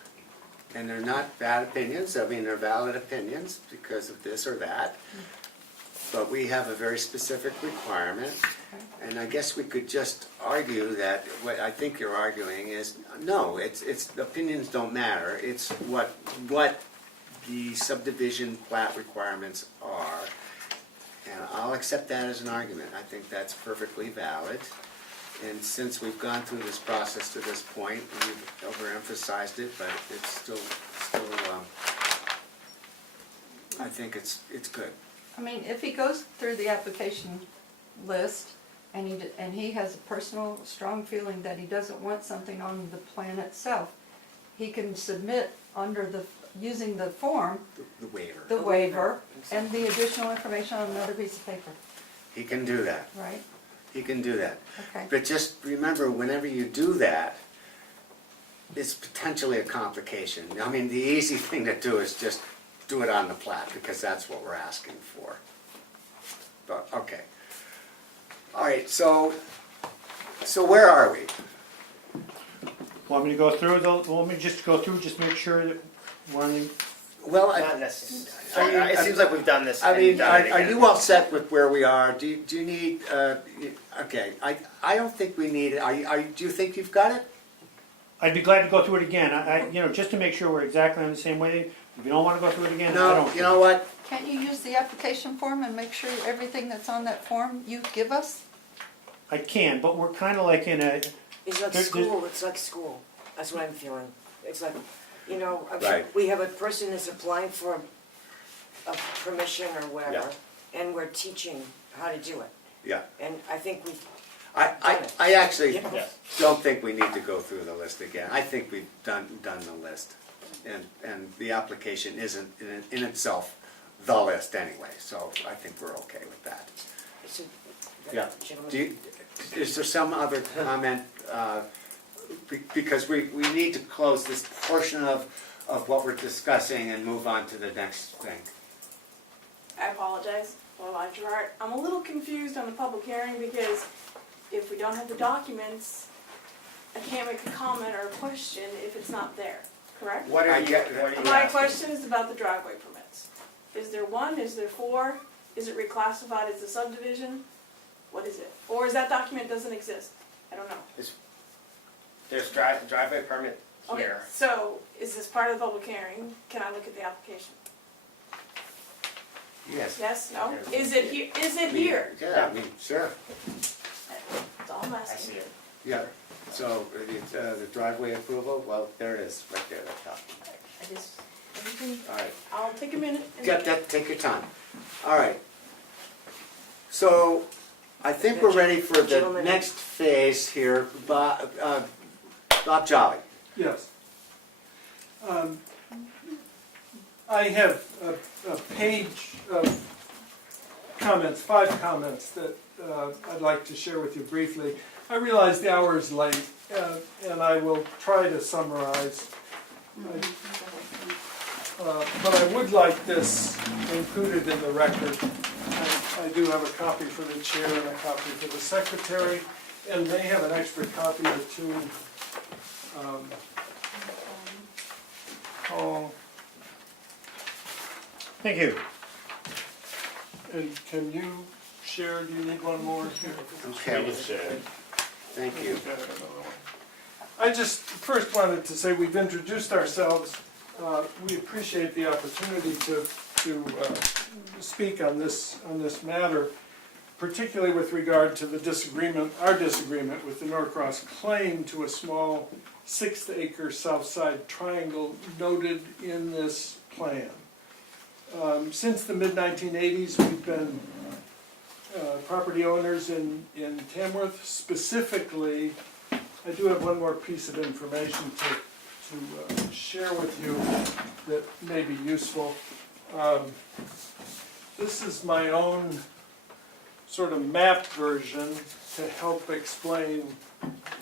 and they're not bad opinions, I mean, they're valid opinions because of this or that. But we have a very specific requirement, and I guess we could just argue that what I think you're arguing is, no, it's opinions don't matter, it's what the subdivision plat requirements are. And I'll accept that as an argument, I think that's perfectly valid. And since we've gone through this process to this point, we've overemphasized it, but it's still, I think it's good. I mean, if he goes through the application list and he has a personal, strong feeling that he doesn't want something on the plan itself, he can submit using the form, The waiver. the waiver, and the additional information on another piece of paper, He can do that, right? he can do that. Okay. But just remember, whenever you do that, it's potentially a complication. I mean, the easy thing to do is just do it on the plat, because that's what we're asking for. But, okay. All right, so where are we? Want me to go through just make sure that we're on the, Well, Not necessarily. It seems like we've done this. I and mean, done it are again. you all set with where we are? Do you need, okay, I don't think we need it. Do you think you've got it? I'd be glad to go through it again, just to make sure we're exactly on the same way. If you don't wanna go through it again, I No, don't. you know what? Can't you use the application form and make sure everything that's on that form you give us? I can, but we're kinda like in a, It's like There- school, it's like school, that's what I'm feeling. It's like, Right. we have a person that's applying for a permission or whatever, and we're teaching how to do it. Yeah. And I think we've I actually Yeah. don't think we need to go through the list again. I think we've done the list. And the application isn't in itself the list anyway, so I think we're okay with that. So, Yeah. gentlemen, Is there some other comment? Because we need to close this portion of what we're discussing and move on to the next thing. I apologize, Elijah Gerard. I'm a little confused on the public hearing because if we don't have the documents, I can't make a comment or a question if it's not there, correct? What are I you, get- what are you My asking? question is about the driveway permits. Is there one, is there four? Is it reclassified as a subdivision? What is it? Or is that document doesn't exist? I don't know. There's driveway permit Okay, here. so is this part of the public hearing? Can I look at the application? Yes. Yes, no? Is it here? Is it here? Yeah, I mean, sure, That's all I'm I asking. see it. yeah. So, the driveway approval, well, there it is, right there, at the top. I just, everything, All right, I'll take a minute. and- get that, take your time. All right. So, I think we're ready for the Gentlemen. next phase here. Bob Jolly. Yes. I have a page of comments, 5 comments that I'd like to share with you briefly. I realize the hour is late, and I will try to summarize. But I would like this included in the record. I do have a copy for the chair and a copy for the secretary, and they have an extra copy or two. Paul, Thank you. and can you share, do you need one more? Here. Okay, We can share. thank you. Got another one. I just first wanted to say we've introduced ourselves. We appreciate the opportunity to speak on this matter, particularly with regard to the disagreement, our disagreement with the Norcross claim to a small 6-acre south side triangle noted in this plan. Since the mid-1980s, we've been property owners in Tamworth. Specifically, I do have one more piece of information to share with you that may be useful. This is my own sort of map version to help explain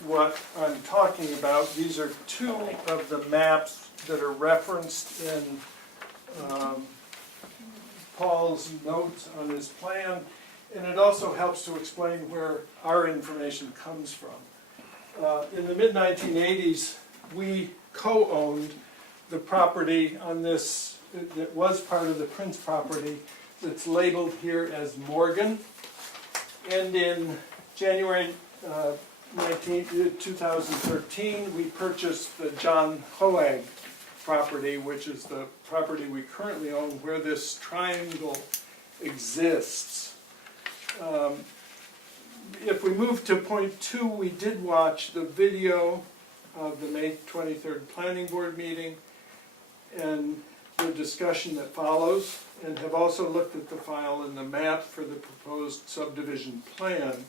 what I'm talking about. These are 2 of the maps that are referenced in Paul's notes on his plan, and it also helps to explain where our information comes from. In the mid-1980s, we co-owned the property on this, that was part of the Prince property, that's labeled here as Morgan. And in January 2013, we purchased the John Hoag property, which is the property we currently own, where this triangle exists. If we move to point 2, we did watch the video of the May 23rd Planning Board meeting and the discussion that follows, and have also looked at the file and the map for the proposed subdivision plan.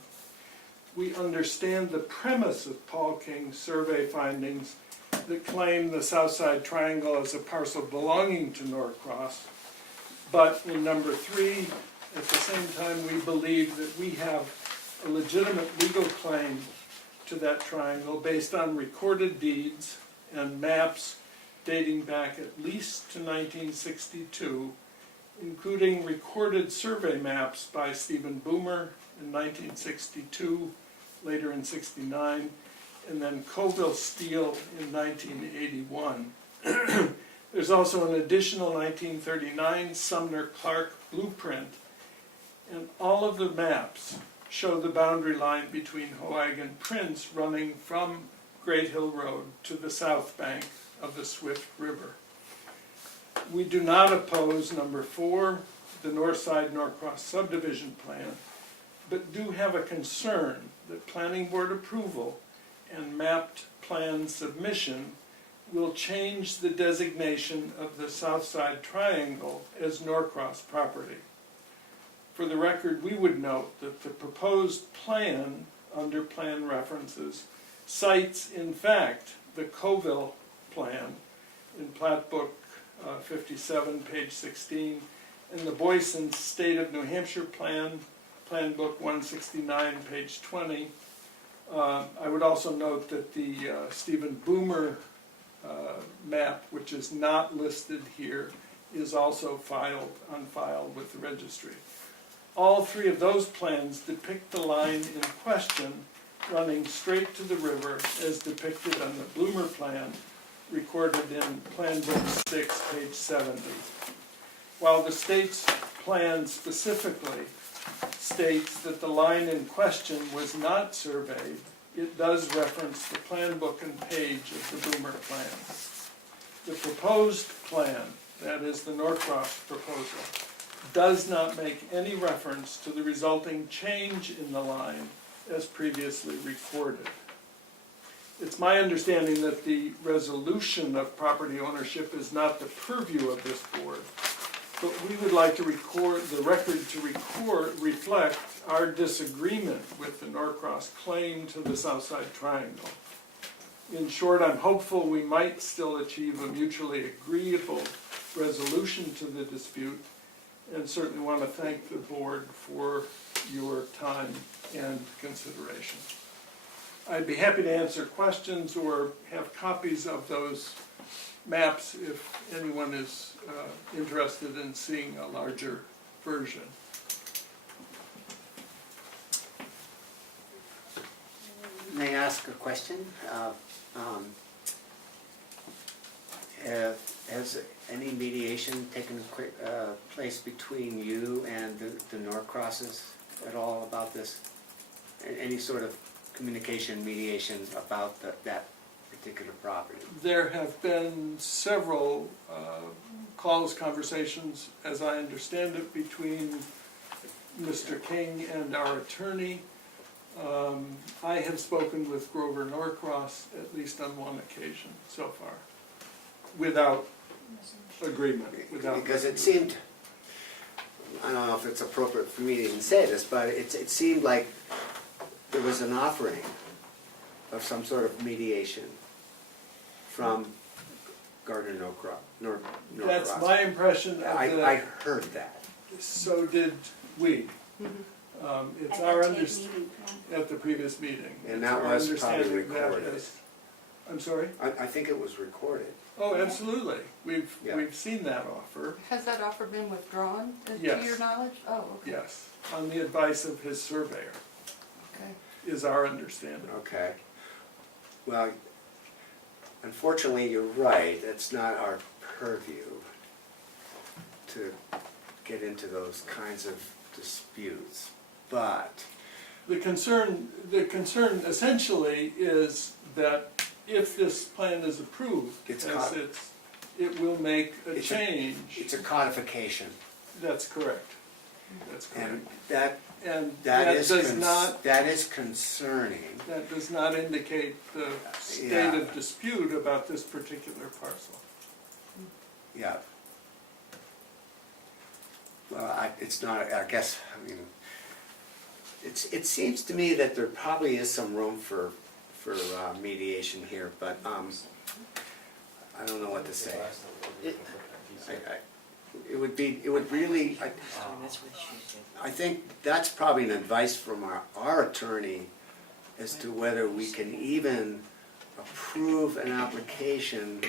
We understand the premise of Paul King's survey findings that claim the south side triangle as a parcel belonging to Norcross. But in number 3, at the same time, we believe that we have a legitimate legal claim to that triangle based on recorded deeds and maps dating back at least to 1962, including recorded survey maps by Stephen Boomer in 1962, later in '69, and then Colville Steele in 1981. There's also an additional 1939 Sumner Clark blueprint, and all of the maps show the boundary line between Hoag and Prince running from Great Hill Road to the south bank of the Swift River. We do not oppose number 4, the North Side Norcross subdivision plan, but do have a concern that planning board approval and mapped plan submission will change the designation of the south side triangle as Norcross property. For the record, we would note that the proposed plan, under plan references, cites in fact the Colville plan in Plat Book 57, page 16, and the Boyden State of New Hampshire plan, Plan Book 169, page 20. I would also note that the Stephen Boomer map, which is not listed here, is also on file with the registry. All three of those plans depict the line in question running straight to the river as depicted on the Bloomer plan recorded in Plan Book 6, page 70. While the state's plan specifically states that the line in question was not surveyed, it does reference the plan book and page of the Bloomer plan. The proposed plan, that is the Norcross proposal, does not make any reference to the resulting change in the line as previously recorded. It's my understanding that the resolution of property ownership is not the purview of this board, but we would like to record the record to reflect our disagreement with the Norcross claim to the Southside Triangle. In short, I'm hopeful we might still achieve a mutually agreeable resolution to the dispute, and certainly want to thank the board for your time and consideration. I'd be happy to answer questions or have copies of those maps if anyone is interested in seeing a larger version. May I ask a question? Has any mediation taken place between you and the Norcrosses at all about this? Any sort of communication, mediation about that particular property? There have been several calls, conversations, as I understand it, between Mr. King and our attorney. I have spoken with Grover Norcross at least on one occasion so far, without agreement. Because it seemed, I don't know if it's appropriate for me to even say this, but it seemed like there was an offering of some sort of mediation from Gardner Norcross. That's my impression of I heard that. So did we. It's our understanding meeting, at the previous meeting. And It's that our was probably understanding that recorded. is- I'm sorry? I think it was recorded. Oh, absolutely. We've Yeah. seen that offer, Has that offer been withdrawn, to Yes. your knowledge? Oh, okay. yes, on the advice of his surveyor, Okay. is our understanding. Okay. Well, unfortunately, you're right. It's not our purview to get into those kinds of disputes. But The concern essentially is that if this plan is approved, It's as caught- it will make a It's a- change. it's a codification, That's correct. That's correct. and that And that that is does not, that is concerning. that does not indicate the state Yeah. of dispute about this particular parcel. Yeah. Well, it's not. I guess. I mean, it seems to me that there probably is some room for mediation here, but I don't know what to say. It would really. I think that's probably an advice from our attorney as to whether we can even approve an application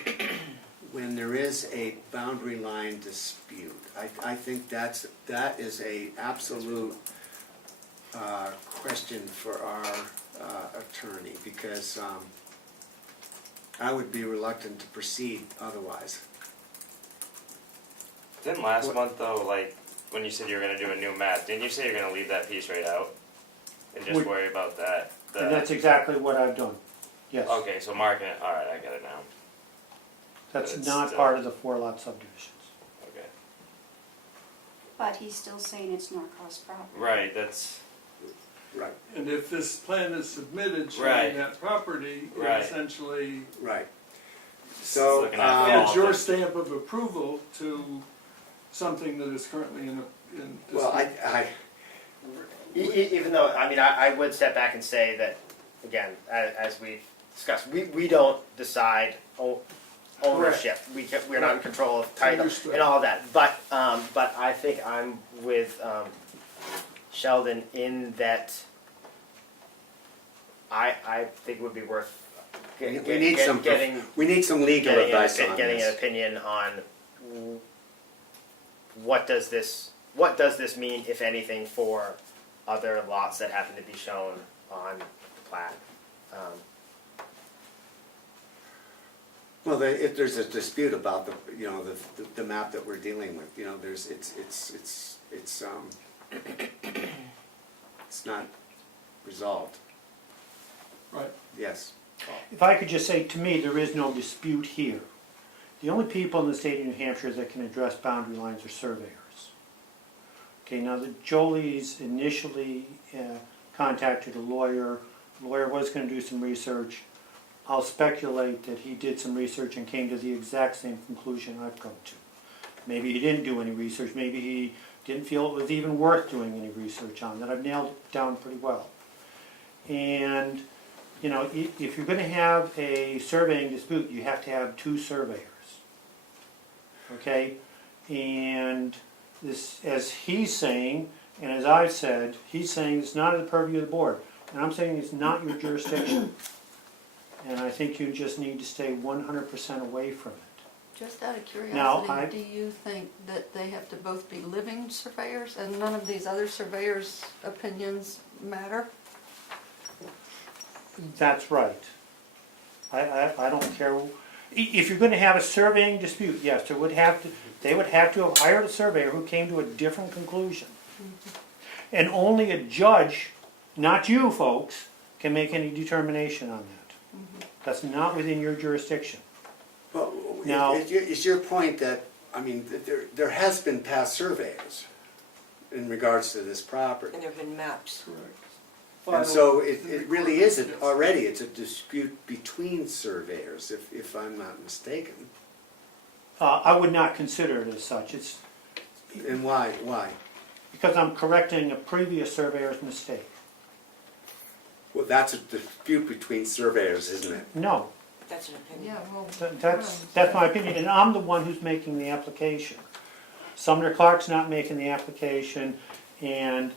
when there is a boundary line dispute. I think that is a absolute question for our attorney, because I would be reluctant to proceed otherwise. Didn't last month though, like, when you said you were gonna do a new map, didn't you say you're gonna leave that piece right out? And just worry about that? And that's exactly what I've done, yes. Okay, so mark it, alright, I get it now. That's It's not still- part of the 4-lot subdivisions. Okay. But he's still saying it's Norcross property. Right, that's, Right, And if this plan is submitted showing Right. that property, it Right. essentially right. So, Looking at adds your Often. stamp of approval to something that is currently in dispute. well, Even though, I mean, I would step back and say that, again, as we've discussed, we don't decide ownership. We're not in control of title Understood. and all of that. But I think I'm with Sheldon in that I think it would be worth we need some getting legal advice on getting this. an opinion on what does this mean, if anything, for other lots that happen to be shown on the plat? Well, if there's a dispute about the map that we're dealing with, it's not resolved. Right. Yes. If I could just say, to me, there is no dispute here. The only people in the state of New Hampshire that can address boundary lines are surveyors. Okay, now the Jolies initially contacted a lawyer. The lawyer was going to do some research. I'll speculate that he did some research and came to the exact same conclusion I've come to. Maybe he didn't do any research. Maybe he didn't feel it was even worth doing any research on that. I've nailed it down pretty well. And if you're going to have a surveying dispute, you have to have two surveyors. Okay? And this, as he's saying, and as I've said, he's saying it's not at the purview of the board. And I'm saying it's not your jurisdiction. And I think you just need to stay 100% away from it. Just out of Now, curiosity, do you think that they have to both be living surveyors and none of these other surveyors' opinions matter? That's right. I don't care. If you're going to have a surveying dispute, yes, they would have to have hired a surveyor who came to a different conclusion. And only a judge, not you folks, can make any determination on that. That's not within your jurisdiction. Well, Now- is your point that, there has been past surveys in regards to this property? And there have been maps. Correct. And so it really isn't already, it's a dispute between surveyors, if I'm not mistaken. I would not consider it as such. It's And why? because I'm correcting a previous surveyor's mistake. Well, that's a dispute between surveyors, isn't it? No, That's an opinion. Yeah, well. that's my opinion, and I'm the one who's making the application. Sumner Clark's not making the application, and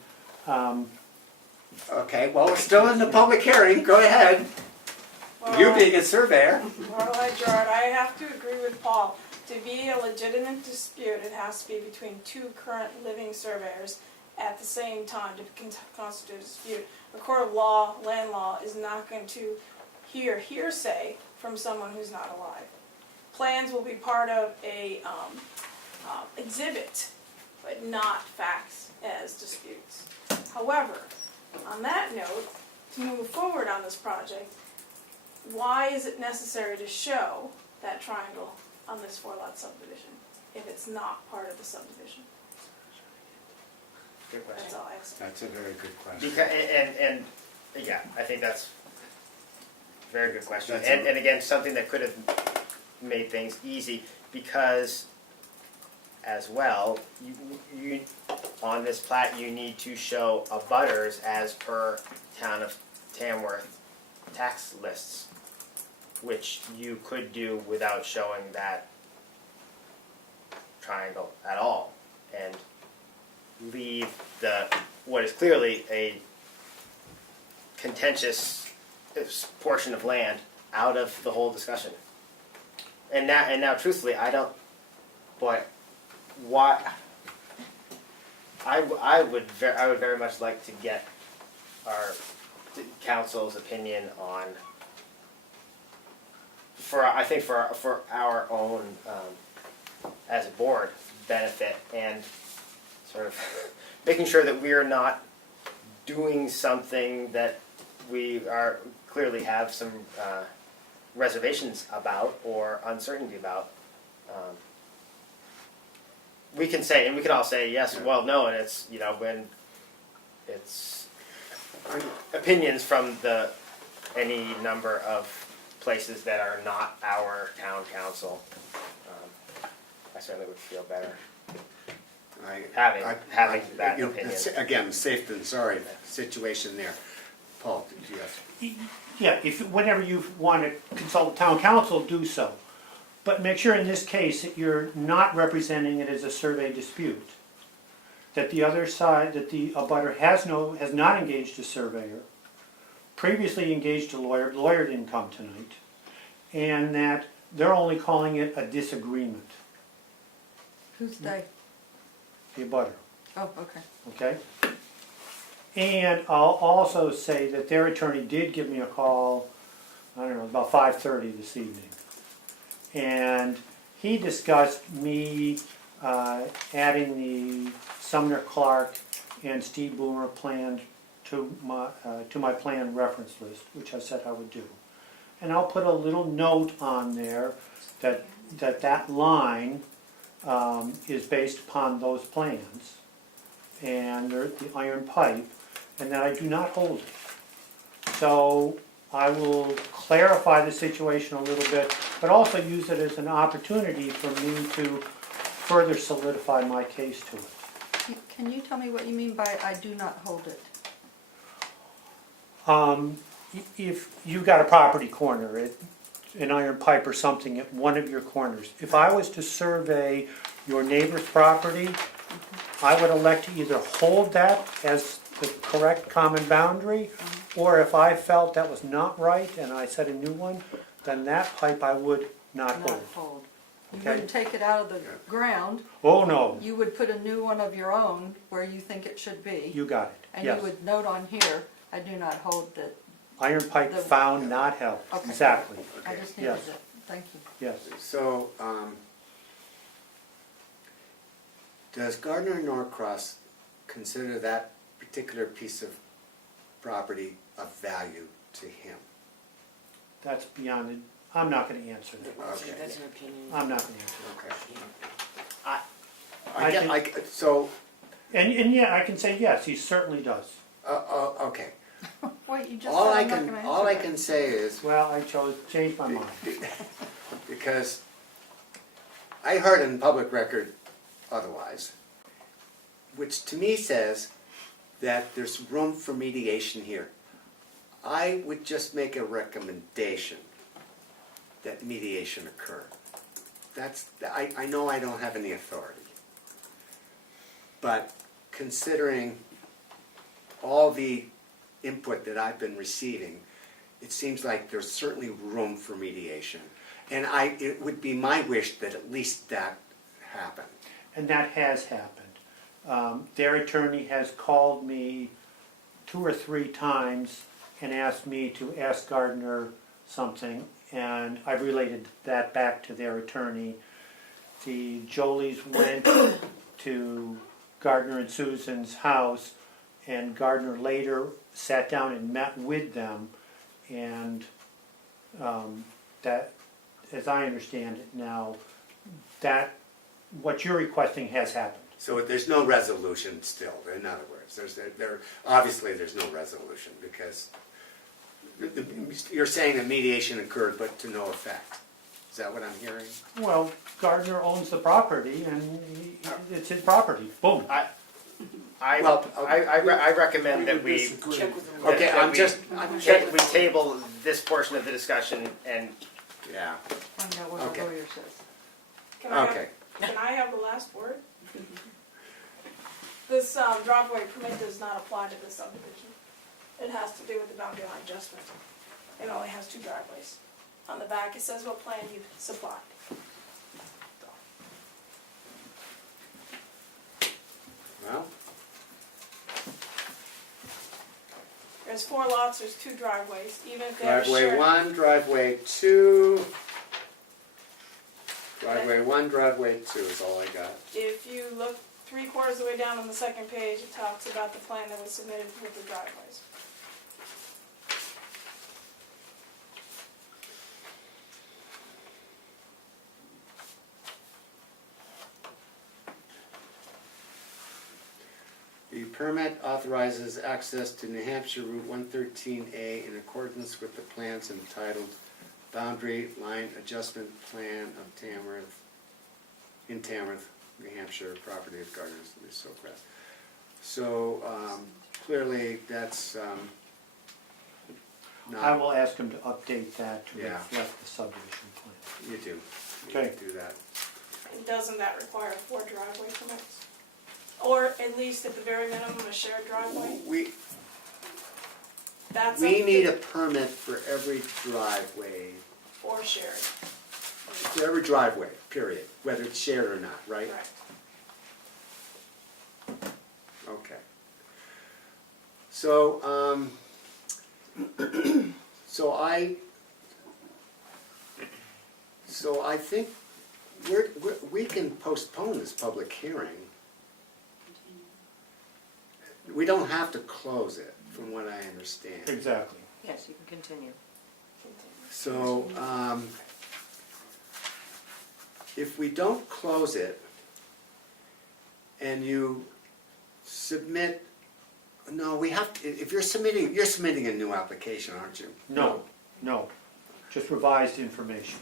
Okay, well, we're still in the public hearing, go ahead. You being a surveyor. Well, Gerard, I have to agree with Paul. To be a legitimate dispute, it has to be between two current living surveyors at the same time to constitute a dispute. A court of law, land law, is not going to hear hearsay from someone who's not alive. Plans will be part of a exhibit, but not facts as disputes. However, on that note, to move forward on this project, why is it necessary to show that triangle on this 4-lot subdivision if it's not part of the subdivision? Good question. That's all I have to say. That's a very good question. And yeah, I think that's a very good question. That's And again, something that could have made things easy, because as well, you on this plat you need to show abutters as per town of Tamworth tax lists, which you could do without showing that triangle at all, and leave what is clearly a contentious portion of land out of the whole discussion. And now, truthfully, I don't. Boy, why? I would very much like to get our council's opinion on. For our own as a board benefit, and sort of making sure that we are not doing something that we are clearly have some reservations about or uncertainty about. We can say, and we can all say yes, well, no, and it's when it's opinions from any number of places that are not our town council. I certainly would feel better having that opinion. Again, safe than sorry situation there. Paul, did you have? yeah, whenever you want to consult town council, do so. But make sure in this case that you're not representing it as a survey dispute. That the other side, that the abutter has not engaged a surveyor, previously engaged a lawyer, the lawyer didn't come tonight, and that they're only calling it a disagreement. Who's they? the abutter, Oh, okay. okay? And I'll also say that their attorney did give me a call, I don't know, about 5:30 this evening. And he discussed me adding the Sumner Clark and Steve Boomer plan to my plan reference list, which I said I would do. And I'll put a little note on there that line is based upon those plans and the iron pipe, and that I do not hold it. So I will clarify the situation a little bit, but also use it as an opportunity for me to further solidify my case to it. Can you tell me what you mean by I do not hold it? If you got a property corner, an iron pipe or something at one of your corners, if I was to survey your neighbor's property, I would elect to either hold that as the correct common boundary, or if I felt that was not right and I set a new one, then that pipe I would not Not hold. hold. You Okay. wouldn't take it out of the ground, Oh, no, you would put a new one of your own where you think it should be. you got it, And you yes. would note on here, I do not hold that, Iron pipe the- found not held, Okay. exactly, I just needed Yes. it, thank you. yes. So, does Gardner Norcross consider that particular piece of property of value to him? That's beyond it, I'm not gonna answer that, Okay. That's an opinion. I'm not gonna answer Okay. Yeah. I get, think- so, that. And yeah, I can say yes, he certainly does. okay. Wait, you just said All I I'm not gonna can, answer all I that. can say is, Well, I changed my mind. because I heard in public record otherwise, which to me says that there's room for mediation here. I would just make a recommendation that mediation occur. I know I don't have any authority. But considering all the input that I've been receiving, it seems like there's certainly room for mediation. And it would be my wish that at least that happen. And that has happened. Their attorney has called me 2 or 3 times and asked me to ask Gardner something, and I've related that back to their attorney. The Jolies went to Gardner and Susan's house, and Gardner later sat down and met with them, and that, as I understand it now, that what you're requesting has happened. So there's no resolution still, in other words. Obviously there's no resolution because you're saying that mediation occurred but to no effect. Is that what I'm hearing? Well, Gardner owns the property, and it's his property. Boom. I recommend that we, disagree. Check with them. Okay, that I'm we- just, we table this portion of the discussion and yeah, Find out what our Okay. lawyer says. okay. Can I have the last word? This driveway permit does not apply to this subdivision. It has to do with the boundary line adjustment. It only has 2 driveways. On the back, it says what plan you supplied. Well, There's 4 lots, there's 2 driveways, even if they have driveway shared. 1, driveway 2. Driveway 1, driveway 2 is all I got. If you look 3/4 of the way down on the second page, it talks about the plan that was submitted with the driveways. The permit authorizes access to New Hampshire Route 113A in accordance with the plans entitled Boundary Line Adjustment Plan of Tamworth, in Tamworth, New Hampshire, property of Gardner's, Socrest. So clearly that's I not, will ask him to update that to Yeah. reflect the subdivision plan. you do, Okay. do that. And doesn't that require 4 driveway permits? Or at least at the very minimum, a shared driveway? That's We up need to- a permit for every driveway, Or shared, for every driveway, period, whether it's shared or not, right? correct. Okay. So, so I think we can postpone this public hearing. We don't have to close it, from what I understand. Exactly. Yes, you can continue. So, if we don't close it, and you submit, no, we have, if you're submitting a new application, aren't you? No, just revised information.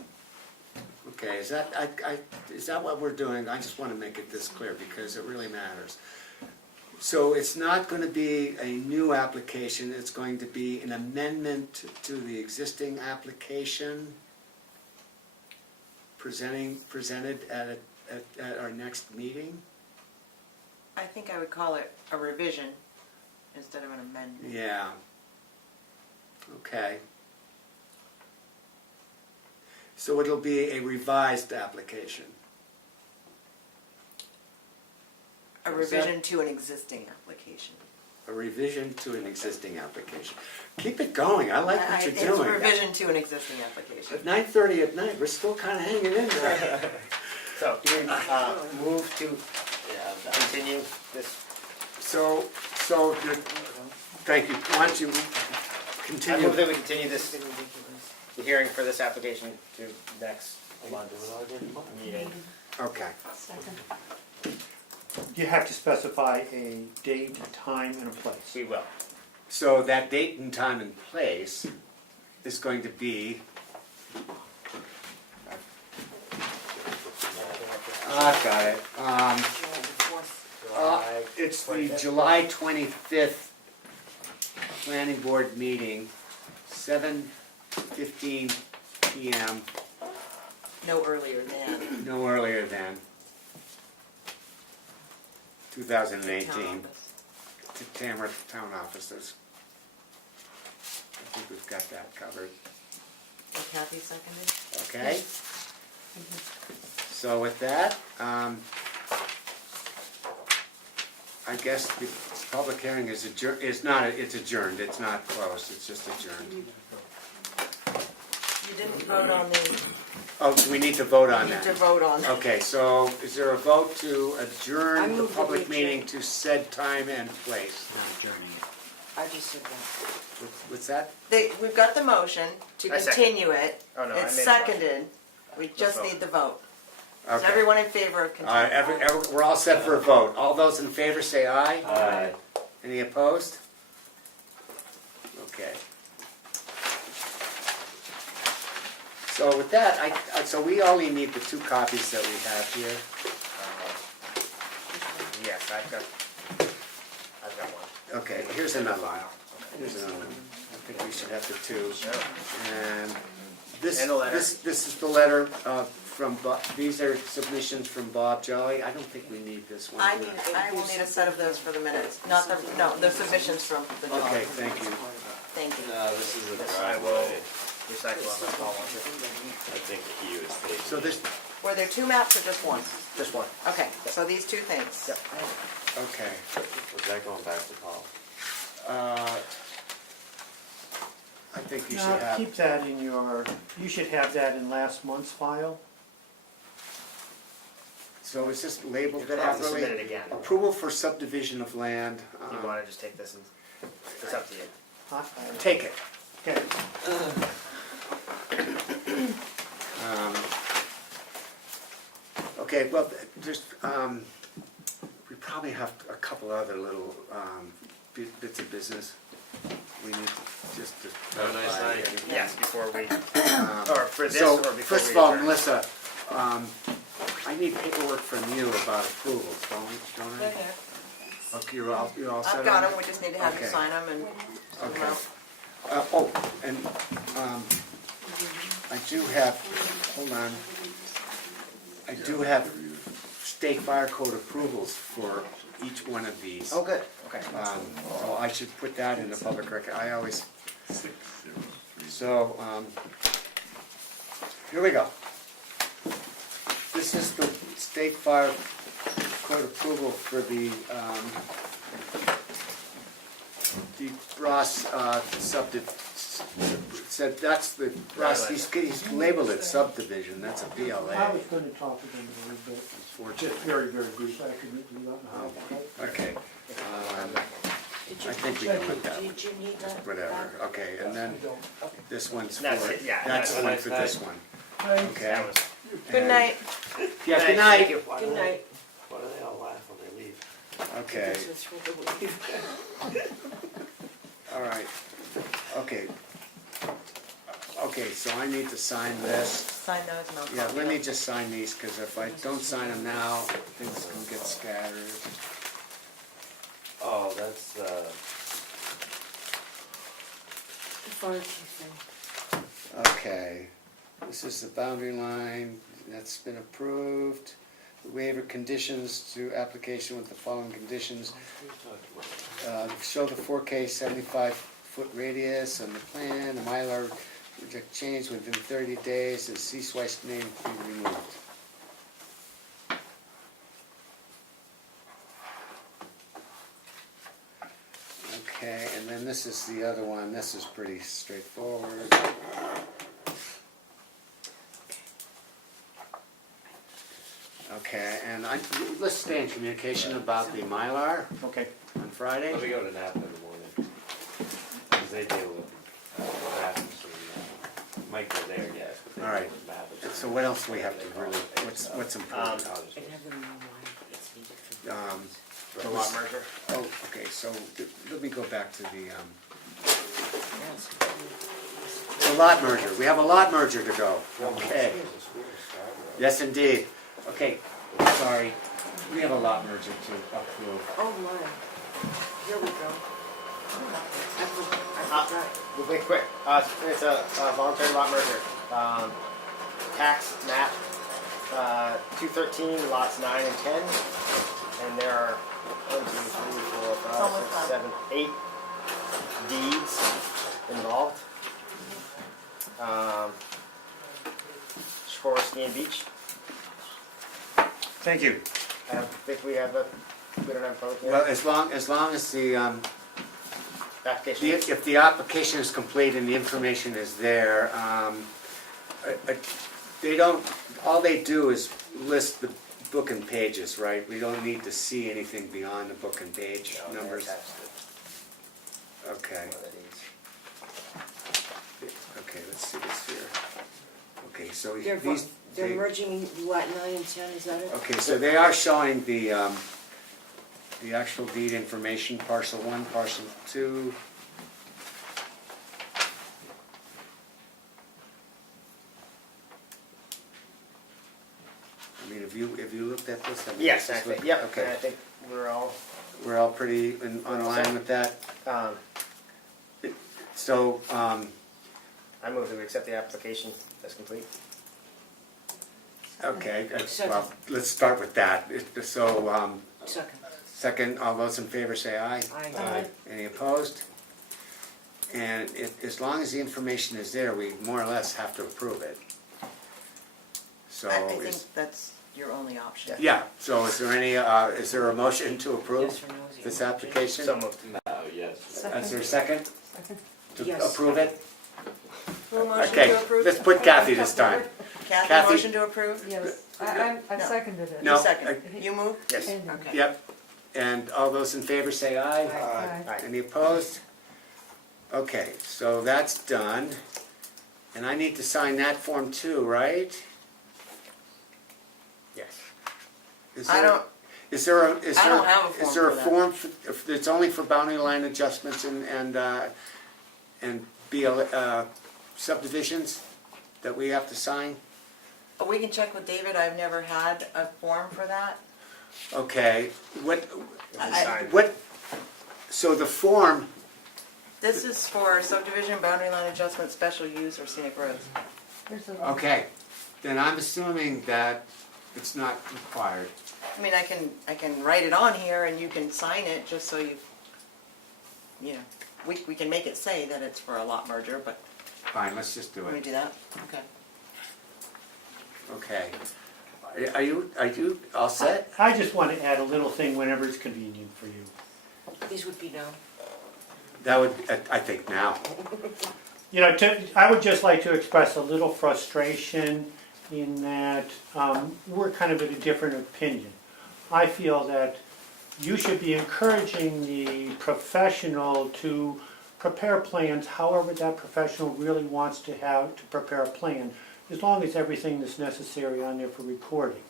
Okay, is that what we're doing? I just want to make it this clear, because it really matters. So it's not going to be a new application, it's going to be an amendment to the existing application presented at our next meeting? I think I would call it a revision instead of an amendment. Yeah. Okay. So it'll be a revised application. A Is that- revision to an existing application. A revision to an existing application. Keep it going, I like what you're It's a doing. revision to an existing application. At 9:30 at night, we're still kind of hanging in there. So, move to continue this. So, thank you. Why don't you I continue? move that we continue this, the hearing for this application to next meeting. Okay. Second. You have to specify a date, time, and a place. We will. So that date and time and place is going to be, I've got it. It's the July 25th Planning Board meeting, 7:15 PM, No earlier than. no earlier than Town 2018, office. to Tamworth Town Offices. I think we've got that covered. And Kathi seconded? Okay? So with that, I guess the public hearing is adjourned, it's adjourned, it's not closed, it's just adjourned. You didn't vote on the, Oh, we need to vote on you need to that. vote on. Okay, so is there a vote to I adjourn the move that public we meeting to said time and place? I just said that. What's that? We've got the motion to I second. continue it. Oh, no, I It's made the motion. seconded. We just vote. need the vote. Is Okay. everyone in favor of All right, continuing? we're all set for a vote. All those in favor say aye. Aye. Any opposed? Okay. So with that, so we only need the 2 copies that we have here. Yes, I've got one. Okay, here's another one. Here's another one. I think we should have the 2. And this, And a letter. this is the letter from Bob. These are submissions from Bob Jolly. I don't think we need this one. I do we? will need a set of those for the minutes, not the, no, the submissions from the job. Okay, thank you. Thank you. This is the I will recycle on the small one. I think he was taking. So this, Were there 2 maps or just one? Just one. Okay, so these 2 things. Yep. okay. Was that going back to Paul? I think you should Now, have. keep that in you should have that in last month's file. So is this labeled You're gonna have to properly? submit it again. Approval for subdivision of land. You wanna just take this and, it's up to you. Take it. Okay. Okay, well, just, we probably have a couple other little bits of business. We need to just to. Have a nice clarify night. everything. Yes, before we, Um, or for this, So, or before we first of all, adjourn. Melissa, I need paperwork from you about approvals, don't I? Okay, you're all set I've on got that? them, we just need to have you Okay. sign them and. Okay. Oh, and I do have, hold on, I do have state fire code approvals for each one of these. Oh, good, okay. So I should put that in the public record. I always, so, here we go. This is the state fire code approval for the the Ross said that's the, Ross, he's labeled it subdivision, that's a I BLA. was gonna talk to them a little bit, just Unfortunately. very, very brief, I could leave out now. Okay, Did I think we can let that, Did you need that? whatever, okay, and then this one's for, That's it, yeah. that's Have a one nice for night. this one. Okay. That was- Good night. Yeah, good night. Good night. Why do they all laugh when they leave? Okay, Because it's what they believe. all right, okay. Okay, so I need to sign this. Sign those and I'll Yeah, copy let me them. just sign these, because if I don't sign them now, things can get scattered. Oh, that's, The fire chief thing. Okay, this is the boundary line, that's been approved. Waiver conditions to application with the following conditions. Show the 4K 75-foot radius on the plan, the Mylar project change within 30 days, the cease-wise name be removed. Okay, and then this is the other one, this is pretty straightforward. Okay, and let's stay in communication about the Mylar Okay. on Friday. let me go to nap in the morning. Cause they deal with, maps and, Mike was there, yes, but they All deal right. with maps. So what else do we have to really, what's important? And have them know why it's needed for. The lot merger. Oh, okay, so let me go back to the lot merger. We have a lot merger to go. Okay. Yes, indeed. Okay, sorry. We have a lot merger to approve. Oh my, here we go. I forgot. We'll make it quick. It's a voluntary lot merger. Tax map 213, lots 9 and 10. And there are 1, 2, 3, 4, 5, 6, 7, 8 deeds involved. Shore and Beach. Thank you. I don't think we have we don't have a public hearing. Well, as long as the, Application. if the application is complete and the information is there, they don't, all they do is list the book and pages, right? We don't need to see anything beyond the book and page No, they're numbers. attached to Okay, one of these. okay, let's see this here. Okay, so They're, these, they're they- merging lot 9 and 10, is that it? okay, so they are showing the actual deed information, parcel 1, parcel 2. I mean, have you looked at this? I mean, Yes, this I is think, what- yep, and I Okay, think we're all, we're all pretty in line with that. um, So, I move that we accept the application as complete. okay, Second. well, let's start with that. So, Second. second, all those in favor say aye. Aye. Any opposed? And as long as the information is there, we more or less have to approve it. So, I think that's your only option. yeah, so is there any, is there a motion to approve Yes or no is the this only application? So moved. No, yes. Is there a second to Yes. approve it? Who motion Okay, to approve? let's put Kathi this time. Kathy, Kathy? motion to approve? Yes, I No. seconded it. No. You second. You move? Yes. And- Okay. Yep, and all those in favor say aye. Aye. Aye. Any opposed? Okay, so that's done. And I need to sign that form too, right? Yes. Is I there- don't, Is there a, I don't have a form is there a for that. form, if it's only for boundary line adjustments and BL, subdivisions that we have to sign? we can check with David, I've never had a form for that. Okay, what, I- so the form, This is for subdivision, boundary line adjustment, special use, or scenic roads. There's a- okay, then I'm assuming that it's not required. I mean, I can write it on here and you can sign it, just so you know, we can make it say that it's for a lot merger, but Fine, let's just do can we it. do that? Okay. Okay. Are you all set? I just want to add a little thing whenever it's convenient for you. These would be no. That would, I think now. You know, I would just like to express a little frustration in that we're kind of at a different opinion. I feel that you should be encouraging the professional to prepare plans however that professional really wants to prepare a plan, as long as everything that's necessary on there for recording.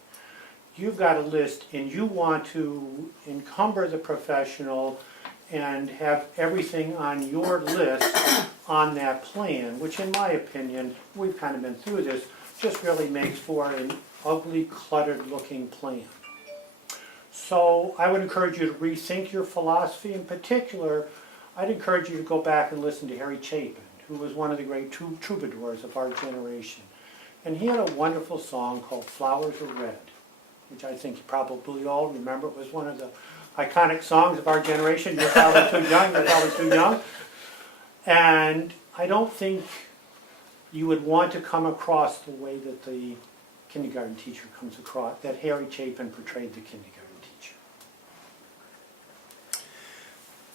You've got a list and you want to encumber the professional and have everything on your list on that plan, which in my opinion, we've kind of been through this, just really makes for an ugly, cluttered looking plan. So I would encourage you to rethink your philosophy. In particular, I'd encourage you to go back and listen to Harry Chapin, who was one of the great troubadours of our generation. And he had a wonderful song called Flowers Are Red, which I think you probably all remember. It was one of the iconic songs of our generation. You're probably too young, you're probably too young. And I don't think you would want to come across the way that the kindergarten teacher comes across, that Harry Chapin portrayed the kindergarten teacher.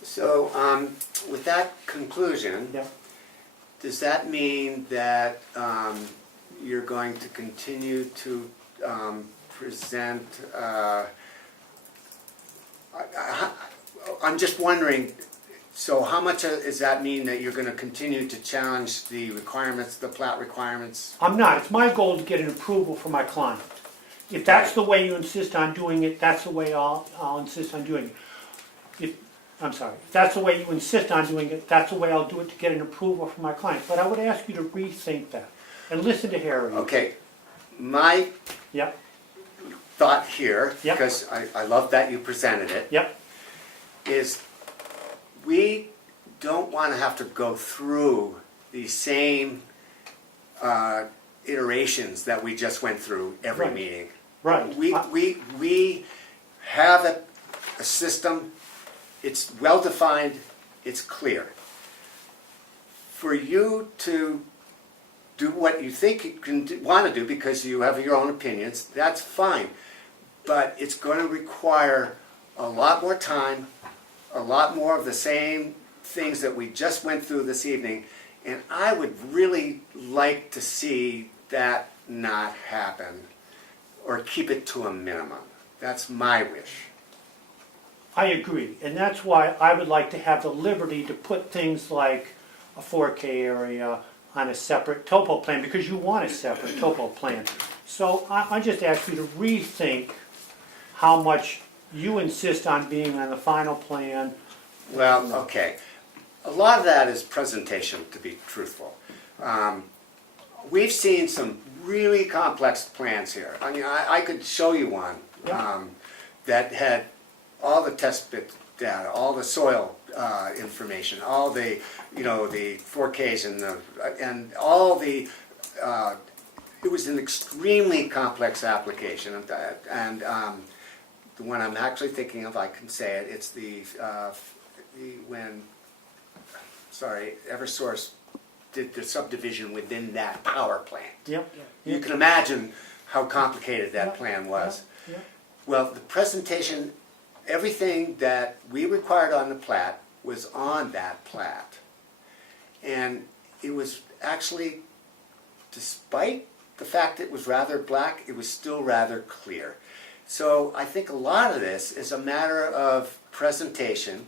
So, with that conclusion, Yeah. does that mean that you're going to continue to present, I'm just wondering, so how much does that mean that you're going to continue to challenge the requirements, the plat requirements? I'm not. It's my goal to get an approval from my client. If that's the way you insist on doing it, that's the way I'll insist on doing it. If that's the way you insist on doing it, that's the way I'll do it to get an approval from my client. But I would ask you to rethink that and listen to Harry. Okay, my Yep, thought here, Yep. because I love that you presented it, yep, is we don't want to have to go through the same iterations that we just went through every Right. meeting. right. We have a system, it's well-defined, it's clear. For you to do what you think you want to do because you have your own opinions, that's fine. But it's going to require a lot more time, a lot more of the same things that we just went through this evening, and I would really like to see that not happen, or keep it to a minimum. That's my wish. I agree, and that's why I would like to have the liberty to put things like a 4K area on a separate topo plan, because you want a separate topo plan. So I just ask you to rethink how much you insist on being on the final plan. Well, okay. A lot of that is presentation, to be truthful. We've seen some really complex plans here. I mean, I could show you one that had all the test bit data, all the soil information, all the, the 4Ks and all the, it was an extremely complex application. And the one I'm actually thinking of, I can say it, it's when Eversource did the subdivision within that power plant. Yep. You can imagine how complicated that plan was. Yep. Well, the presentation, everything that we required on the plat was on that plat. And it was actually, despite the fact it was rather black, it was still rather clear. So I think a lot of this is a matter of presentation,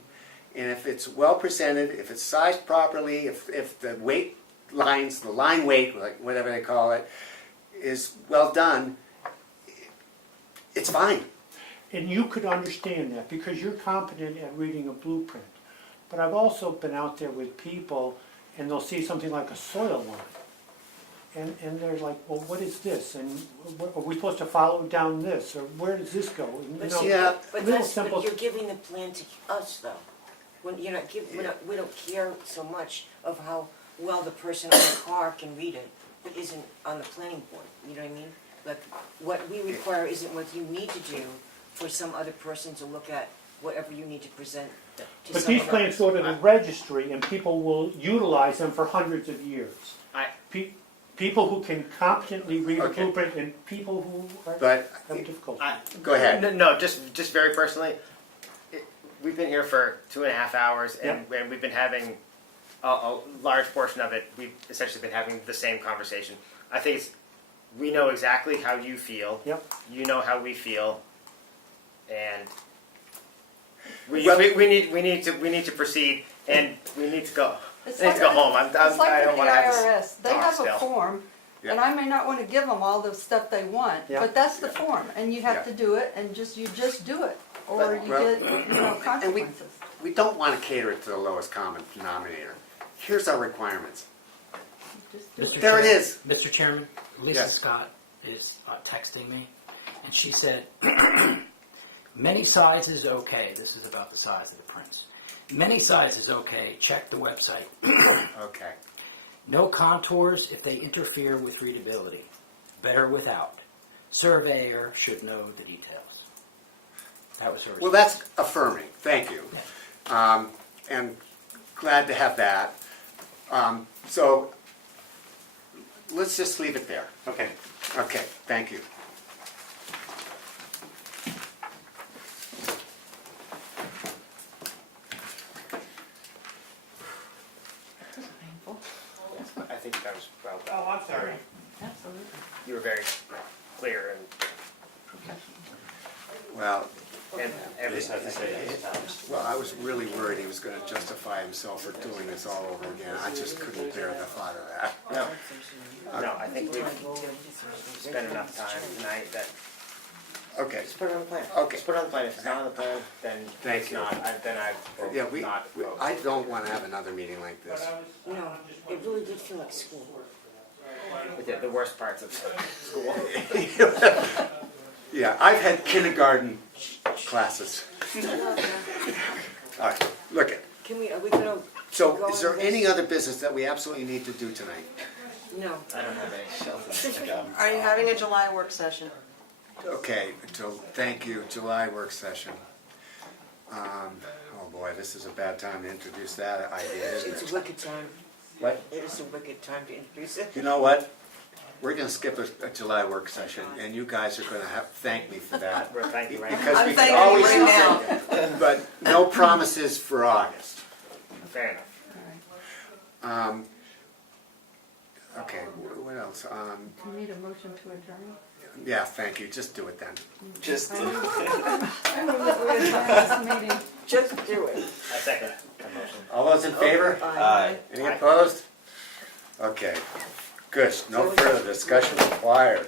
and if it's well presented, if it's sized properly, if the weight lines, the line weight, like whatever they call it, is well done, it's fine. And you could understand that because you're competent at reading a blueprint. But I've also been out there with people and they'll see something like a soil line. And they're like, well, what is this? And are we supposed to follow down this? Or where does this go? And, But you know, see, Yeah. but little that's, simple- but you're giving the plan to us though. When you're not giving, we don't care so much of how well the person on the car can read it that isn't on the planning board, you know what I mean? Like, what we require isn't what you need to do for some other person to look at whatever you need to present to But someone these plans else. go to the registry and people will utilize them for hundreds of years. People who can competently read a Okay. blueprint and people who But, have difficulty. go ahead. No, just very personally, we've been here for 2.5 hours, and we've been having a large portion of it. We've essentially been having the same conversation. I think we know exactly how you feel. Yep. You know how we feel, and we need to proceed, and we need to go. It's I need to go home. It's I like don't with want the to have this. IRS, they talk have still. a form, and Yeah. I may not want to give them all the stuff they want, Yeah. but that's the form, and you have Yeah. to do it, and you just do it, or you Well, get, consequences. We don't want to cater it to the lowest common denominator. Here's our requirements. Just do it. Mr. There it Chair- is. Mr. Chairman, Lisa Yes. Scott is texting me, and she said, many sizes okay. This is about the size of the prints. Many sizes okay. Check the website. Okay. No contours if they interfere with readability. Better without. Surveyor should know the details. That was her. Well, that's affirming. Thank you. And glad to have that. So let's just leave it there. Okay. Okay, thank you. This is painful. I think that was well done. Oh, I'm sorry. Absolutely. You were very clear Well, and I just have to say that. well, I was really worried he was going to justify himself for doing this all over again. I just couldn't bear the thought of that. no, I think we've spent enough time tonight that Okay. just put it on the plan. Okay. Just put it on the plan. If it's not on the plan, then Thank it's you. not. Then I vote Yeah, not vote. I don't want to have another meeting like this. No, it really did feel like school. The worst parts of school. Yeah, I've had kindergarten classes. All right, look it. Are we gonna? So go is there over any this? other business that we absolutely need to do tonight? No. I don't have any Sheldon. Are you having a July work session? Okay, thank you, July work session. Oh boy, this is a bad time to introduce that idea, isn't It's it? a wicked time. What? It is a wicked time to introduce it. You know what? We're gonna skip a July work session, and you guys are gonna have, thank me for that. We're thank you right Because I'm we can thanking you always right use it, but no promises for August. Fair enough. All right. Okay, what else? We need a motion to adjourn. Yeah, thank you, just do it then. Just. I move that we adjourn this meeting. Just do it. I second that motion. All those in favor? Aye. Any opposed? Okay, good, no further discussion required.